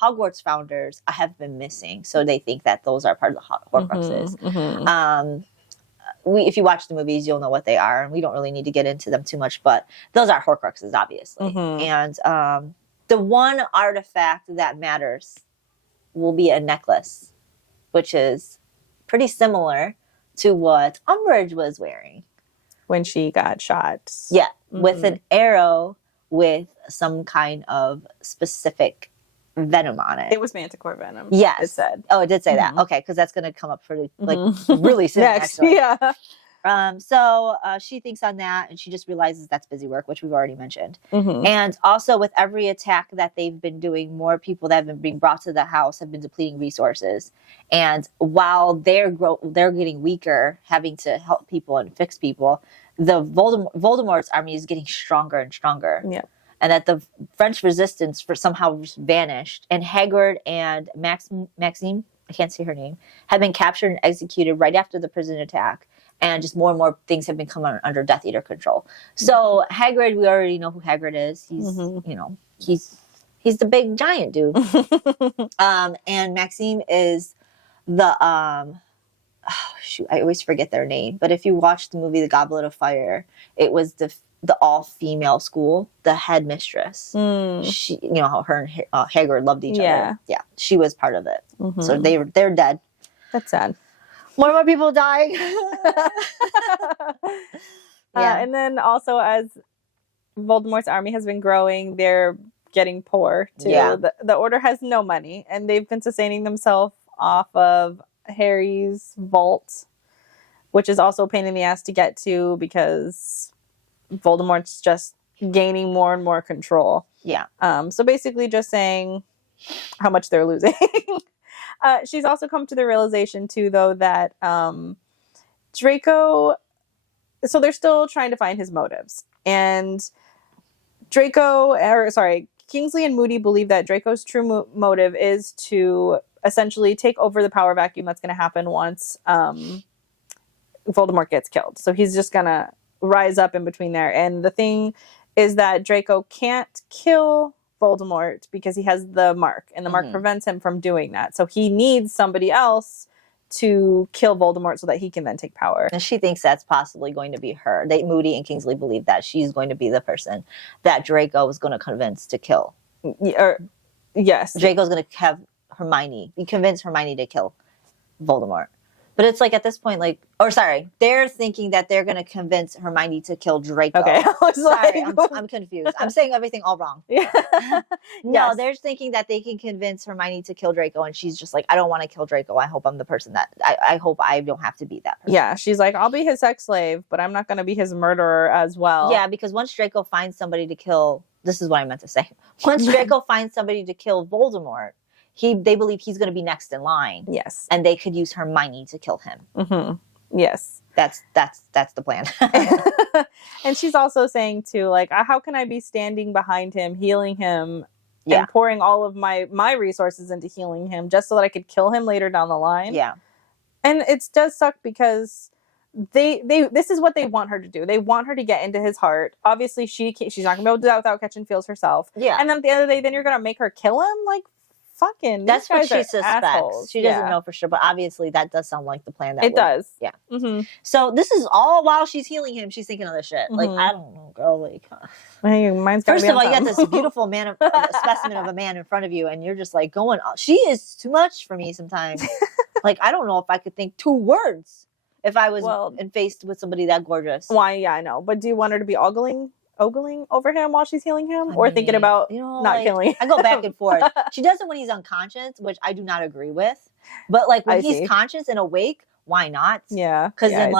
Hogwarts founders have been missing. So they think that those are part of the Horcruxes. If you watch the movies, you'll know what they are. And we don't really need to get into them too much, but those are Horcruxes, obviously. And the one artifact that matters will be a necklace, which is pretty similar to what Umbridge was wearing when she got shot. Yeah, with an arrow with some kind of specific venom on it. It was manticore venom. Yes. It said. Oh, it did say that. Okay, because that's going to come up pretty, really soon. Next. Yeah. So she thinks on that, and she just realizes that's busy work, which we've already mentioned. And also with every attack that they've been doing, more people that have been being brought to the house have been depleting resources. And while they're getting weaker, having to help people and fix people, the Voldemort's army is getting stronger and stronger. Yeah. And that the French resistance somehow vanished. And Hagrid and Maxime, I can't say her name, have been captured and executed right after the prison attack. And just more and more things have been coming under Death Eater control. So Hagrid, we already know who Hagrid is. He's he's the big giant dude. And Maxime is the I always forget their name. But if you watch the movie The Goblet of Fire, it was the all-female school, the headmistress. She, how her and Hagrid loved each other. Yeah, she was part of it. So they're dead. That's sad. More people dying. And then also, as Voldemort's army has been growing, they're getting poor too. Yeah. The Order has no money, and they've been sustaining themselves off of Harry's vault, which is also a pain in the ass to get to because Voldemort's just gaining more and more control. Yeah. So basically just saying how much they're losing. She's also come to the realization too, though, that Draco, so they're still trying to find his motives. And Kingsley and Moody believe that Draco's true motive is to essentially take over the power vacuum that's going to happen once Voldemort gets killed. So he's just going to rise up in between there. And the thing is that Draco can't kill Voldemort because he has the mark, and the mark prevents him from doing that. So he needs somebody else to kill Voldemort so that he can then take power. And she thinks that's possibly going to be her. Moody and Kingsley believe that she's going to be the person that Draco was going to convince to kill. Yes. Draco's going to have convince Hermione to kill Voldemort. But it's like at this point, they're thinking that they're going to convince Hermione to kill Draco. Okay, I'm confused. I'm saying everything all wrong. Yeah. No, they're thinking that they can convince Hermione to kill Draco, and she's just like, I don't want to kill Draco. I hope I'm the person that I hope I don't have to be that person. Yeah, she's like, I'll be his sex slave, but I'm not going to be his murderer as well. Yeah, because once Draco finds somebody to kill, this is what I meant to say. Once Draco finds somebody to kill Voldemort, they believe he's going to be next in line. Yes. And they could use Hermione to kill him. Yes. That's the plan. And she's also saying too, how can I be standing behind him, healing him, and pouring all of my resources into healing him just so that I could kill him later down the line? Yeah. And it does suck because this is what they want her to do. They want her to get into his heart. Obviously, she's not going to be able to do that without catching feels herself. Yeah. And then at the end of the day, then you're going to make her kill him? Fucking, that's what she suspects. Assholes. She doesn't know for sure, but obviously that does sound like the plan. It does. Yeah. So this is all while she's healing him. She's thinking of this shit. I don't know, girl. Mine's first of all, you got this beautiful specimen of a man in front of you, and you're just going. She is too much for me sometimes. I don't know if I could think 2 words if I was faced with somebody that gorgeous. Why? Yeah, I know. But do you want her to be ogling over him while she's healing him, or thinking about not killing? I go back and forth. She does it when he's unconscious, which I do not agree with. But when he's conscious and awake, why not? Yeah, because then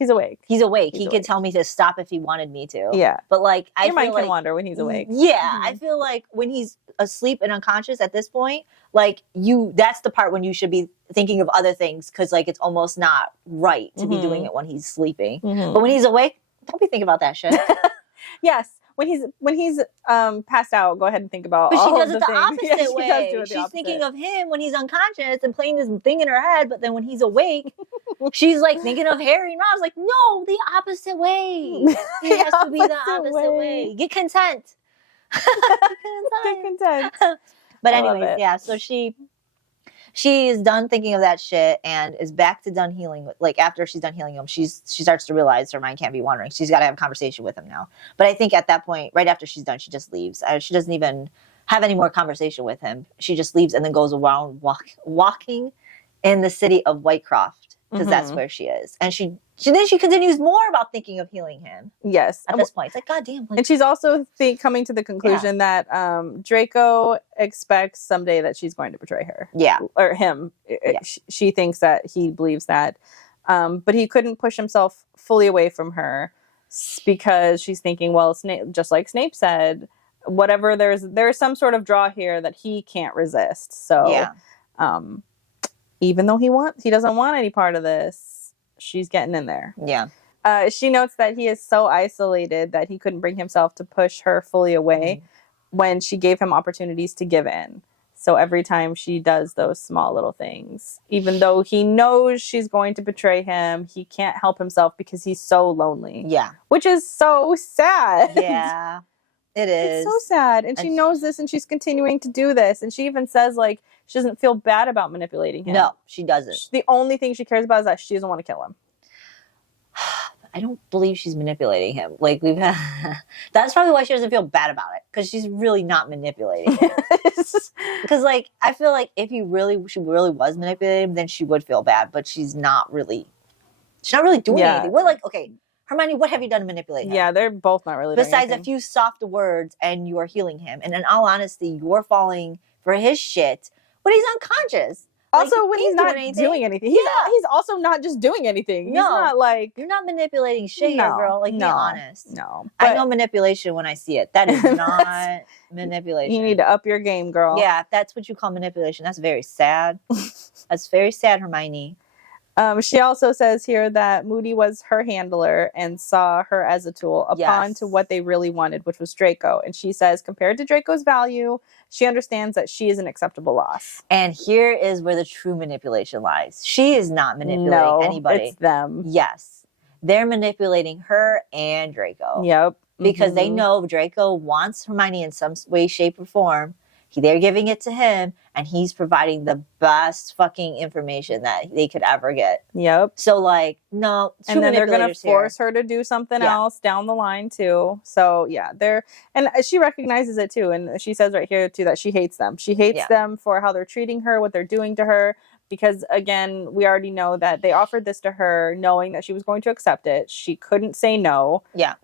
he's awake. He's awake. He could tell me to stop if he wanted me to. Yeah, but your mind can wander when he's awake. Yeah, I feel like when he's asleep and unconscious at this point, that's the part when you should be thinking of other things because it's almost not right to be doing it when he's sleeping. But when he's awake, don't be thinking about that shit. Yes. when he's passed out, go ahead and think about. But all she does of it the things. opposite Yeah, she way. does do it the She's opposite. thinking of him when he's unconscious and playing this thing in her head. But then when he's awake, she's like thinking of Harry. And I was like, no, the opposite way. It has to be the opposite way. Get content. Get content. But anyways, yeah. So she is done thinking of that shit and is back to done healing. Like after she's done healing him, she starts to realize her mind can't be wandering. She's got to have a conversation with him now. But I think at that point, right after she's done, she just leaves. She doesn't even have any more conversation with him. She just leaves and then goes around walking in the city of Whitecroft because that's where she is. And she continues more about thinking of healing him. Yes. At this point, it's like, goddamn. Like, and she's also coming to the conclusion that Draco expects someday that she's going to betray her. Yeah. Or him. Yeah. She thinks that he believes that. But he couldn't push himself fully away from her because she's thinking, well, Snape, just like Snape said, whatever, there's some sort of draw here that he can't resist. So even though he doesn't want any part of this, she's getting in there. Yeah. She notes that he is so isolated that he couldn't bring himself to push her fully away when she gave him opportunities to give in. So every time she does those small little things, even though he knows she's going to betray him, he can't help himself because he's so lonely. Yeah. Which is so sad. Yeah. It is. It's so sad. And she knows this and she's continuing to do this. And she even says, like, she doesn't feel bad about manipulating him. No, she doesn't. The only thing she cares about is that she doesn't want to kill him. I don't believe she's manipulating him. Like, that's probably why she doesn't feel bad about it. Because she's really not manipulating him. Because, like, I feel like if she really was manipulating him, then she would feel bad. But she's not really doing anything. We're like, okay, Hermione, what have you done to manipulate him? Yeah, they're both not really doing anything. Besides a few soft words and you are healing him. And in all honesty, you're falling for his shit when he's unconscious. Also, like, when he's not doing anything. He's also not just doing anything. He's not like... You're not manipulating shit here, girl. Like, be honest. No. I know manipulation when I see it. That is not manipulation. You need to up your game, girl. Yeah, if that's what you call manipulation, that's very sad. That's very sad, Hermione. She also says here that Moody was her handler and saw her as a tool upon to what they really wanted, which was Draco. And she says, compared to Draco's value, she understands that she is an acceptable loss. And here is where the true manipulation lies. She is not manipulating anybody. It's them. Yes. They're manipulating her and Draco. Yep. Because they know Draco wants Hermione in some way, shape, or form. They're giving it to him, and he's providing the best fucking information that they could ever get. Yep. So, like, no. And then they're going to force her to do something else down the line, too. So, yeah, and she recognizes it, too. And she says right here, too, that she hates them. She hates them for how they're treating her, what they're doing to her. Because, again, we already know that they offered this to her knowing that she was going to accept it. She couldn't say no. Yeah.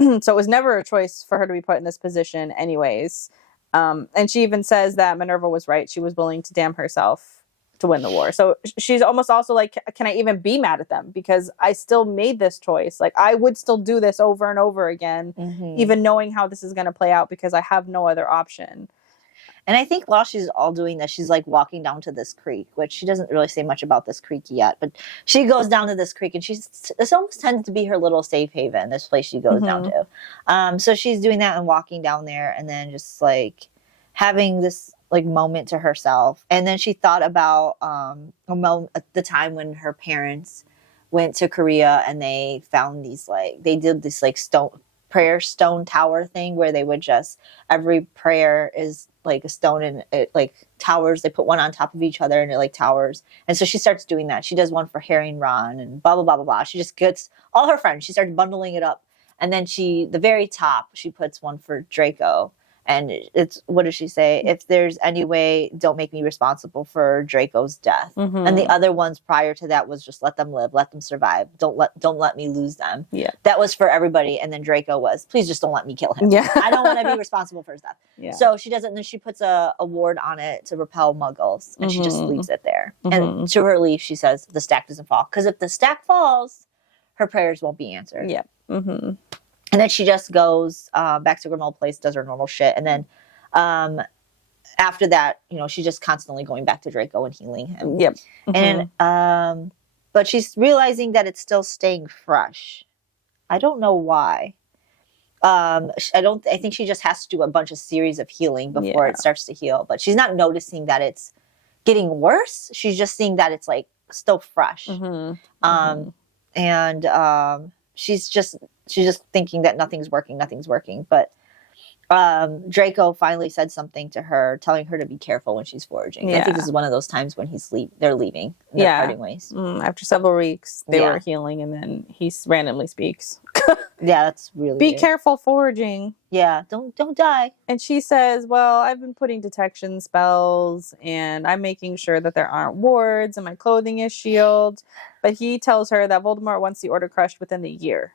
So it was never a choice for her to be put in this position anyways. And she even says that Minerva was right. She was willing to damn herself to win the war. So she's almost also like, can I even be mad at them? Because I still made this choice. Like, I would still do this over and over again, even knowing how this is going to play out because I have no other option. And I think while she's all doing this, she's like walking down to this creek, which she doesn't really say much about this creek yet, but she goes down to this creek and this almost tends to be her little safe haven, this place she goes down to. So she's doing that and walking down there and then just like having this like moment to herself. And then she thought about the time when her parents went to Korea and they found these they did this like prayer stone tower thing where they would just, every prayer is like a stone and it like towers. They put one on top of each other and it like towers. And so she starts doing that. She does one for Harry and Ron and blah, blah, blah, blah, blah. She just gets all her friends. She starts bundling it up. And then the very top, she puts one for Draco. And it's, what does she say? If there's any way, don't make me responsible for Draco's death. And the other ones prior to that was just let them live, let them survive. Don't let me lose them. Yeah. That was for everybody. And then Draco was, please just don't let me kill him. Yeah. I don't want to be responsible for his death. Yeah. So she does it, and then she puts a ward on it to repel muggles. And she just leaves it there. And to her relief, she says the stack doesn't fall. Because if the stack falls, her prayers won't be answered. Yeah. And then she just goes back to Grimmauld Place, does her normal shit. And then after that, she's just constantly going back to Draco and healing him. Yep. And but she's realizing that it's still staying fresh. I don't know why. I think she just has to do a bunch of series of healing before it starts to heal. But she's not noticing that it's getting worse. She's just seeing that it's like still fresh. And she's just thinking that nothing's working. But Draco finally said something to her, telling her to be careful when she's foraging. I think this is one of those times when they're leaving. And they're parting ways. After several weeks, they were healing, and then he randomly speaks. Yeah, that's really Be careful foraging. Yeah, don't die. And she says, well, I've been putting detection spells, and I'm making sure that there aren't wards, and my clothing is shielded. But he tells her that Voldemort wants the order crushed within the year.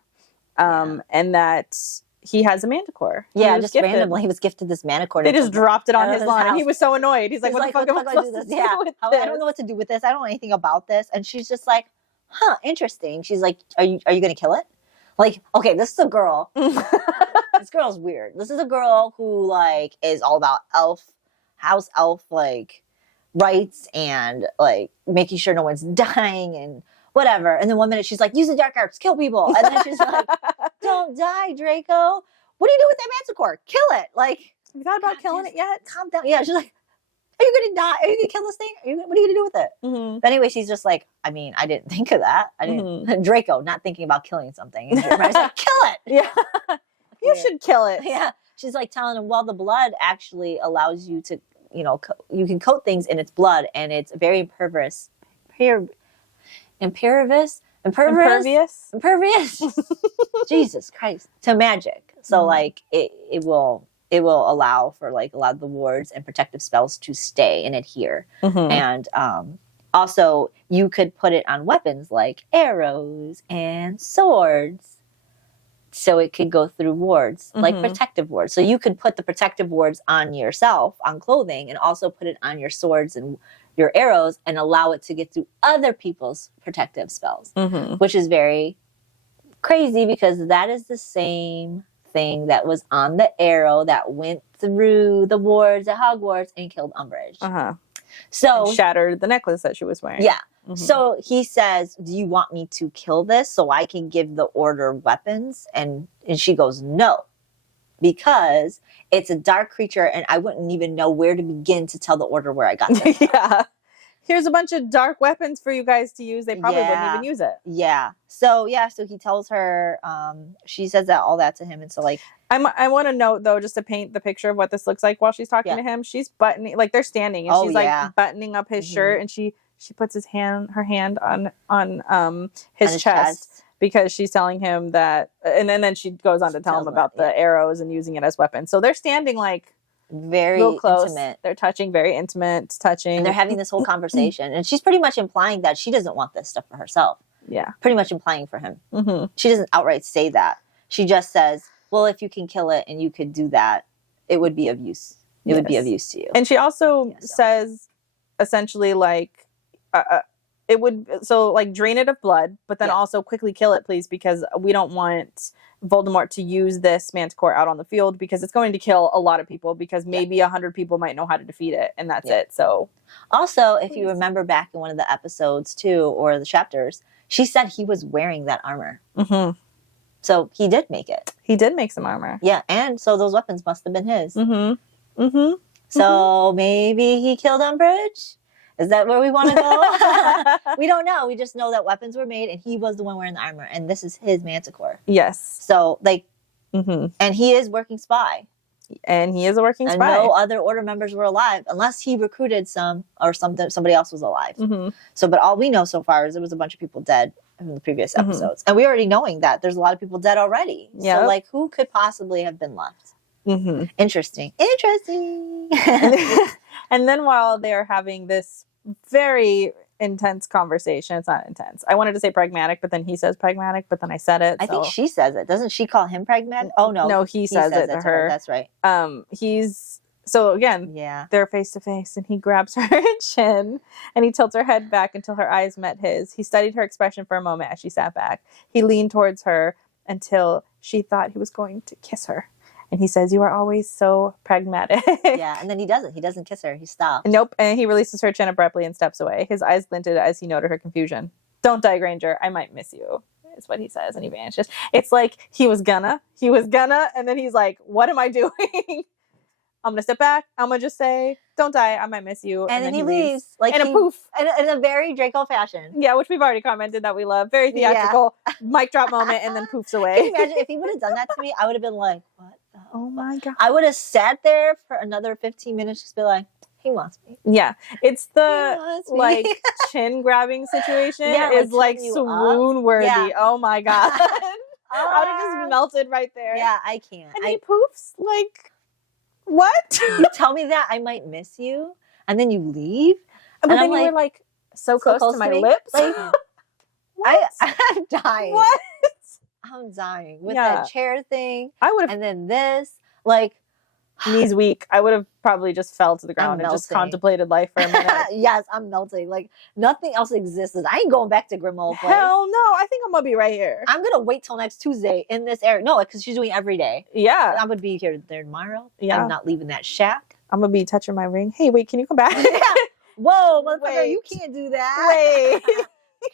And that he has a manticore. Yeah, just randomly. He was gifted this manticore. They just dropped it on his lawn, and he was so annoyed. He's like, what the fuck am I supposed to do with this? I don't know what to do with this. I don't know anything about this. And she's just like, huh, interesting. She's like, are you going to kill it? Like, okay, this is a girl. This girl's weird. This is a girl who, like, is all about house elf, like, rights and, like, making sure no one's dying and whatever. And then 1 minute she's like, use the dark arts, kill people. And then she's like, don't die, Draco. What do you do with that manticore? Kill it. Like, you thought about killing it yet? Calm down. Yeah, she's like, are you going to die? Are you going to kill this thing? What are you going to do with it? But anyway, she's just like, I mean, I didn't think of that. I didn't. Draco, not thinking about killing something. And I was like, kill it. Yeah. You should kill it. Yeah. She's like telling him, well, the blood actually allows you to, you know, you can coat things in its blood, and it's very impervious. Impervious. Jesus Christ. To magic. So like it will allow for like a lot of the wards and protective spells to stay and adhere. And also you could put it on weapons like arrows and swords. So it could go through wards, like protective wards. So you could put the protective wards on yourself, on clothing, and also put it on your swords and your arrows and allow it to get through other people's protective spells, which is very crazy because that is the same thing that was on the arrow that went through the wards at Hogwarts and killed Umbridge. So and shattered the necklace that she was wearing. Yeah. So he says, do you want me to kill this so I can give the order weapons? And she goes, no, because it's a dark creature and I wouldn't even know where to begin to tell the order where I got this. Yeah. Here's a bunch of dark weapons for you guys to use. They probably wouldn't even use it. Yeah. So he tells her, she says all that to him. And so like, I want to note though, just to paint the picture of what this looks like while she's talking to him, she's buttoning, like they're standing and she's like buttoning up his shirt, and she puts her hand on his chest because she's telling him that, and then she goes on to tell him about the arrows and using it as weapons. So they're standing like very real close. Intimate. They're touching, very intimate, touching. And they're having this whole conversation. And she's pretty much implying that she doesn't want this stuff for herself. Yeah. Pretty much implying for him. She doesn't outright say that. She just says, well, if you can kill it and you could do that, it would be of use. It would be of use to you. And she also says essentially like, it would, so like drain it of blood, but then also quickly kill it, please, because we don't want Voldemort to use this manticore out on the field because it's going to kill a lot of people because maybe 100 people might know how to defeat it, and that's it. So also, if you remember back in one of the episodes too, or the chapters, she said he was wearing that armor. So he did make it. He did make some armor. Yeah, and so those weapons must have been his. So maybe he killed Umbridge? Is that where we want to go? We don't know. We just know that weapons were made and he was the one wearing the armor. And this is his manticore. Yes. So, like, and he is working spy. And he is a working spy. And no other order members were alive unless he recruited some or somebody else was alive. So, but all we know so far is there was a bunch of people dead in the previous episodes. And we already knowing that there's a lot of people dead already. So, like, who could possibly have been left? Interesting. And then while they're having this very intense conversation, it's not intense. I wanted to say pragmatic, but then he says pragmatic, but then I said it. I think she says it. Doesn't she call him pragmatic? Oh, no. No, he says it to her. That's right. So again, they're face to face and he grabs her chin and he tilts her head back until her eyes met his. He studied her expression for a moment as she sat back. He leaned towards her until she thought he was going to kiss her. And he says, you are always so pragmatic. Yeah, and then he doesn't. He doesn't kiss her. He stops. Nope. And he releases her chin abruptly and steps away. His eyes glinted as he noted her confusion. Don't die, Granger. I might miss you. is what he says, and he vanishes. It's like he was gonna, and then he's like, what am I doing? I'm gonna sit back. I'm gonna just say, don't die. I might miss you. And then he leaves. Like in a poof. In a very Draco fashion. Yeah, which we've already commented that we love. Very theatrical. Mic drop moment and then poofs away. Can you imagine if he would have done that to me? I would have been like, what the hell? Oh my God. I would have sat there for another 15 minutes, just be like, he wants me. Yeah. It's the like chin grabbing situation is like swoon worthy. Yeah. Oh my God. I would have just melted right there. Yeah, I can't. And he poofs like, what? You tell me that I might miss you, and then you leave. But then you were like so close to my lips. Like, I'm dying. What? I'm dying with that chair thing. I would have, and then this, like, knees weak. I would have probably just fell to the ground and just contemplated life for a minute. Yes, I'm melting. Like nothing else existed. I ain't going back to Grimmauld place. Hell no. I think I'm gonna be right here. I'm gonna wait till next Tuesday in this area. No, because she's doing every day. Yeah, I'm gonna be here there tomorrow. Yeah, I'm not leaving that shack. I'm gonna be touching my ring. Hey, wait, can you come back? Yeah. Whoa, motherfucker, you can't do that. Wait.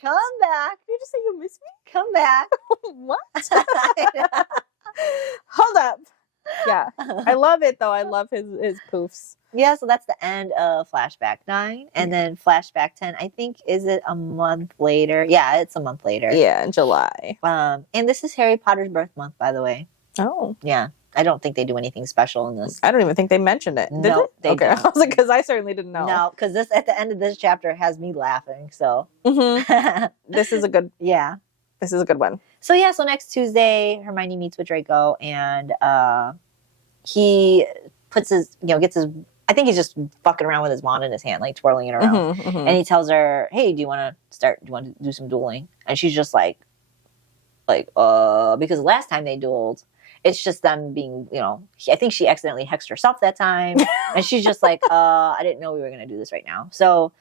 Come back. Did you just say you miss me? Come back. What? Hold up. Yeah. I love it though. I love his poofs. Yeah, so that's the end of Flashback 9. And then Flashback 10, I think, is it a month later? Yeah, it's a month later. Yeah, in July. And this is Harry Potter's birth month, by the way. Oh. Yeah. I don't think they do anything special in this. I don't even think they mentioned it. Did they okay. don't. I was like, because I certainly didn't know. No, because this at the end of this chapter has me laughing. So this is a good This is a good one. So yeah, so next Tuesday, Hermione meets with Draco, and he puts his, gets his, I think he's just fucking around with his wand in his hand, like twirling it around. And he tells her, hey, do you want to do some dueling? And she's just like, because last time they dueled, it's just them being, I think she accidentally hexed herself that time. And she's just like, I didn't know we were going to do this right now. So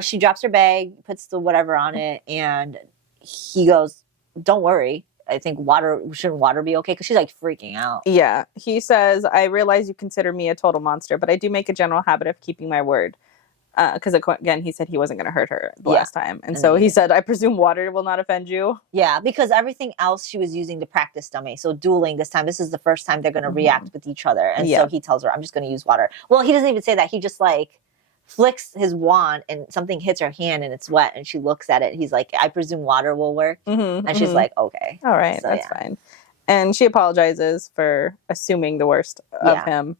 she drops her bag, puts the whatever on it, and he goes, don't worry. I think shouldn't water be okay? Because she's like freaking out. Yeah. He says, I realize you consider me a total monster, but I do make a general habit of keeping my word. Because again, he said he wasn't going to hurt her the last time. And so he said, I presume water will not offend you. Yeah, because everything else she was using to practice dummy. So dueling this time, this is the first time they're going to react with each other. And so he tells her, I'm just going to use water. Well, he doesn't even say that. He just like flicks his wand and something hits her hand and it's wet. And she looks at it. He's like, I presume water will work. And she's like, okay. All right, so, that's fine. And she apologizes for assuming the worst of him.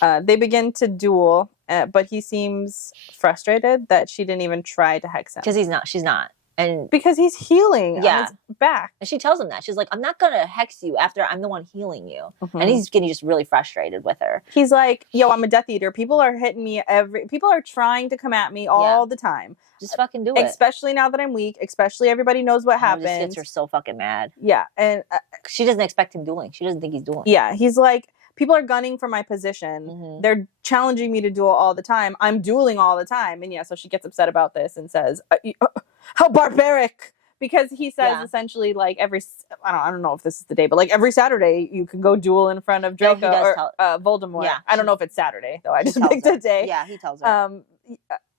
They begin to duel, but he seems frustrated that she didn't even try to hex him. Because she's not. And because he's healing on his back. And she tells him that. She's like, I'm not going to hex you after I'm the one healing you. And he's getting just really frustrated with her. He's like, yo, I'm a Death Eater. People are hitting me people are trying to come at me all the time. Just fucking do it. Especially now that I'm weak. Especially everybody knows what happened. This gets her so fucking mad. Yeah. And she doesn't expect him dueling. She doesn't think he's dueling. Yeah. He's like, people are gunning for my position. They're challenging me to duel all the time. I'm dueling all the time. And so she gets upset about this and says, how barbaric. Because he says essentially like I don't know if this is the day, but like every Saturday you can go duel in front of Draco or Voldemort. Yeah, I don't know if it's Saturday though. I just picked a day. Yeah, he tells her.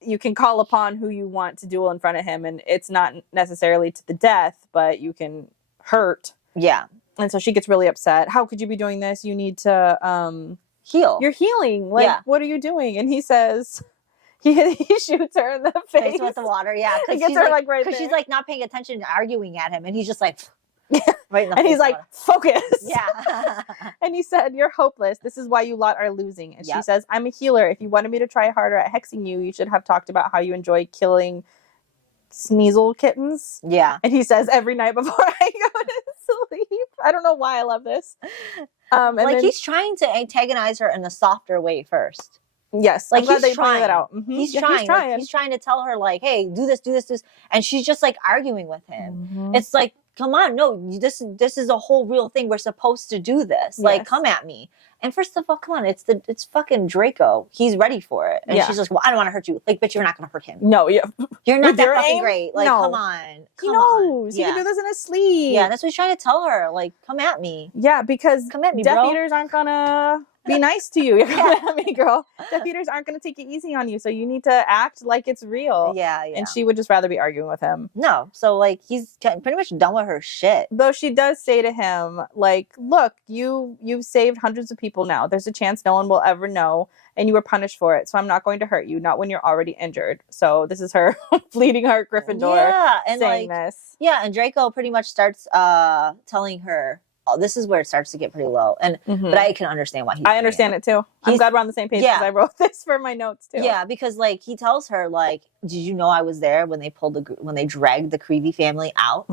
You can call upon who you want to duel in front of him, and it's not necessarily to the death, but you can hurt. Yeah. And so she gets really upset. How could you be doing this? You need to heal. You're healing. Like, what are you doing? And he says, he shoots her in the face with the water. Yeah, because gets her like right there. Because she's like not paying attention, and arguing at him, and he's just like, right in the face. And he's like, focus. Yeah. And he said, you're hopeless. This is why you lot are losing. And she says, I'm a healer. If you wanted me to try harder at hexing you, you should have talked about how you enjoy killing Sneasel kittens. Yeah. And he says, every night before I go to sleep. I don't know why I love this. And like he's trying to antagonize her in a softer way first. Yes, like he's trying that out. He's trying. Like, he's trying to tell her like, hey, do this, and she's just like arguing with him. It's like, come on, no, this is a whole real thing. We're supposed to do this. Like, come at me. And first of all, come on, it's fucking Draco. He's ready for it. And she's like, well, I don't want to hurt you. Like, bitch, you're not going to hurt him. No, you're not that fucking great. Like, come on. He knows. He can do this in his sleep. Yeah, that's what he's trying to tell her. Like, come at me. Yeah, because come at me, Death Eaters aren't gonna be nice to you. You're coming at me, girl. Death Eaters aren't going to take it easy on you, so you need to act like it's real. Yeah. And she would just rather be arguing with him. No, so like he's pretty much done with her shit. Though she does say to him, like, look, you've saved hundreds of people now. There's a chance no one will ever know, and you were punished for it. So I'm not going to hurt you, not when you're already injured. So this is her bleeding heart Gryffindor saying this. Yeah, and Draco pretty much starts telling her, oh, this is where it starts to get pretty low. And but I can understand why I understand it too. I'm glad we're on the same page because I wrote this for my notes too. Yeah, because like he tells her, like, did you know I was there when they dragged the Creevy family out?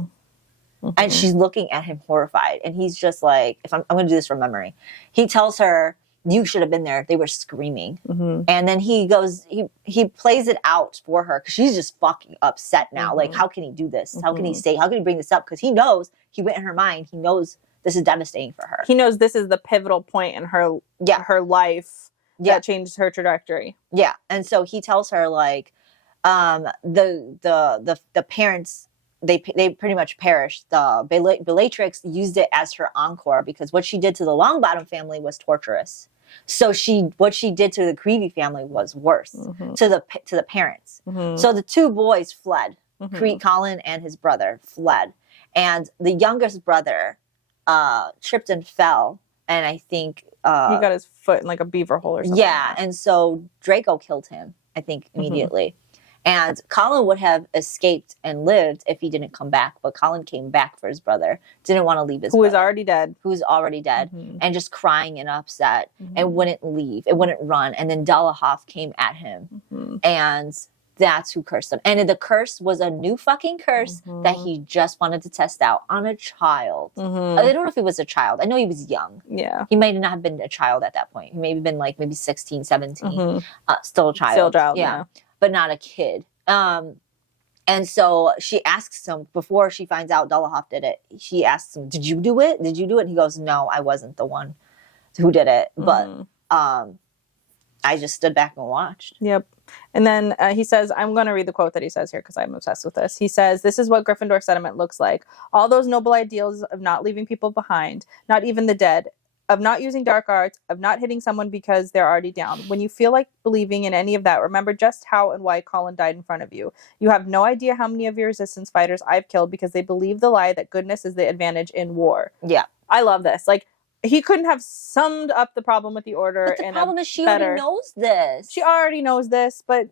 And she's looking at him horrified. And he's just like, if I'm going to do this from memory. He tells her, you should have been there. They were screaming. And then he goes, he plays it out for her because she's just fucking upset now. Like, how can he do this? How can he bring this up? Because he knows, he went in her mind. He knows this is devastating for her. He knows this is the pivotal point in her life that changed her trajectory. Yeah. And so he tells her, like, the parents, they pretty much perished. The Bellatrix used it as her encore because what she did to the Longbottom family was torturous. So what she did to the Creevy family was worse to the parents. So the two boys fled. Colin and his brother fled, and the youngest brother tripped and fell, and I think he got his foot in like a beaver hole or something. Yeah, and so Draco killed him, I think, immediately. And Colin would have escaped and lived if he didn't come back. But Colin came back for his brother. Didn't want to leave his brother. Who was already dead. And just crying and upset and wouldn't leave. It wouldn't run. And then Dolohov came at him. And that's who cursed him. And the curse was a new fucking curse that he just wanted to test out on a child. I don't know if he was a child. I know he was young. Yeah. He might not have been a child at that point. He may have been like maybe 16, 17. Still a child. Still a child, yeah. But not a kid. And so she asks him, before she finds out Dolohov did it, she asks him, did you do it? Did you do it? And he goes, no, I wasn't the one who did it. But I just stood back and watched. Yep. And then he says, I'm going to read the quote that he says here because I'm obsessed with this. He says, this is what Gryffindor sentiment looks like. All those noble ideals of not leaving people behind, not even the dead, of not using dark arts, of not hitting someone because they're already down. When you feel like believing in any of that, remember just how and why Colin died in front of you. You have no idea how many of your resistance fighters I've killed because they believe the lie that goodness is the advantage in war. Yeah. I love this. Like, he couldn't have summed up the problem with the Order. But the problem is she already knows this. She already knows this, but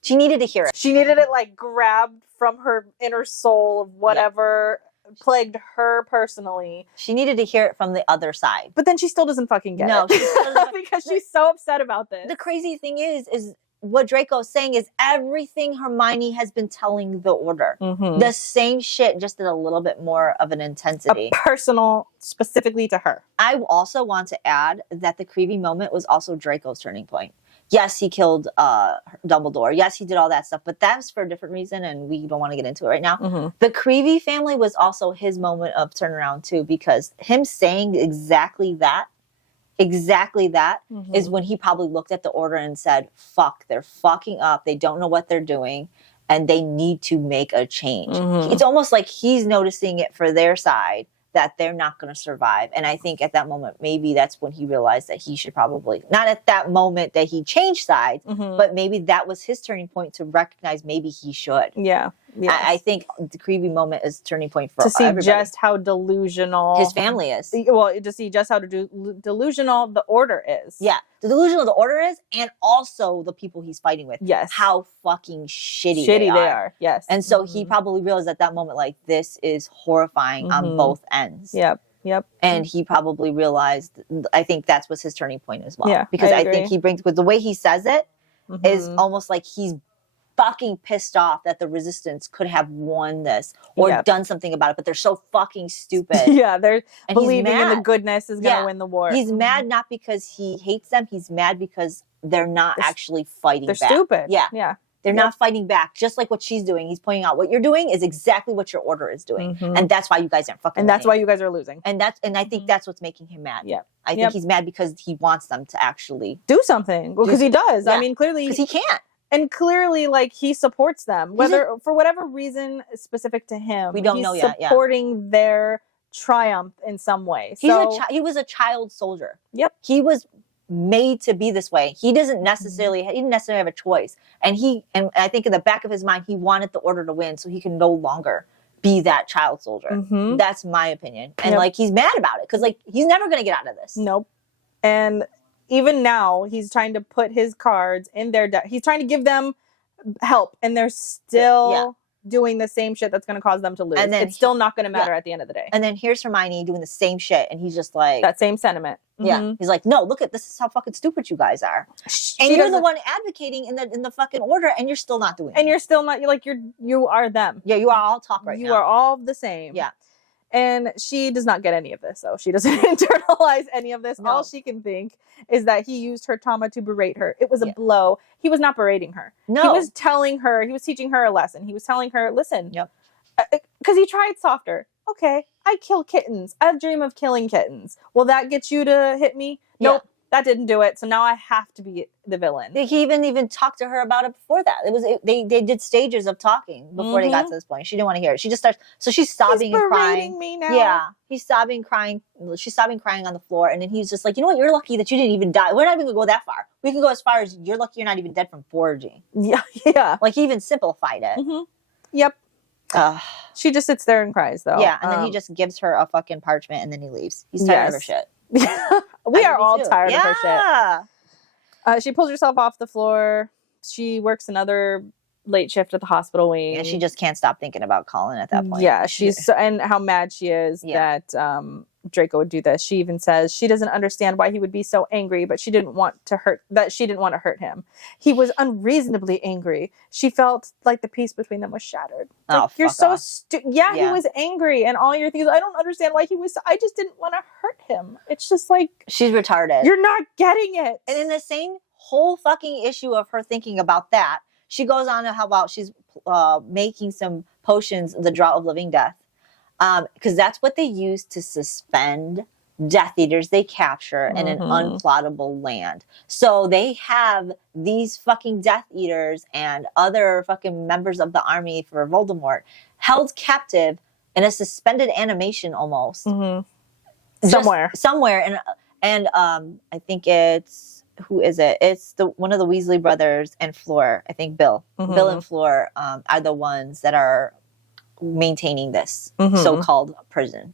she needed to hear it. She needed it like grabbed from her inner soul of whatever plagued her personally. She needed to hear it from the other side. But then she still doesn't fucking get it. She still doesn't because she's so upset about this. The crazy thing is what Draco's saying is everything Hermione has been telling the Order. The same shit, just in a little bit more of an intensity. A personal, specifically to her. I also want to add that the Creevy moment was also Draco's turning point. Yes, he killed Dumbledore. Yes, he did all that stuff, but that's for a different reason, and we don't want to get into it right now. The Creevy family was also his moment of turnaround, too, because him saying exactly that is when he probably looked at the Order and said, fuck, they're fucking up. They don't know what they're doing, and they need to make a change. It's almost like he's noticing it for their side, that they're not going to survive. And I think at that moment, maybe that's when he realized that he should probably, not at that moment that he changed sides, but maybe that was his turning point to recognize maybe he should. Yeah. Yes. I think the Creevy moment is a turning point for to see everybody. Just how delusional his family is. Well, to see just how delusional the Order is. Yeah. The delusional the Order is, and also the people he's fighting with. Yes. How fucking shitty they are. Yes. And so he probably realized at that moment, like, this is horrifying on both ends. Yep. And he probably realized, I think that's was his turning point as well. Yeah, because I think he brings, with the way he says it, is almost like he's fucking pissed off that the Resistance could have won this or done something about it, but they're so fucking stupid. They're believing in the goodness is going to win the war. He's mad not because he hates them. He's mad because they're not actually fighting back. They're stupid. Yeah. They're not fighting back, just like what she's doing. He's pointing out what you're doing is exactly what your Order is doing. And that's why you guys aren't fucking that's why you guys are losing. And I think that's what's making him mad. Yeah. I think he's mad because he wants them to actually do something. Well, because he does. Yeah. I mean, clearly. Because he can't. And clearly, like, he supports them, whether for whatever reason specific to him. We don't know yet. Supporting their triumph in some way. He was a child soldier. Yep. He was made to be this way. He didn't necessarily have a choice. And I think in the back of his mind, he wanted the order to win so he can no longer be that child soldier. Mm-hmm. That's my opinion. And like, he's mad about it because like, he's never going to get out of this. Nope. And even now he's trying to put his cards in their deck. He's trying to give them help and they're still doing the same shit that's going to cause them to lose. And then it's still not going to matter at the end of the day. And then here's Hermione doing the same shit. And he's just like, that same sentiment. Yeah. He's like, no, look at this is how fucking stupid you guys are. And you're the one advocating in the fucking order and you're still not doing it. And you're still not, you are them. Yeah, you are all talk right now. You are all the same. Yeah. And she does not get any of this, though. She doesn't internalize any of this. No. All she can think is that he used her trauma to berate her. It was a blow. He was not berating her. No. He was teaching her a lesson. He was telling her, listen, because he tried softer. Okay, I kill kittens. I dream of killing kittens. Will that get you to hit me? Nope. That didn't do it. So now I have to be the villain. He even talked to her about it before that. They did stages of talking before they got to this point. She didn't want to hear it. She just starts. So she's sobbing and crying. Me now. Yeah, he's sobbing, crying. She's sobbing, crying on the floor, and then he's just like, you know what? You're lucky that you didn't even die. We're not even gonna go that far. We can go as far as you're lucky you're not even dead from foraging. Yeah. Like he even simplified it. Mm-hmm. Yep. She just sits there and cries, though. Yeah, and then he just gives her a fucking parchment, and then he leaves. He's tired of her shit. We are all tired of her shit. She pulls herself off the floor. She works another late shift at the hospital wing. And she just can't stop thinking about Colin at that point. Yeah, and how mad she is that Draco would do this. She even says she doesn't understand why he would be so angry, but she didn't want to hurt him. He was unreasonably angry. She felt like the peace between them was shattered. You're so stupid. Yeah, he was angry, and all your things. I don't understand why he was. I just didn't want to hurt him. It's just like she's retarded. You're not getting it. And in the same whole fucking issue of her thinking about that, she goes on to how about she's making some potions of the Draught of Living Death. Because that's what they use to suspend Death Eaters they capture in an unplottable land. So they have these fucking Death Eaters and other fucking members of the army for Voldemort held captive in a suspended animation almost. Somewhere. And I think it's, who is it? It's one of the Weasley brothers and Fleur. I think Bill. Bill and Fleur are the ones that are maintaining this so-called prison.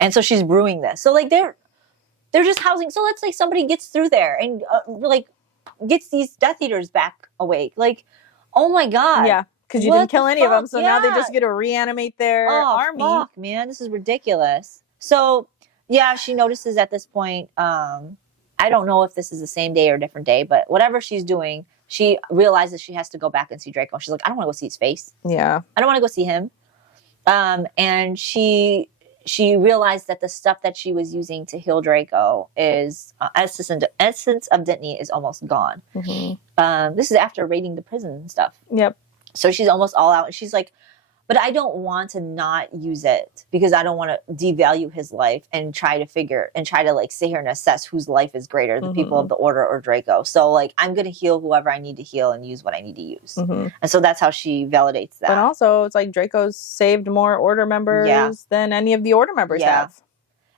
And so she's brewing this. So like they're just housing. So let's say somebody gets through there and like gets these Death Eaters back awake. Like, oh my God. Yeah. Because you didn't kill any of them. So now they just get to reanimate their army. Fuck, man, this is ridiculous. So yeah, she notices at this point, I don't know if this is the same day or a different day, but whatever she's doing, she realizes she has to go back and see Draco. She's like, I don't want to go see his face. Yeah. I don't want to go see him. And she realized that the stuff that she was using to heal Draco is essence of Dittany is almost gone. This is after raiding the prison and stuff. Yep. So she's almost all out. And she's like, but I don't want to not use it because I don't want to devalue his life and try to like sit here and assess whose life is greater, the people of the Order or Draco. So like, I'm going to heal whoever I need to heal and use what I need to use. And so that's how she validates that. But also it's like Draco's saved more Order members than any of the Order members have.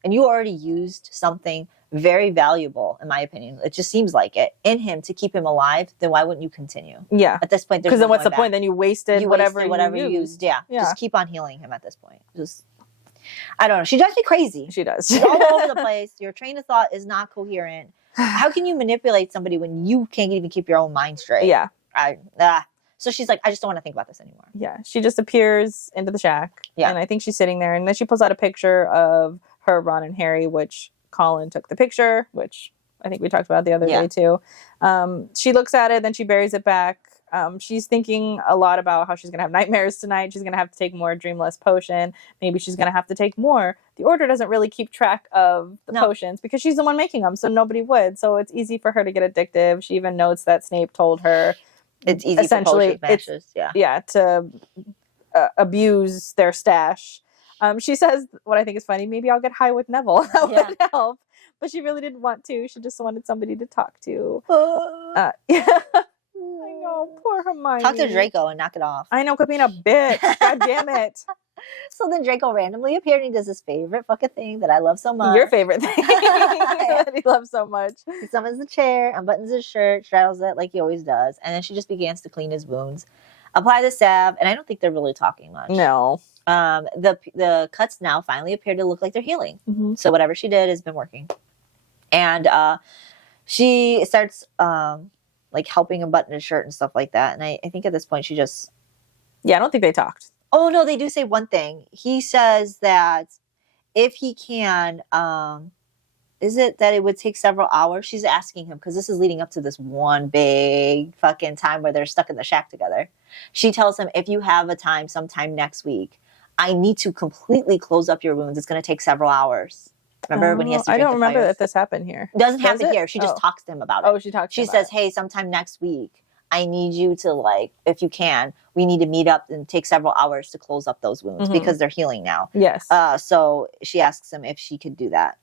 And you already used something very valuable, in my opinion. It just seems like it in him to keep him alive. Then why wouldn't you continue? Yeah. At this point, because then what's the point? Then you wasted whatever you used. Yeah. Just keep on healing him at this point. Just, I don't know. She drives me crazy. She does. She's all over the place. Your train of thought is not coherent. How can you manipulate somebody when you can't even keep your own mind straight? Yeah. So she's like, I just don't want to think about this anymore. Yeah. She just appears into the shack. Yeah. And I think she's sitting there, and then she pulls out a picture of her, Ron, and Harry, which Colin took the picture, which I think we talked about the other day too. She looks at it, then she buries it back. She's thinking a lot about how she's going to have nightmares tonight. She's going to have to take more Dreamless potion. Maybe she's going to have to take more. The Order doesn't really keep track of the potions because she's the one making them, so nobody would. So it's easy for her to get addictive. She even notes that Snape told her it's easy essentially for potion mashers, to abuse their stash. She says what I think is funny, maybe I'll get high with Neville. That would help. But she really didn't want to. She just wanted somebody to talk to. I know, poor Hermione. Talk to Draco and knock it off. I know, quit being a bitch. God damn it. So then Draco randomly appeared and he does his favorite fucking thing that I love so much. Your favorite thing that he loves so much. He summons the chair, unbuttons his shirt, straddles it like he always does, and then she just begins to clean his wounds, apply the salve, and I don't think they're really talking much. No. The cuts now finally appear to look like they're healing. Mm-hmm. So whatever she did has been working. And she starts like helping him button his shirt and stuff like that. And I think at this point she just... Yeah, I don't think they talked. Oh, no, they do say one thing. He says that if he can... is it that it would take several hours? She's asking him, because this is leading up to this one big fucking time where they're stuck in the shack together. She tells him, if you have a time sometime next week, I need to completely close up your wounds. It's going to take several hours. Remember when he has to drink I don't remember that this happened here. It doesn't happen here. She just talks to him about it. Oh, she talks to him about it. She says, hey, sometime next week, I need you to, like, if you can, we need to meet up and take several hours to close up those wounds because they're healing now. Yes. So she asks him if she could do that.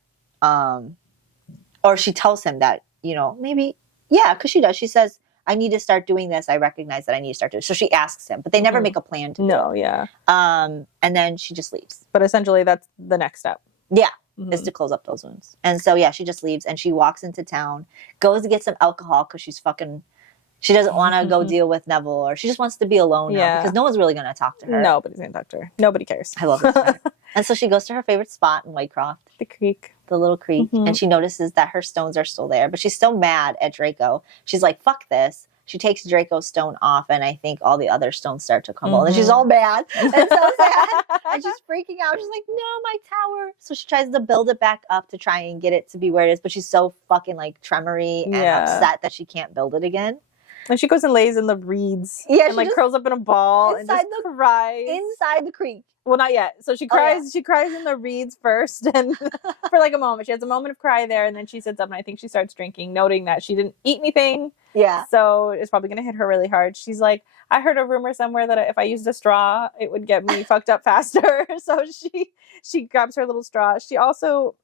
Or she tells him that, you know, maybe, yeah, because she does. She says, I need to start doing this. I recognize that I need to start doing it. So she asks him, but they never make a plan to do it. Yeah. And then she just leaves. But essentially that's the next step. Yeah. Is to close up those wounds. And so, yeah, she just leaves and she walks into town, goes to get some alcohol because she doesn't want to go deal with Neville, or she just wants to be alone now because no one's really going to talk to her. Nobody's going to talk to her. Nobody cares. I love this. And so she goes to her favorite spot in Whitecroft. The creek. The little creek. And she notices that her stones are still there, but she's still mad at Draco. She's like, fuck this. She takes Draco's stone off, and I think all the other stones start to crumble. And she's all mad and so sad. And she's freaking out. She's like, no, my tower. So she tries to build it back up to try and get it to be where it is, but she's so fucking like tremory and upset that she can't build it again. And she goes and lays in the reeds. Yeah, and like curls up in a ball and just cries. Inside the creek. Well, not yet. So she cries. She cries in the reeds first, and for like a moment, she has a moment of cry there, and then she sits up, and I think she starts drinking, noting that she didn't eat anything. Yeah. So it's probably gonna hit her really hard. She's like, I heard a rumor somewhere that if I used a straw, it would get me fucked up faster. So she grabs her little straw. She also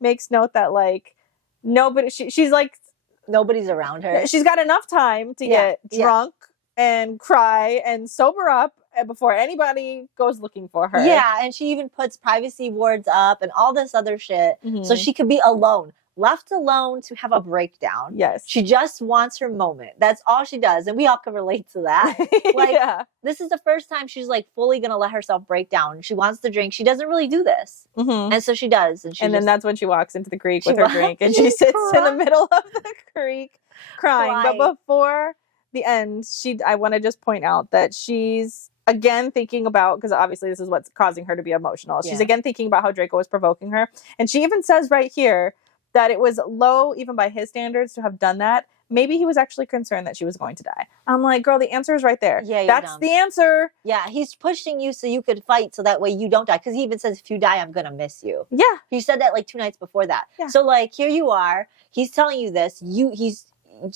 makes note that like nobody. She's like nobody's around her. She's got enough time to get drunk and cry and sober up before anybody goes looking for her. Yeah, and she even puts privacy wards up and all this other shit so she could be alone. Left alone to have a breakdown. Yes. She just wants her moment. That's all she does. And we all can relate to that. Like, this is the first time she's like fully going to let herself break down. She wants to drink. She doesn't really do this. And so she does. And then that's when she walks into the creek with her drink. And she sits in the middle of the creek crying. But before the end, I want to just point out that she's again thinking about, because obviously this is what's causing her to be emotional. She's again thinking about how Draco was provoking her. And she even says right here that it was low, even by his standards, to have done that. Maybe he was actually concerned that she was going to die. I'm like, girl, the answer is right there. Yeah, that's the answer. Yeah, he's pushing you so you could fight so that way you don't die. Because he even says, if you die, I'm going to miss you. Yeah. He said that like 2 nights before that. Yeah. So like, here you are. He's telling you this.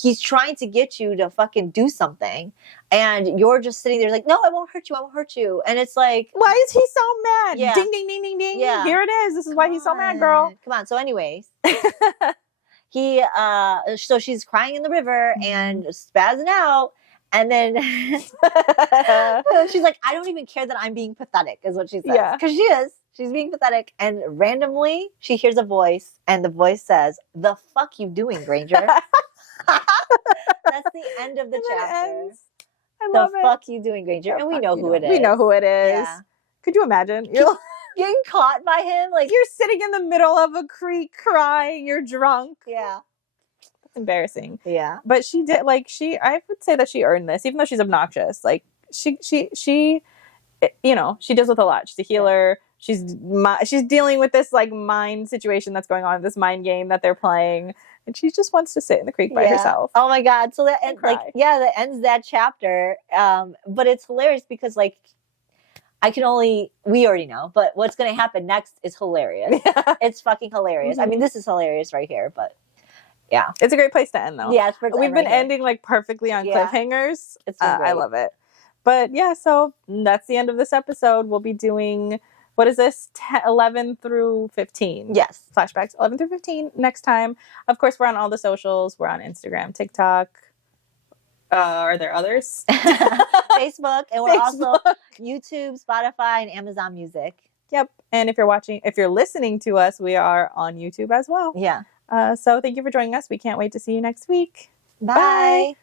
He's trying to get you to fucking do something. And you're just sitting there like, no, I won't hurt you. I won't hurt you. And it's like, why is he so mad? Yeah. Ding, ding, ding, ding, ding. Yeah. Here it is. This is why he's so mad, girl. Come on. So anyways, so she's crying in the river and spazzing out. And then she's like, I don't even care that I'm being pathetic, is what she says. Yeah. Because she is. She's being pathetic. And randomly, she hears a voice. And the voice says, the fuck you doing, Granger? That's the end of the chapter. I love it. The fuck you doing, Granger? And we know who it is. We know who it is. Yeah. Could you imagine? You're getting caught by him? Like, you're sitting in the middle of a creek crying. You're drunk. Yeah. That's embarrassing. Yeah. But she did, like, I would say that she earned this, even though she's obnoxious. Like, she you know, she deals with a lot. She's a healer. She's dealing with this, like, mind situation that's going on, this mind game that they're playing. And she just wants to sit in the creek by herself. Oh my God. So that that ends that chapter. But it's hilarious because like we already know, but what's going to happen next is hilarious. Yeah. It's fucking hilarious. I mean, this is hilarious right here, but yeah. It's a great place to end though. Yeah. We've been ending like perfectly on cliffhangers. It's I love it. But yeah, so that's the end of this episode. We'll be doing, what is this? 11 through 15. Yes. Flashbacks 11 through 15 next time. Of course, we're on all the socials. We're on Instagram, TikTok, Are there others? Facebook, and we're also YouTube, Spotify, and Amazon Music. Yep. And if you're listening to us, we are on YouTube as well. Yeah. So thank you for joining us. We can't wait to see you next week. Bye.